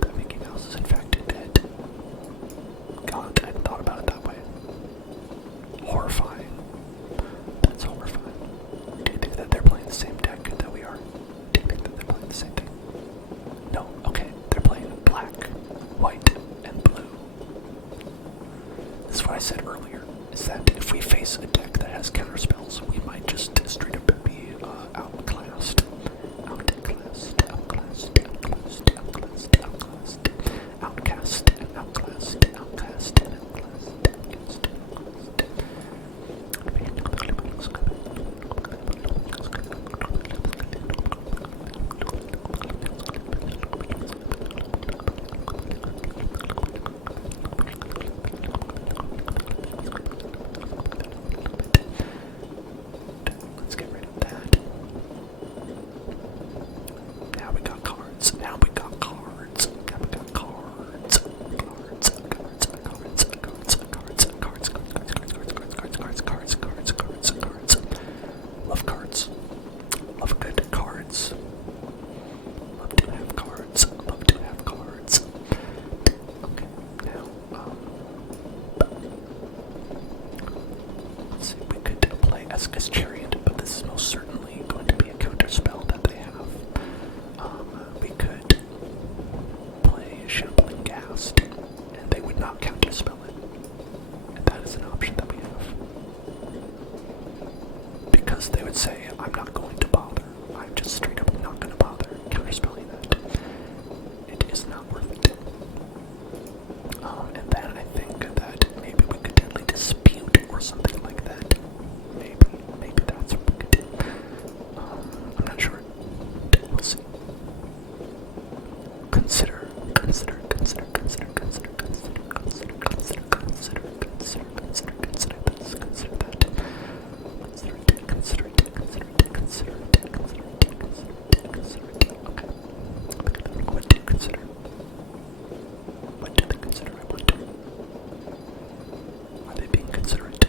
That Mickey Mouse is in fact dead? God, I hadn't thought about it that way. Horrifying. That's horrifying. Do you think that they're playing the same deck that we are? Do you think that they're playing the same thing? No, okay, they're playing black, white, and blue. This is what I said earlier, is that if we face a deck that has counterspells, we might just straight up be outclassed. Outcast and outclassed. Let's get rid of that. Now we got cards. Now we got cards. Now we got cards. Cards. Love cards. Love good cards. Love to have cards. Love to have cards. Okay, now, let's see, we could play Esca's Chariot, but this is most certainly going to be a counterspell that they have. We could play Shambling Ghast, and they would not counterspell it. And that is an option that we have. Because they would say, I'm not going to bother. I'm just straight up not going to bother counterspelling that. It is not worth it. And then I think that maybe we could deadly dispute or something like that. Maybe that's what we could do. I'm not sure. We'll see. Consider What do they consider? I wonder. Are they being considerate?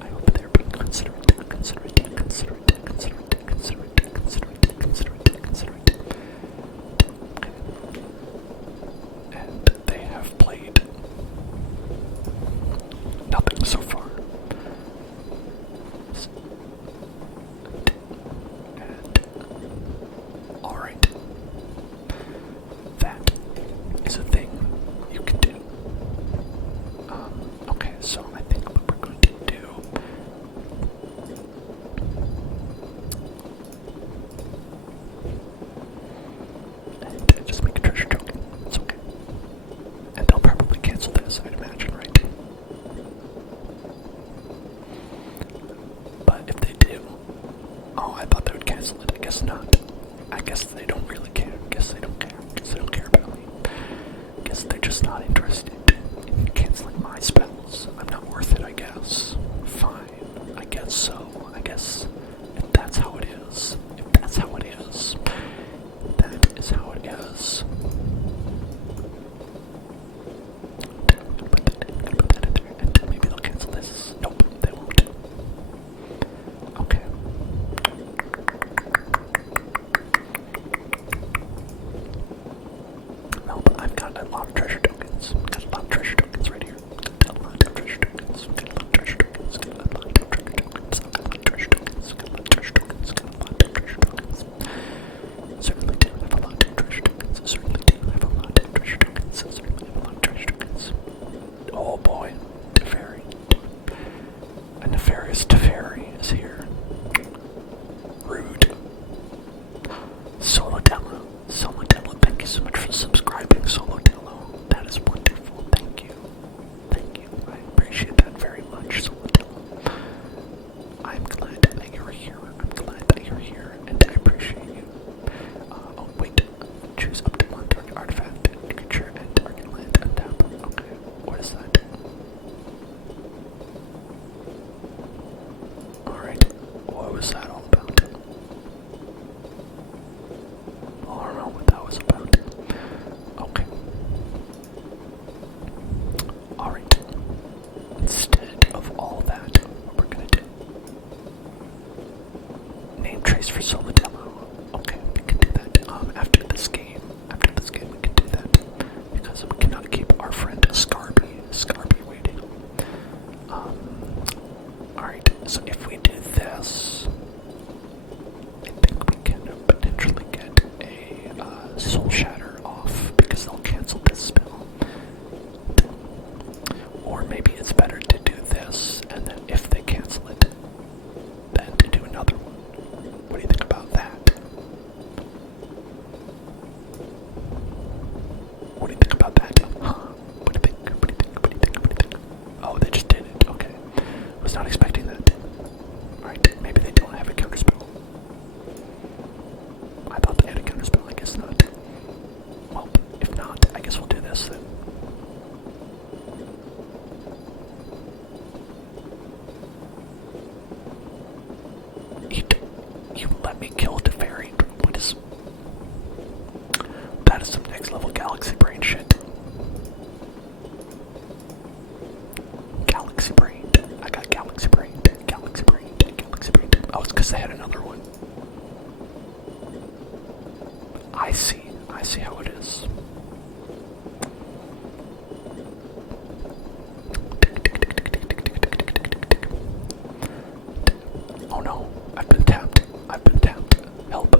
I hope they're being considerate. And they have played nothing so far. And alright. That is a thing you can do. Okay, so I think what we're going to do and just make a treasure token. It's okay. And they'll probably cancel this, I'd imagine, right? But if they do, oh, I thought they would cancel it. I guess not. I guess they don't really care. I guess they don't care. I guess they don't care about me. I guess they're just not interested in canceling my spells. I'm not worth it, I guess. Fine. I guess so. I guess if that's how it is. If that's how it is. That is how it is. Put that in there. And maybe they'll cancel this. Nope, they won't. Okay. Well, but I've got a lot of treasure tokens. Got a lot of treasure tokens right here. Got a lot of treasure tokens. Got a lot of treasure tokens. Got a lot of treasure tokens. Got a lot of treasure tokens. Got a lot of treasure tokens. Got a lot of treasure tokens. Certainly do have a lot of treasure tokens. Certainly do have a lot of treasure tokens. Certainly have a lot of treasure tokens. Oh boy, Teferi. A nefarious Teferi is here. Rude. Solodello, thank you so much for subscribing, Solodello. That is wonderful. Thank you. Thank you. I appreciate that very much, Solodello. I'm glad that you're here. I'm glad that you're here, and I appreciate you. Oh, wait. Choose up to one target artifact, creature, and target land untap. Okay, what is that? Alright, what was that all about? I don't know what that was about. Okay. Alright. Instead of all that, what we're gonna do trace for solo demo. Okay, we can do that. After this game, we can do that because we cannot keep our friend Scarby waiting. Alright, so if we do this, I think we can potentially get a Soul Shatter off because they'll cancel this spell. Or maybe it's better to do this, and then if they cancel it, then to do another one. What do you think about that? What do you think about that? Huh? What do you think? Oh, they just did it. Okay. Was not expecting that. Alright, maybe they don't have a counterspell. I thought they had a counterspell. I guess not. Well, if not, I guess we'll do this then. You let me kill Teferi. What is... That is some next level galaxy brain shit. Galaxy brain. I got galaxy brain. Galaxy brain. Galaxy brain. Oh, it's because they had another one. I see how it is. Oh no, I've been tapped. Help.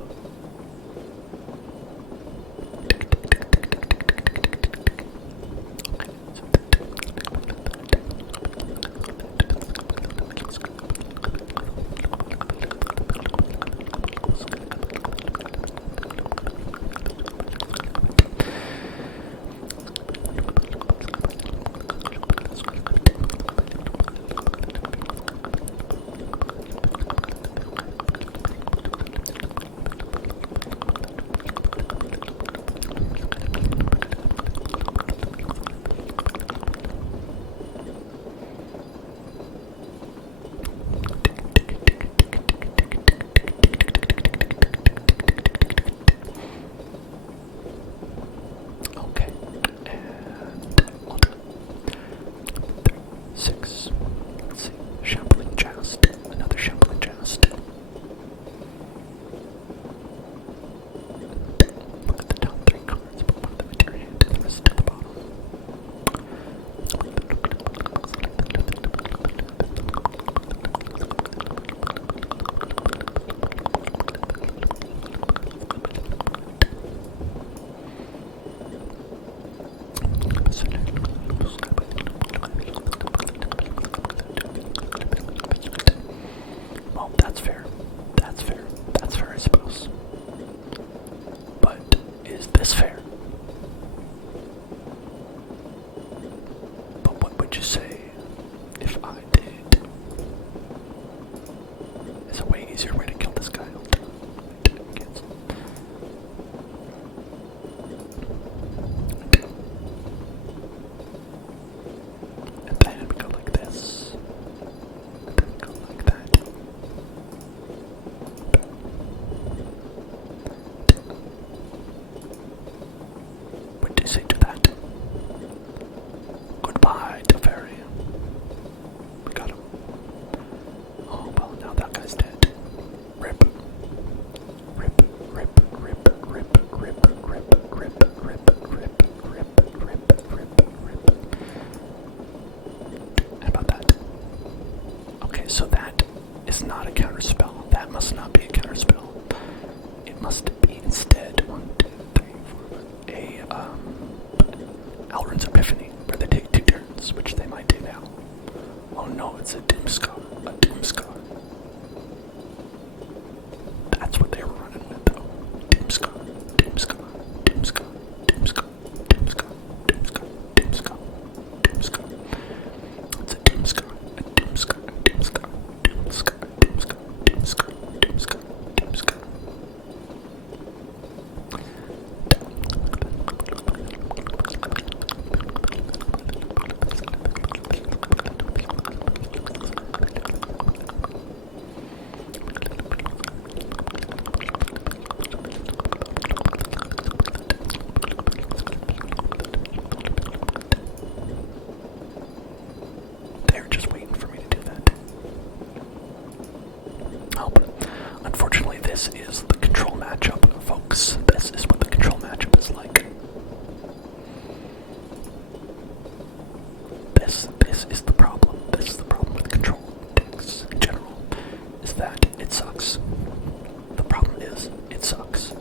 this is the control matchup, folks. This is what the control matchup is like. This is the problem. This is the problem with control decks in general, is that it sucks. The problem is, it sucks.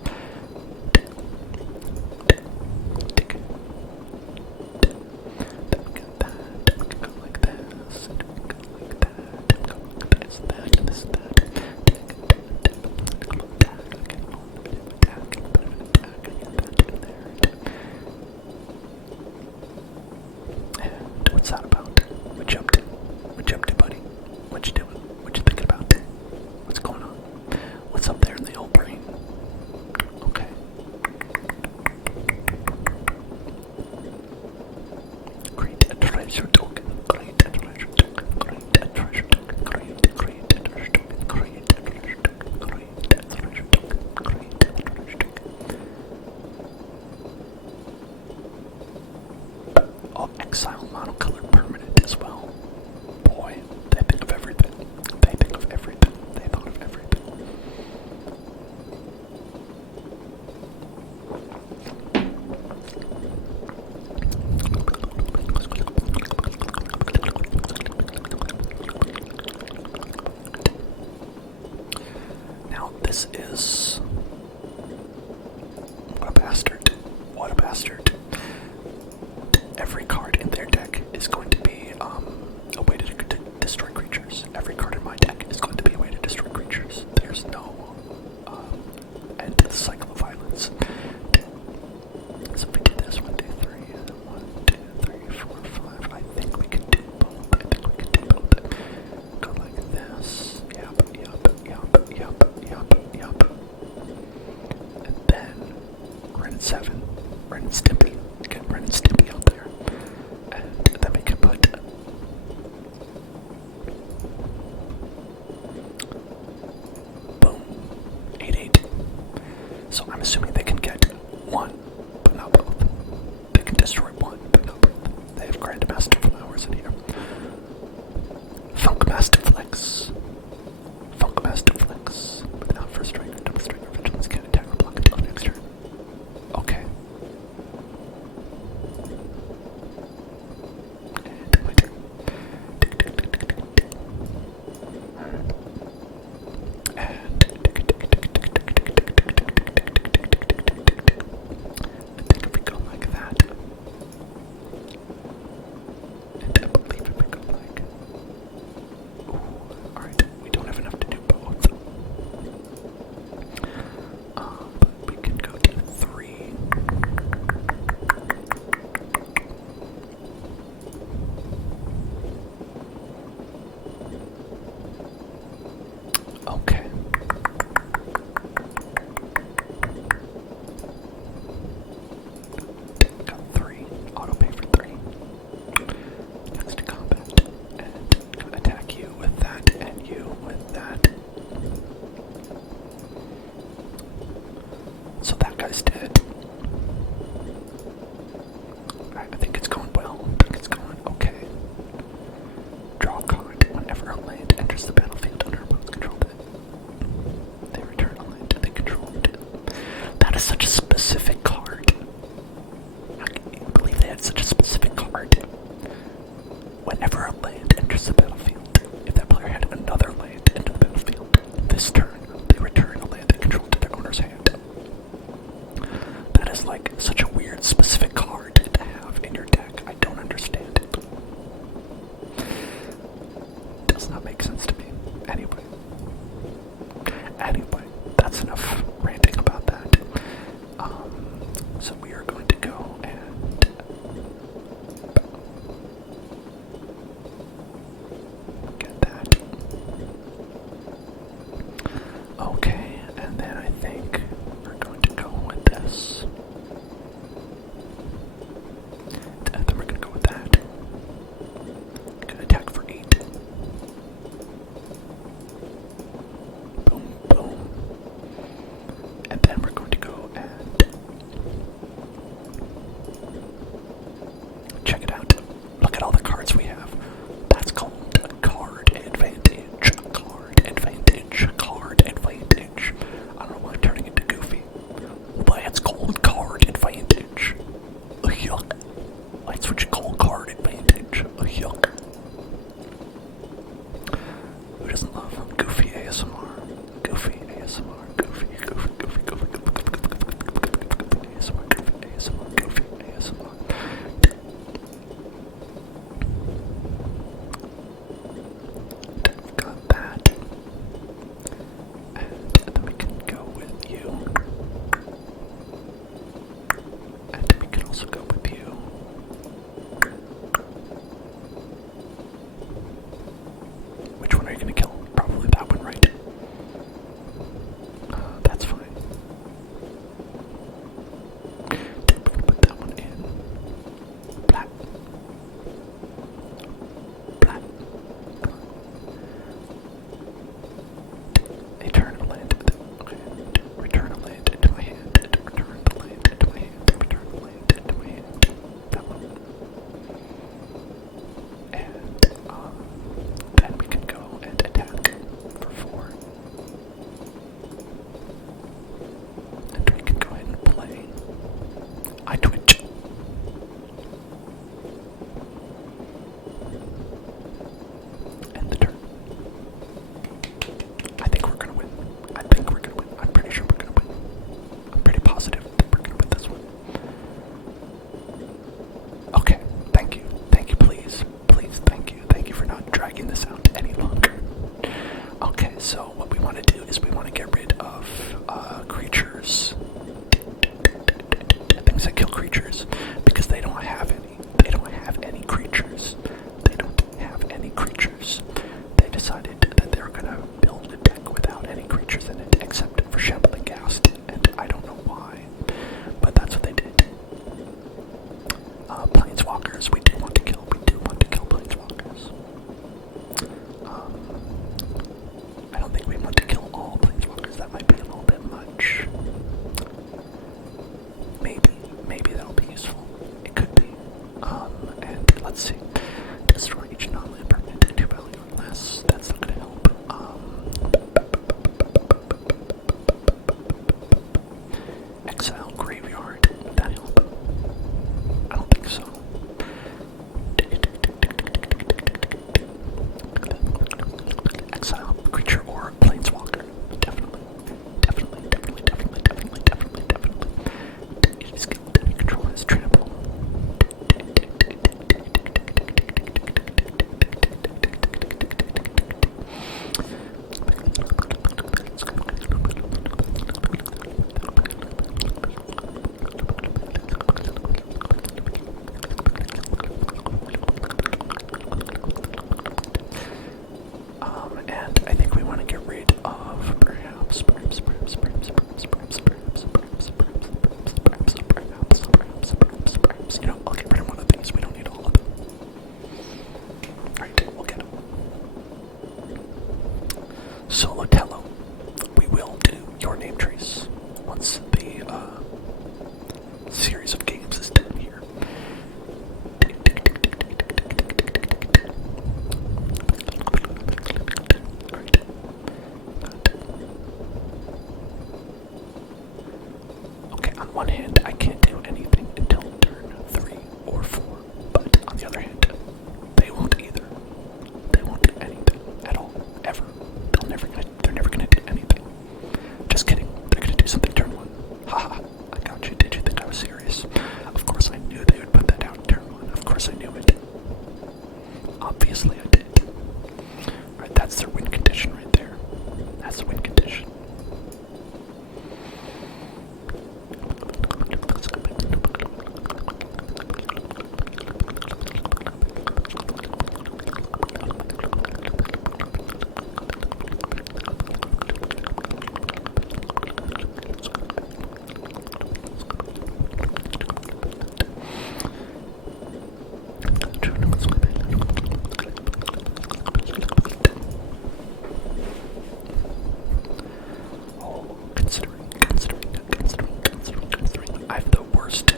What's that about? What you up to? What you up to, buddy? What you doing? What you thinking about? What's going on? What's up there in the old brain? Okay. Create a treasure token. Create a treasure token. Create a treasure token. Create a treasure token. Create a treasure token. Create a treasure token. Create a treasure token. Oh, exile monocolored permanent as well. Boy, they think of everything. They think of everything. They thought of everything. Now, this is... what a bastard. What a bastard. Every card in their deck is going to be a way to destroy creatures. Every card in my deck is going to be a way to destroy creatures. There's no end to the cycle of violence. So if we do this, 1, 2, 3, 1, 2, 3, 4, 5, I think we can do both. I think we can do both. Go like this. Yup. And then Ren and 7. Ren and Stimpy. Get Ren and Stimpy out there. And then we can put boom, 8/8. So I'm assuming they can get one, but not both. They can destroy one, but not both. They have Grandmaster Flowers in here. Funkmaster Flex. Funkmaster Flex. Without first strike or double strike or vigilance, can't attack or block until next turn. Okay. And my turn. And I think if we go like that, and I believe if we go like, ooh, alright, we don't have enough to do both. But we can go to 3. Okay. Got 3. Auto pay for 3. Next to combat. And attack you with that, and you with that. So that guy's dead. I think it's going well. I think it's going okay. Draw a card whenever a land enters the battlefield under opponent's control. They return a land they controlled. That is such a specific card. I can't believe they had such a specific card. Whenever a land enters the battlefield, if that player had another land enter the battlefield, this turn they return a land they controlled to their owner's hand. That is like such a weird specific card to have in your deck. I don't understand it. Does not make sense to me. Anyway, that's enough ranting about that. So we are going to go and get that. Okay, and then I think we're going to go with this. And then we're going to go with that. Gonna attack for 8. Boom, boom. we want to do is we want to get rid of creatures, things that kill creatures, because they don't have any. They don't have any creatures. They don't have any creatures. They decided that they were going to build a deck without any creatures in it, except for Shambling Ghast, and I don't know why, but that's what they did. Planeswalkers, we do want to kill planeswalkers. I don't think we want to kill all planeswalkers. That might be a little bit much. Maybe that'll be useful. It could be. And let's see. Destroy each non-land permanent at 2 value or less. That's not gonna help. Exile graveyard. Would that help? I don't think so. Exile creature or planeswalker. Definitely. Skeleton control his trample. And I think we want to get rid of perhaps, I'll get rid of one of these. We don't need all of them. Alright, we'll get them. Solotello. We will do your name trace once the series of games is done here. Okay, on one hand, I can't do anything until turn 3 or 4, but on the other hand, they won't either. They won't do anything at all, ever. They're never gonna do anything. Just kidding. They're gonna do something turn 1. Haha, I got you. Did you think I was serious? Of course I knew they would put that out in turn 1. Of course I knew it. Obviously I did. Alright, that's their win condition right there. That's the win condition. Considering, I have the worst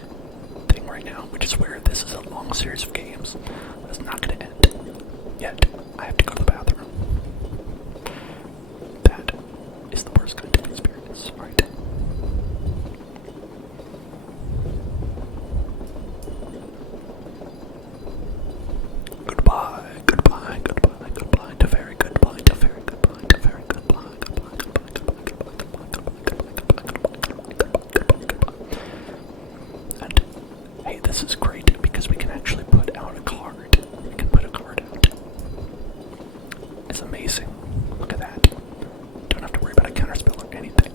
thing right now, which is where this is a long series of games that is not going to end. Yet, I have to go to the bathroom. That is the worst kind of experience, right? Goodbye. To very goodbye. And hey, this is great because we can actually put out a card. We can put a card out. It's amazing. Look at that. Don't have to worry about a counterspell or anything.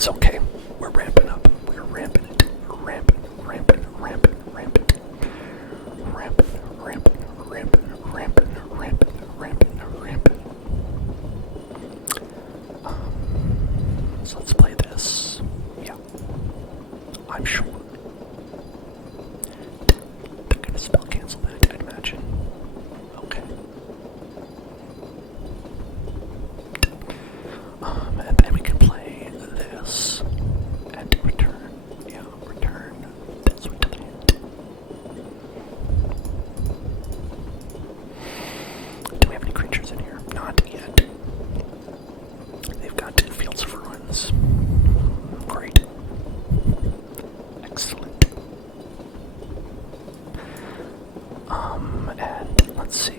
It's okay. We're ramping up. We're ramping it. Ramping. So let's play this. Yeah. I'm sure. They're gonna spell cancel that, I'd imagine. Okay. And then we can play this and return. Yeah, return. That's what I meant. Do we have any creatures in here? Not yet. They've got 2 fields of ruins. Great. Excellent. And let's see.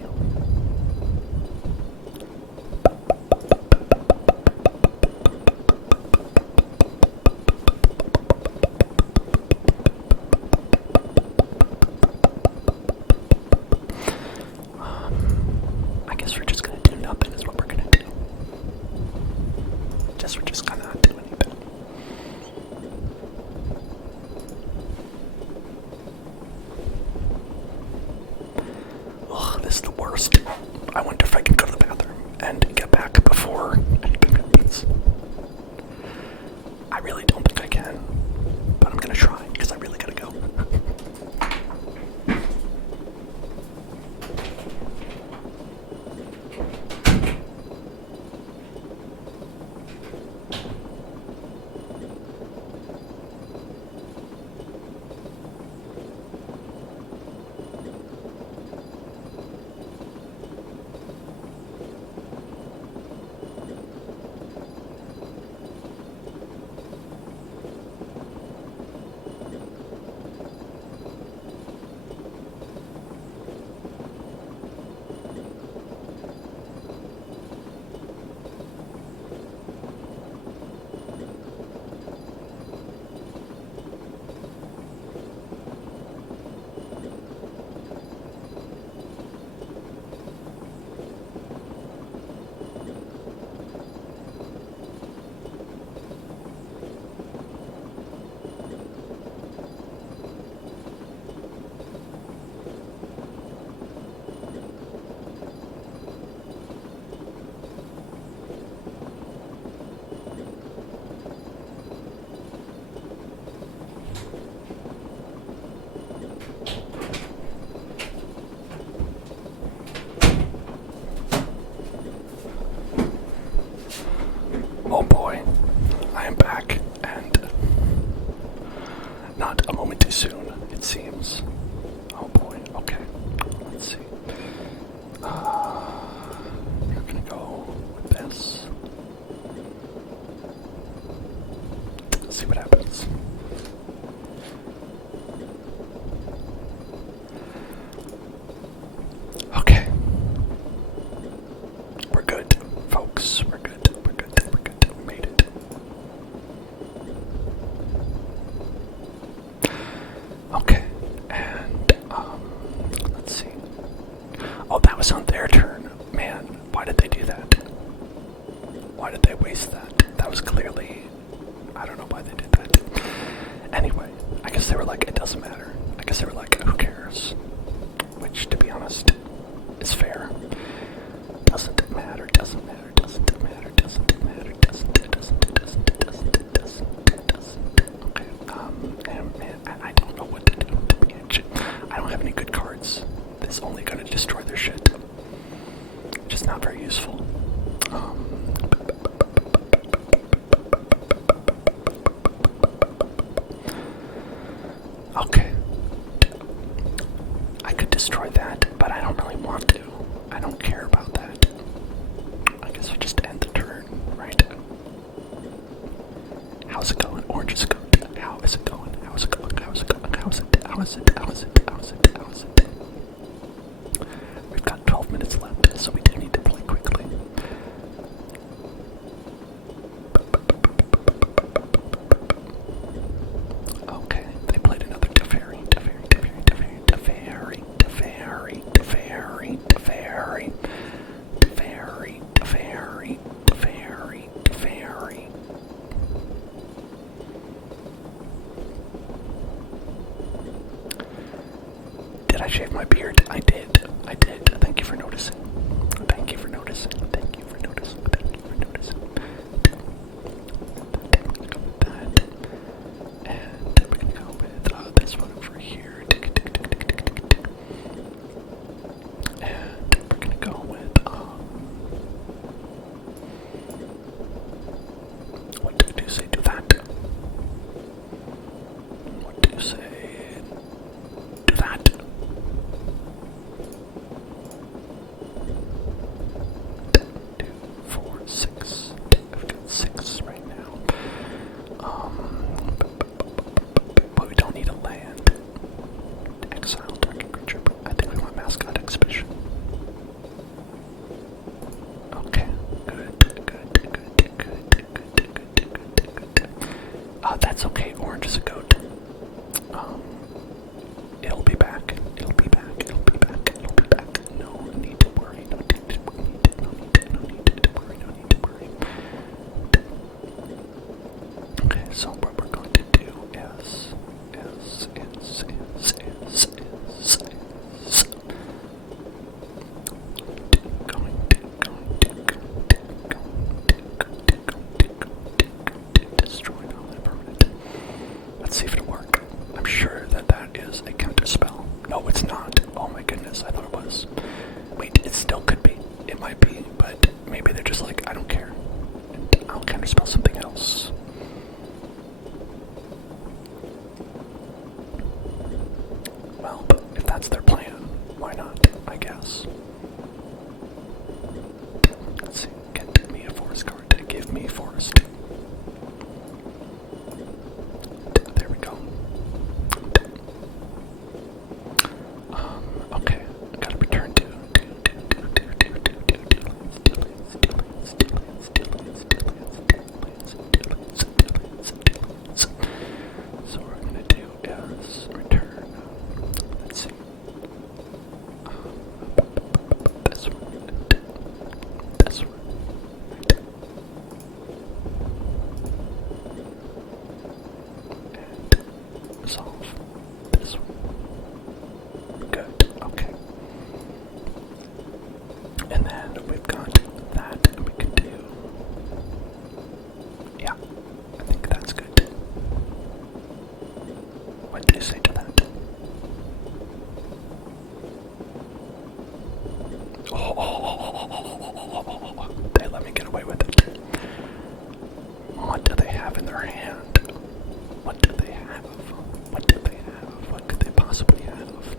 I guess we're just gonna do nothing is what we're gonna do. We're just gonna not do anything. Ugh, this is the worst. I wonder if I can go to the bathroom and get back before anything happens. I really don't think I can, but I'm gonna try, because I really gotta go. Oh boy, I am back, and not a moment too soon, it seems. Oh boy, okay, let's see. We're gonna go with this. Let's see what happens. Okay. We're good, folks. We're good. We made it. Okay. And, let's see. Oh, that was on their turn. Man, why did they do that? Why did they waste that? That was clearly... I don't know why they did that. Anyway, I guess they were like, it doesn't matter. I guess they were like, who cares? Which, to be honest, is fair. Doesn't matter, doesn't matter, doesn't matter, doesn't matter, doesn't. Okay, and man, I don't know what to do, to be honest. I don't have any good cards. This is only gonna destroy their shit. Just not very useful. Okay. I could destroy that, but I don't really want to. I don't care about that. I guess we just end the turn, right? How's it going? Orange is good. How is it going? How is it going? How is it going? How is it? How is it? How is it? How is it? How is it? We've got 12 minutes left, so we do need to play quickly. Okay, they played another Teferi. shaved my beard. I did. I did. Thank you for noticing. Thank you for noticing. Thank you for noticing. Thank you for noticing. That. And we're gonna go with this one over here. And we're gonna go with what do you say? Do that. What do you say? Do that. 2, 4, 6. I've got 6 right now. But we don't need a land. Exile target creature. I think we want mascot exhibition. Okay. Good. That's okay. Orange is a goat. It'll be back. It'll be back. It'll be back. It'll be back. No need to worry. No need to worry. No need to worry. No need to worry. Okay, so what we're going to do is destroy all that permanent. Let's see if it'll work. I'm sure that is a counter spell. No, it's not. Oh my goodness, I thought it was. Wait, it still could be. It might be, but maybe they're just like, I don't care. And I'll counter spell something else. Well, if that's their plan, why not? I guess. Let's see. Get me a forest card to give me forest. There we go. Okay, I gotta return to so what we're gonna do is return. Let's see. This one. This one. And resolve this one. Good. Okay. And then we've got that, and we can do. Yeah, I think that's good. What do you say to that? They let me get away with it. What do they have in their hand? What do they have? What do they have? What could they possibly have?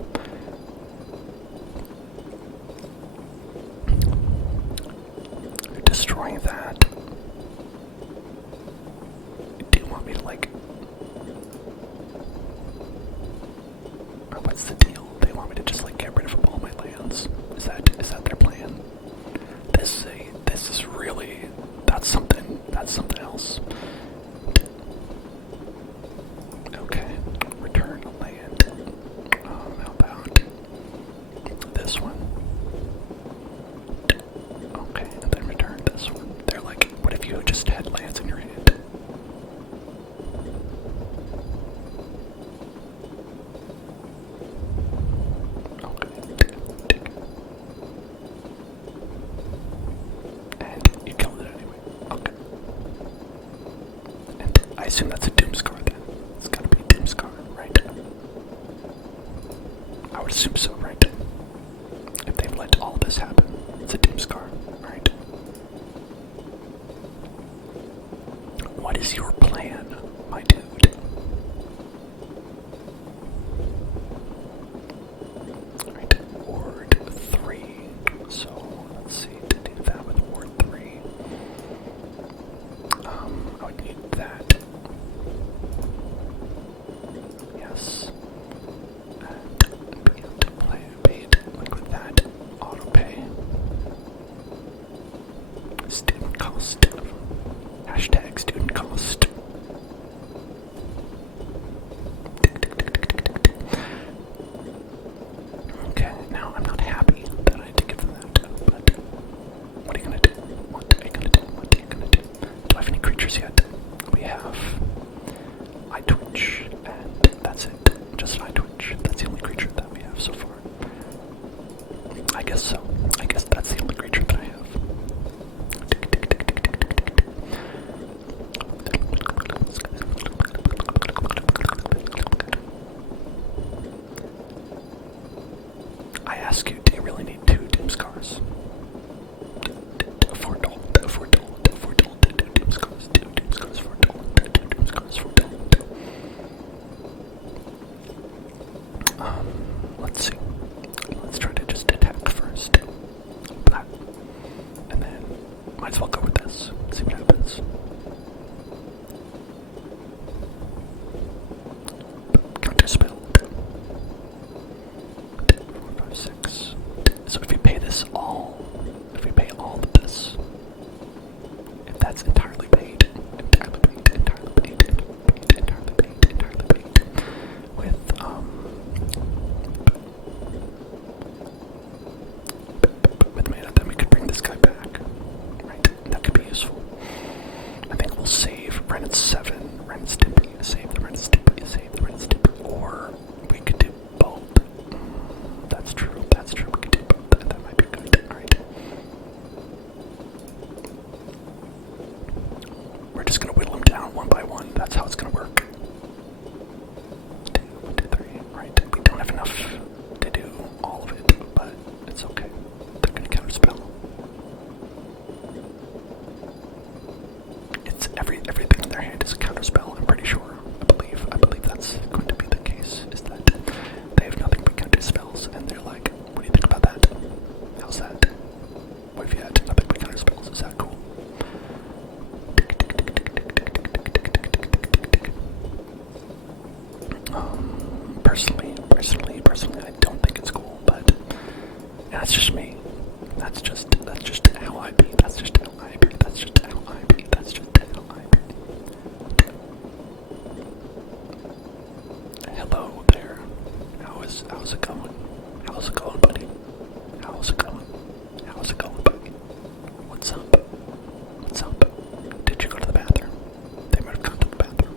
They're destroying that. Do you want me to like... What's the deal? They want me to just like get rid of all my lands? Is that their plan? This is really... That's something else. Okay, return a land. How about this one? Okay, and then return this one. They're like, what if you just had lands in your hand? Okay. And you killed it anyway. Okay. And I assume that's a Doomscar then. It's gotta be a Doomscar, right? I would assume so, right? If they've let all this happen, it's a Doomscar, right? What is your plan, my dude? Right, Ward 3. So, let's see, to do that with Ward 3. I would need that. Yes. And be able to play paid like with that. Auto pay. Student cost. Hashtag student cost. Okay, now I'm not happy that I had to give them that, but what are you gonna do? What are you gonna do? What are you gonna do? Do I have any creatures yet? We have that's 7. Ren and Stimpy, save the Ren and Stimpy, save the Ren and Stimpy. Or we could do both. That's true, we could do both. That might be good. Alright. We're just gonna whittle them down one by one. That's how it's gonna work. 1, 2, 3. Right. We don't have enough to do all of it, but it's okay. They're gonna counterspell. It's everything in their hand is a counterspell, I'm pretty sure. I believe that's going to be the case, is that they have nothing but counterspells, and they're like, what do you think about that? How's that? What if you had nothing but counterspells? Is that cool? Personally, I don't think it's cool, but that's just me. That's just how I be. That's just how I be. That's just how I be. That's just how I be. Hello there. How's it going? How's it going, buddy? How's it going? How's it going, buddy? What's up? What's up? Did you go to the bathroom? They might have gone to the bathroom.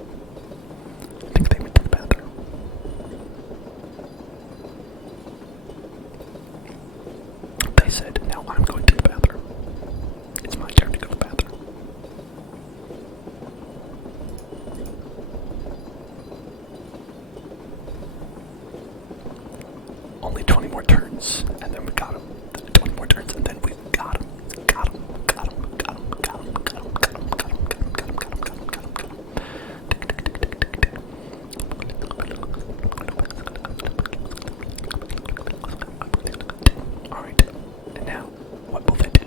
I think they went to the bathroom. They said, now I'm going to the bathroom. It's my turn to go to the bathroom. Only 20 more turns, and then we got him. 20 more turns, and then we got him. Got him. Alright, and now, what will they do?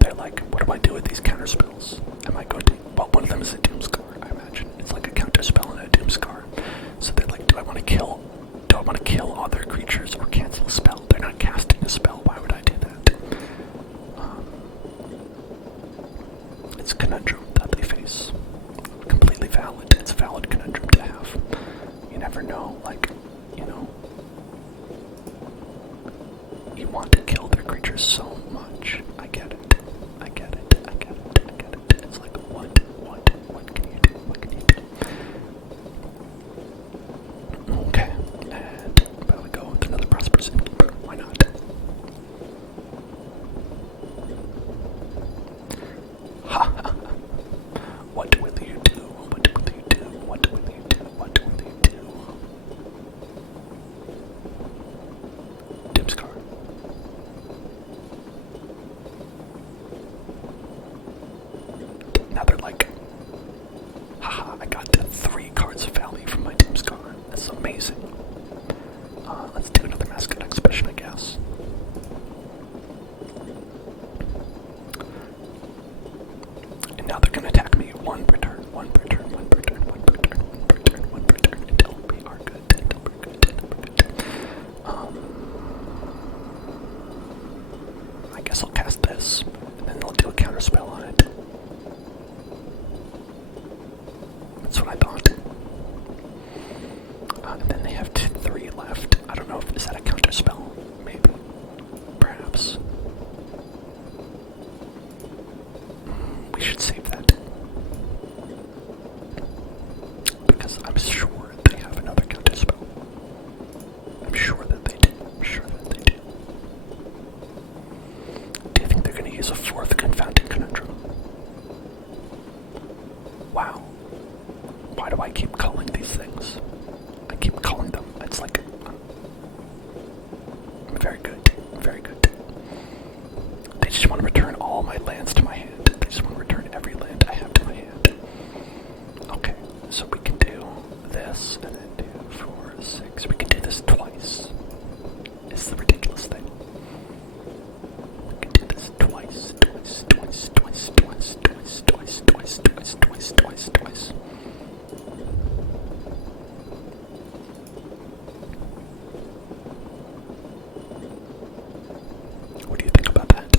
They're like, what do I do with these counter spells? Am I going to, well, one of them is a Doomscar, I imagine. It's like a counter spell and a Doomscar. So they're like, do I want to kill other creatures or cancel a spell? They're not casting a spell, why would I do that? It's a conundrum that they face. Completely valid. It's a valid conundrum to have. You never know, like, you know, you want to kill their creatures so much. I get it. It's like, what can you do? What can you do? Okay, and about to go with another Prosperous Innkeeper. Why not? Ha ha. What will you do? What will you do? What will you do? What will you do? Doomscar. Now they're like, haha, I got 3 cards of value from my Doomscar. That's amazing. Let's do another mascot exhibition, I guess. And now they're gonna attack me one per turn, until we are good, I guess I'll cast this, and then they'll do a counter spell on it. That's what I thought. And then they have 3 left. I don't know if is that a counter spell? Maybe. Perhaps. We should save that. Because I'm sure they have another counter spell. I'm sure that they do. Do you think they're going to use a 4th Confounding Conundrum? Wow. Why do I keep calling these things? I keep calling them. It's like, very good. They just want to return all my lands to my hand. They just want to return every land I have to my hand. Okay, so we can do this, and then 2, 4, 6. We can do this twice. It's the ridiculous thing. We can do this twice. What do you think about that?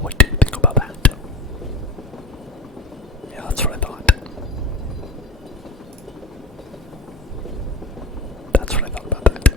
What do you think about that? Yeah, that's what I thought. That's what I thought about that.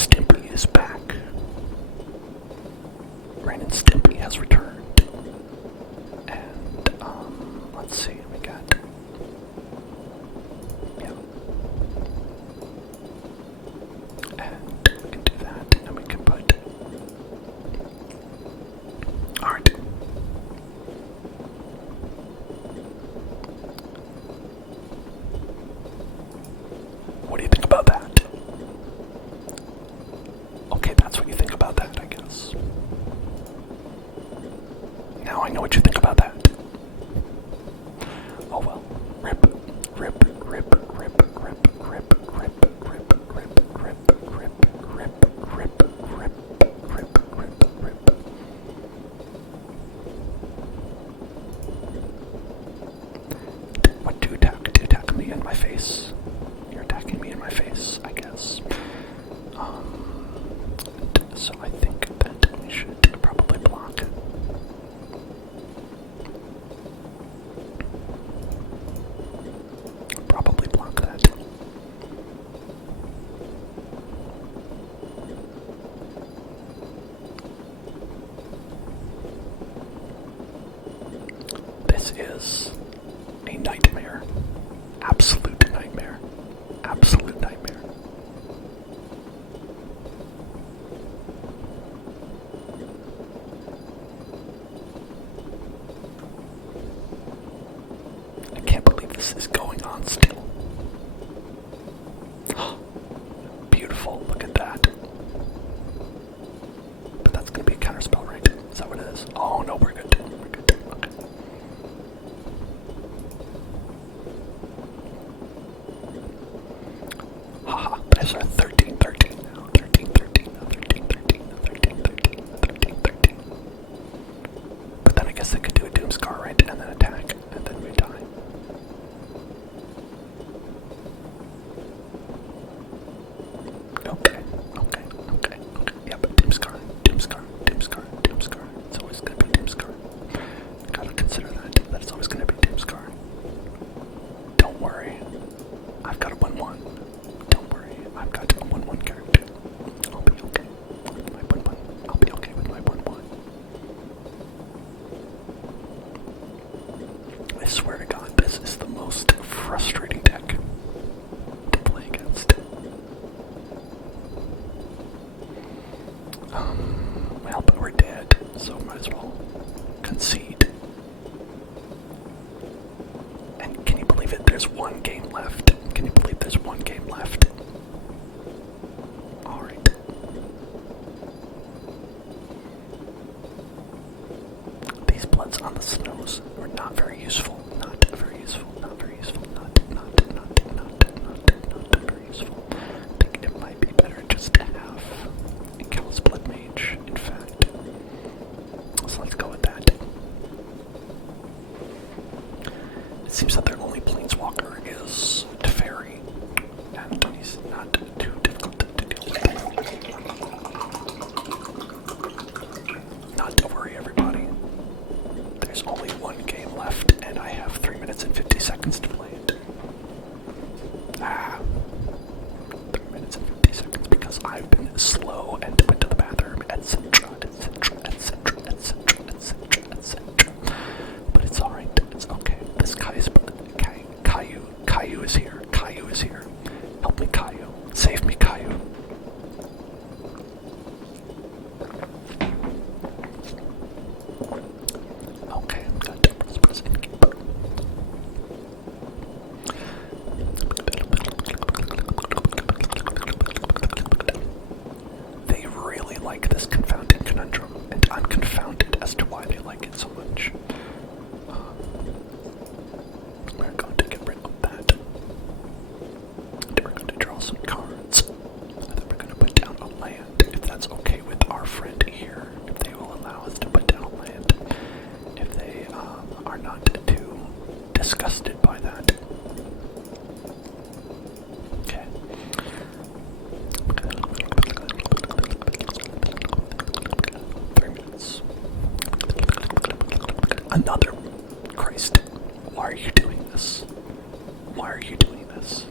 Stimpy is back. Ren and Stimpy has returned. And, let's see, we got... Yeah. And we can do that, and we can put... Alright. What do you think about that? Okay, that's what you think about that, I guess. Now I know what you think about that. Oh well. Rip, rip, rip, rip, rip, rip, rip, rip, rip, rip, rip, rip, rip, rip, rip, rip. What do you attack? Do you attack me in my face? You're attacking me in my face, I guess. So I think that we should probably block. Probably block that. This is a nightmare. Absolute nightmare. Absolute nightmare. I can't believe this is going on still. Beautiful, look at that. But that's gonna be a counterspell, right? Is that what it is? Oh no, we're good. We're good. Okay. Haha, that's our 13, 13 now. 13, 13, 13, 13, 13, 13, 13, 13. But then I guess they could do a Doomscar, right? And then attack, and then we die. Okay. Yep, Doomscar. It's always gonna be Doomscar. Gotta consider that it's always gonna be Doomscar. Don't worry. I've got a 1-1. Don't worry. I've got a 1-1 character. I'll be okay with my 1-1. I'll be okay with my 1-1. I swear to God, this is the most frustrating deck to play against. Well, but we're dead, so might as well concede. And can you believe it? There's one game left. Can you believe there's one game left? Alright. These bloods on the snows were not very useful. Not very useful. Not very useful. Not very useful. I think it might be better just to have a Callous Blood Mage, in fact. So let's go with that. It seems that their only planeswalker is Teferi, and he's not too difficult to deal with. Not to worry, everybody. There's only one game left, and I have 3 minutes and 50 seconds to play it. 3 minutes and 50 seconds because I've been slow and went to the bathroom, etc. But it's alright. It's okay. This Caillou is here. Caillou is here. Help me, Caillou. Save me, Caillou. Okay, got press Innkeeper. They really like this confounding conundrum, and I'm confounded as to why they like it so much. We're going to get rid of that. And we're going to draw some cards. And then we're going to put down a land, if that's okay with our friend here. If they will allow us to put down a land. If they are not too disgusted by that. Okay. 3 minutes. Another. Christ. Why are you doing this? Why are you doing this?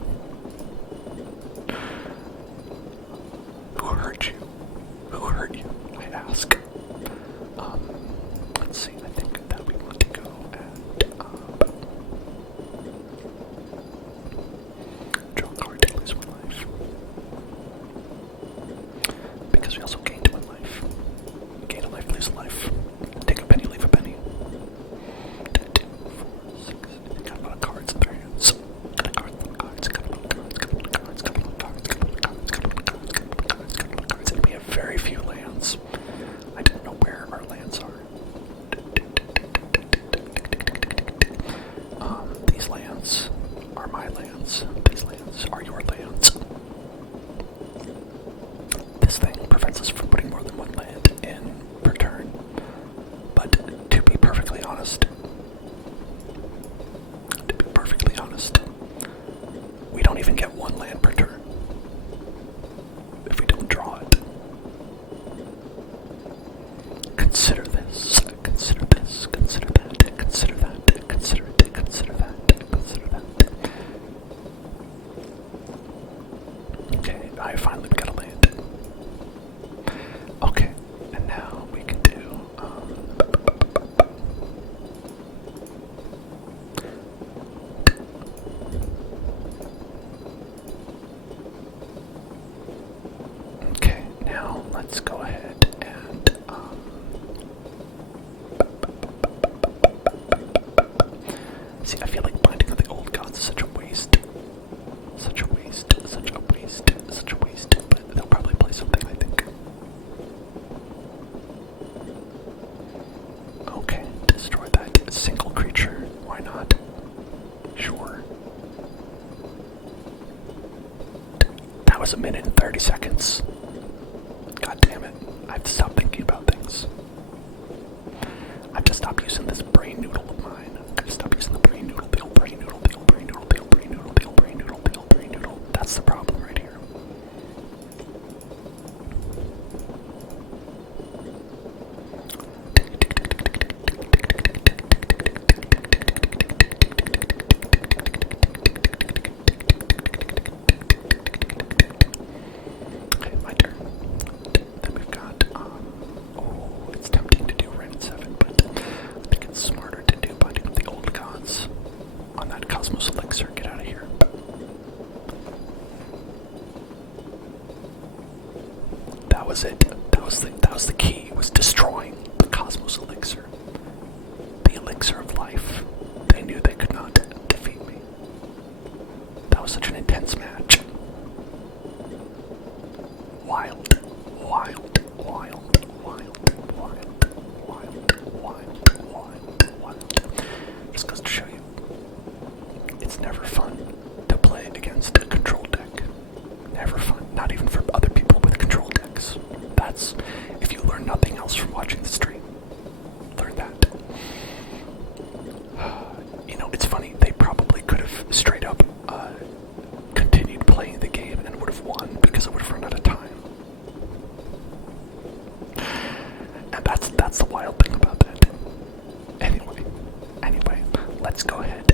Who ask. Let's see, I think that we want to go and draw a card to lose 1 life. Because we also gained 1 life. Gain a life, lose a life. Take a penny, leave a penny. 2, 4, 6. They got a lot of cards in their hands. Got a lot of cards, got a lot of cards, got a lot of cards, got a lot of cards, got a lot of cards, got a lot of cards, got a lot of cards, got a lot of cards, and we have very few lands. I don't know where our lands are. These lands are my lands. These lands are your lands. This thing prevents us from putting more than 1 land in per turn. But to be perfectly honest, we don't even get 1 land per turn if we don't draw it. Consider this, consider this, consider that, consider that, consider it, consider that, consider that. Okay, I finally got a land. Okay, and now we can do, okay, now let's go ahead and, see, I feel like binding of the old gods is such a waste. Such a waste, such a waste, such a waste, but they'll probably play something, I think. Okay, destroy that single creature. Why not? Sure. That was 1 minute and 30 seconds. God damn it. I have to stop thinking about things. I have to stop using this brain noodle of mine. I have to stop using the brain noodle, the old brain noodle, the old brain noodle, the old brain noodle, the old brain noodle, the old brain noodle. That's the problem right here. Okay, my turn. Then we've got, oh, it's tempting to do Ren 7, but I think it's smarter to do Binding of the Old Gods on that Cosmos Elixir. Get out of here. That was it. That was the key, was destroying the Cosmos Elixir. The Elixir of Life. They knew they could not defeat me. That was such an intense match. Wild, wild, wild, wild, wild, wild, wild, wild, wild. Just goes to show you, it's never fun to play against a control deck. Never fun, not even for other people with control decks. That's, if you learn nothing else from watching the stream, learn that. You know, it's funny, they probably could have straight up continued playing the game and would have won because it would have run out of time. And that's the wild thing about that. Anyway, let's go ahead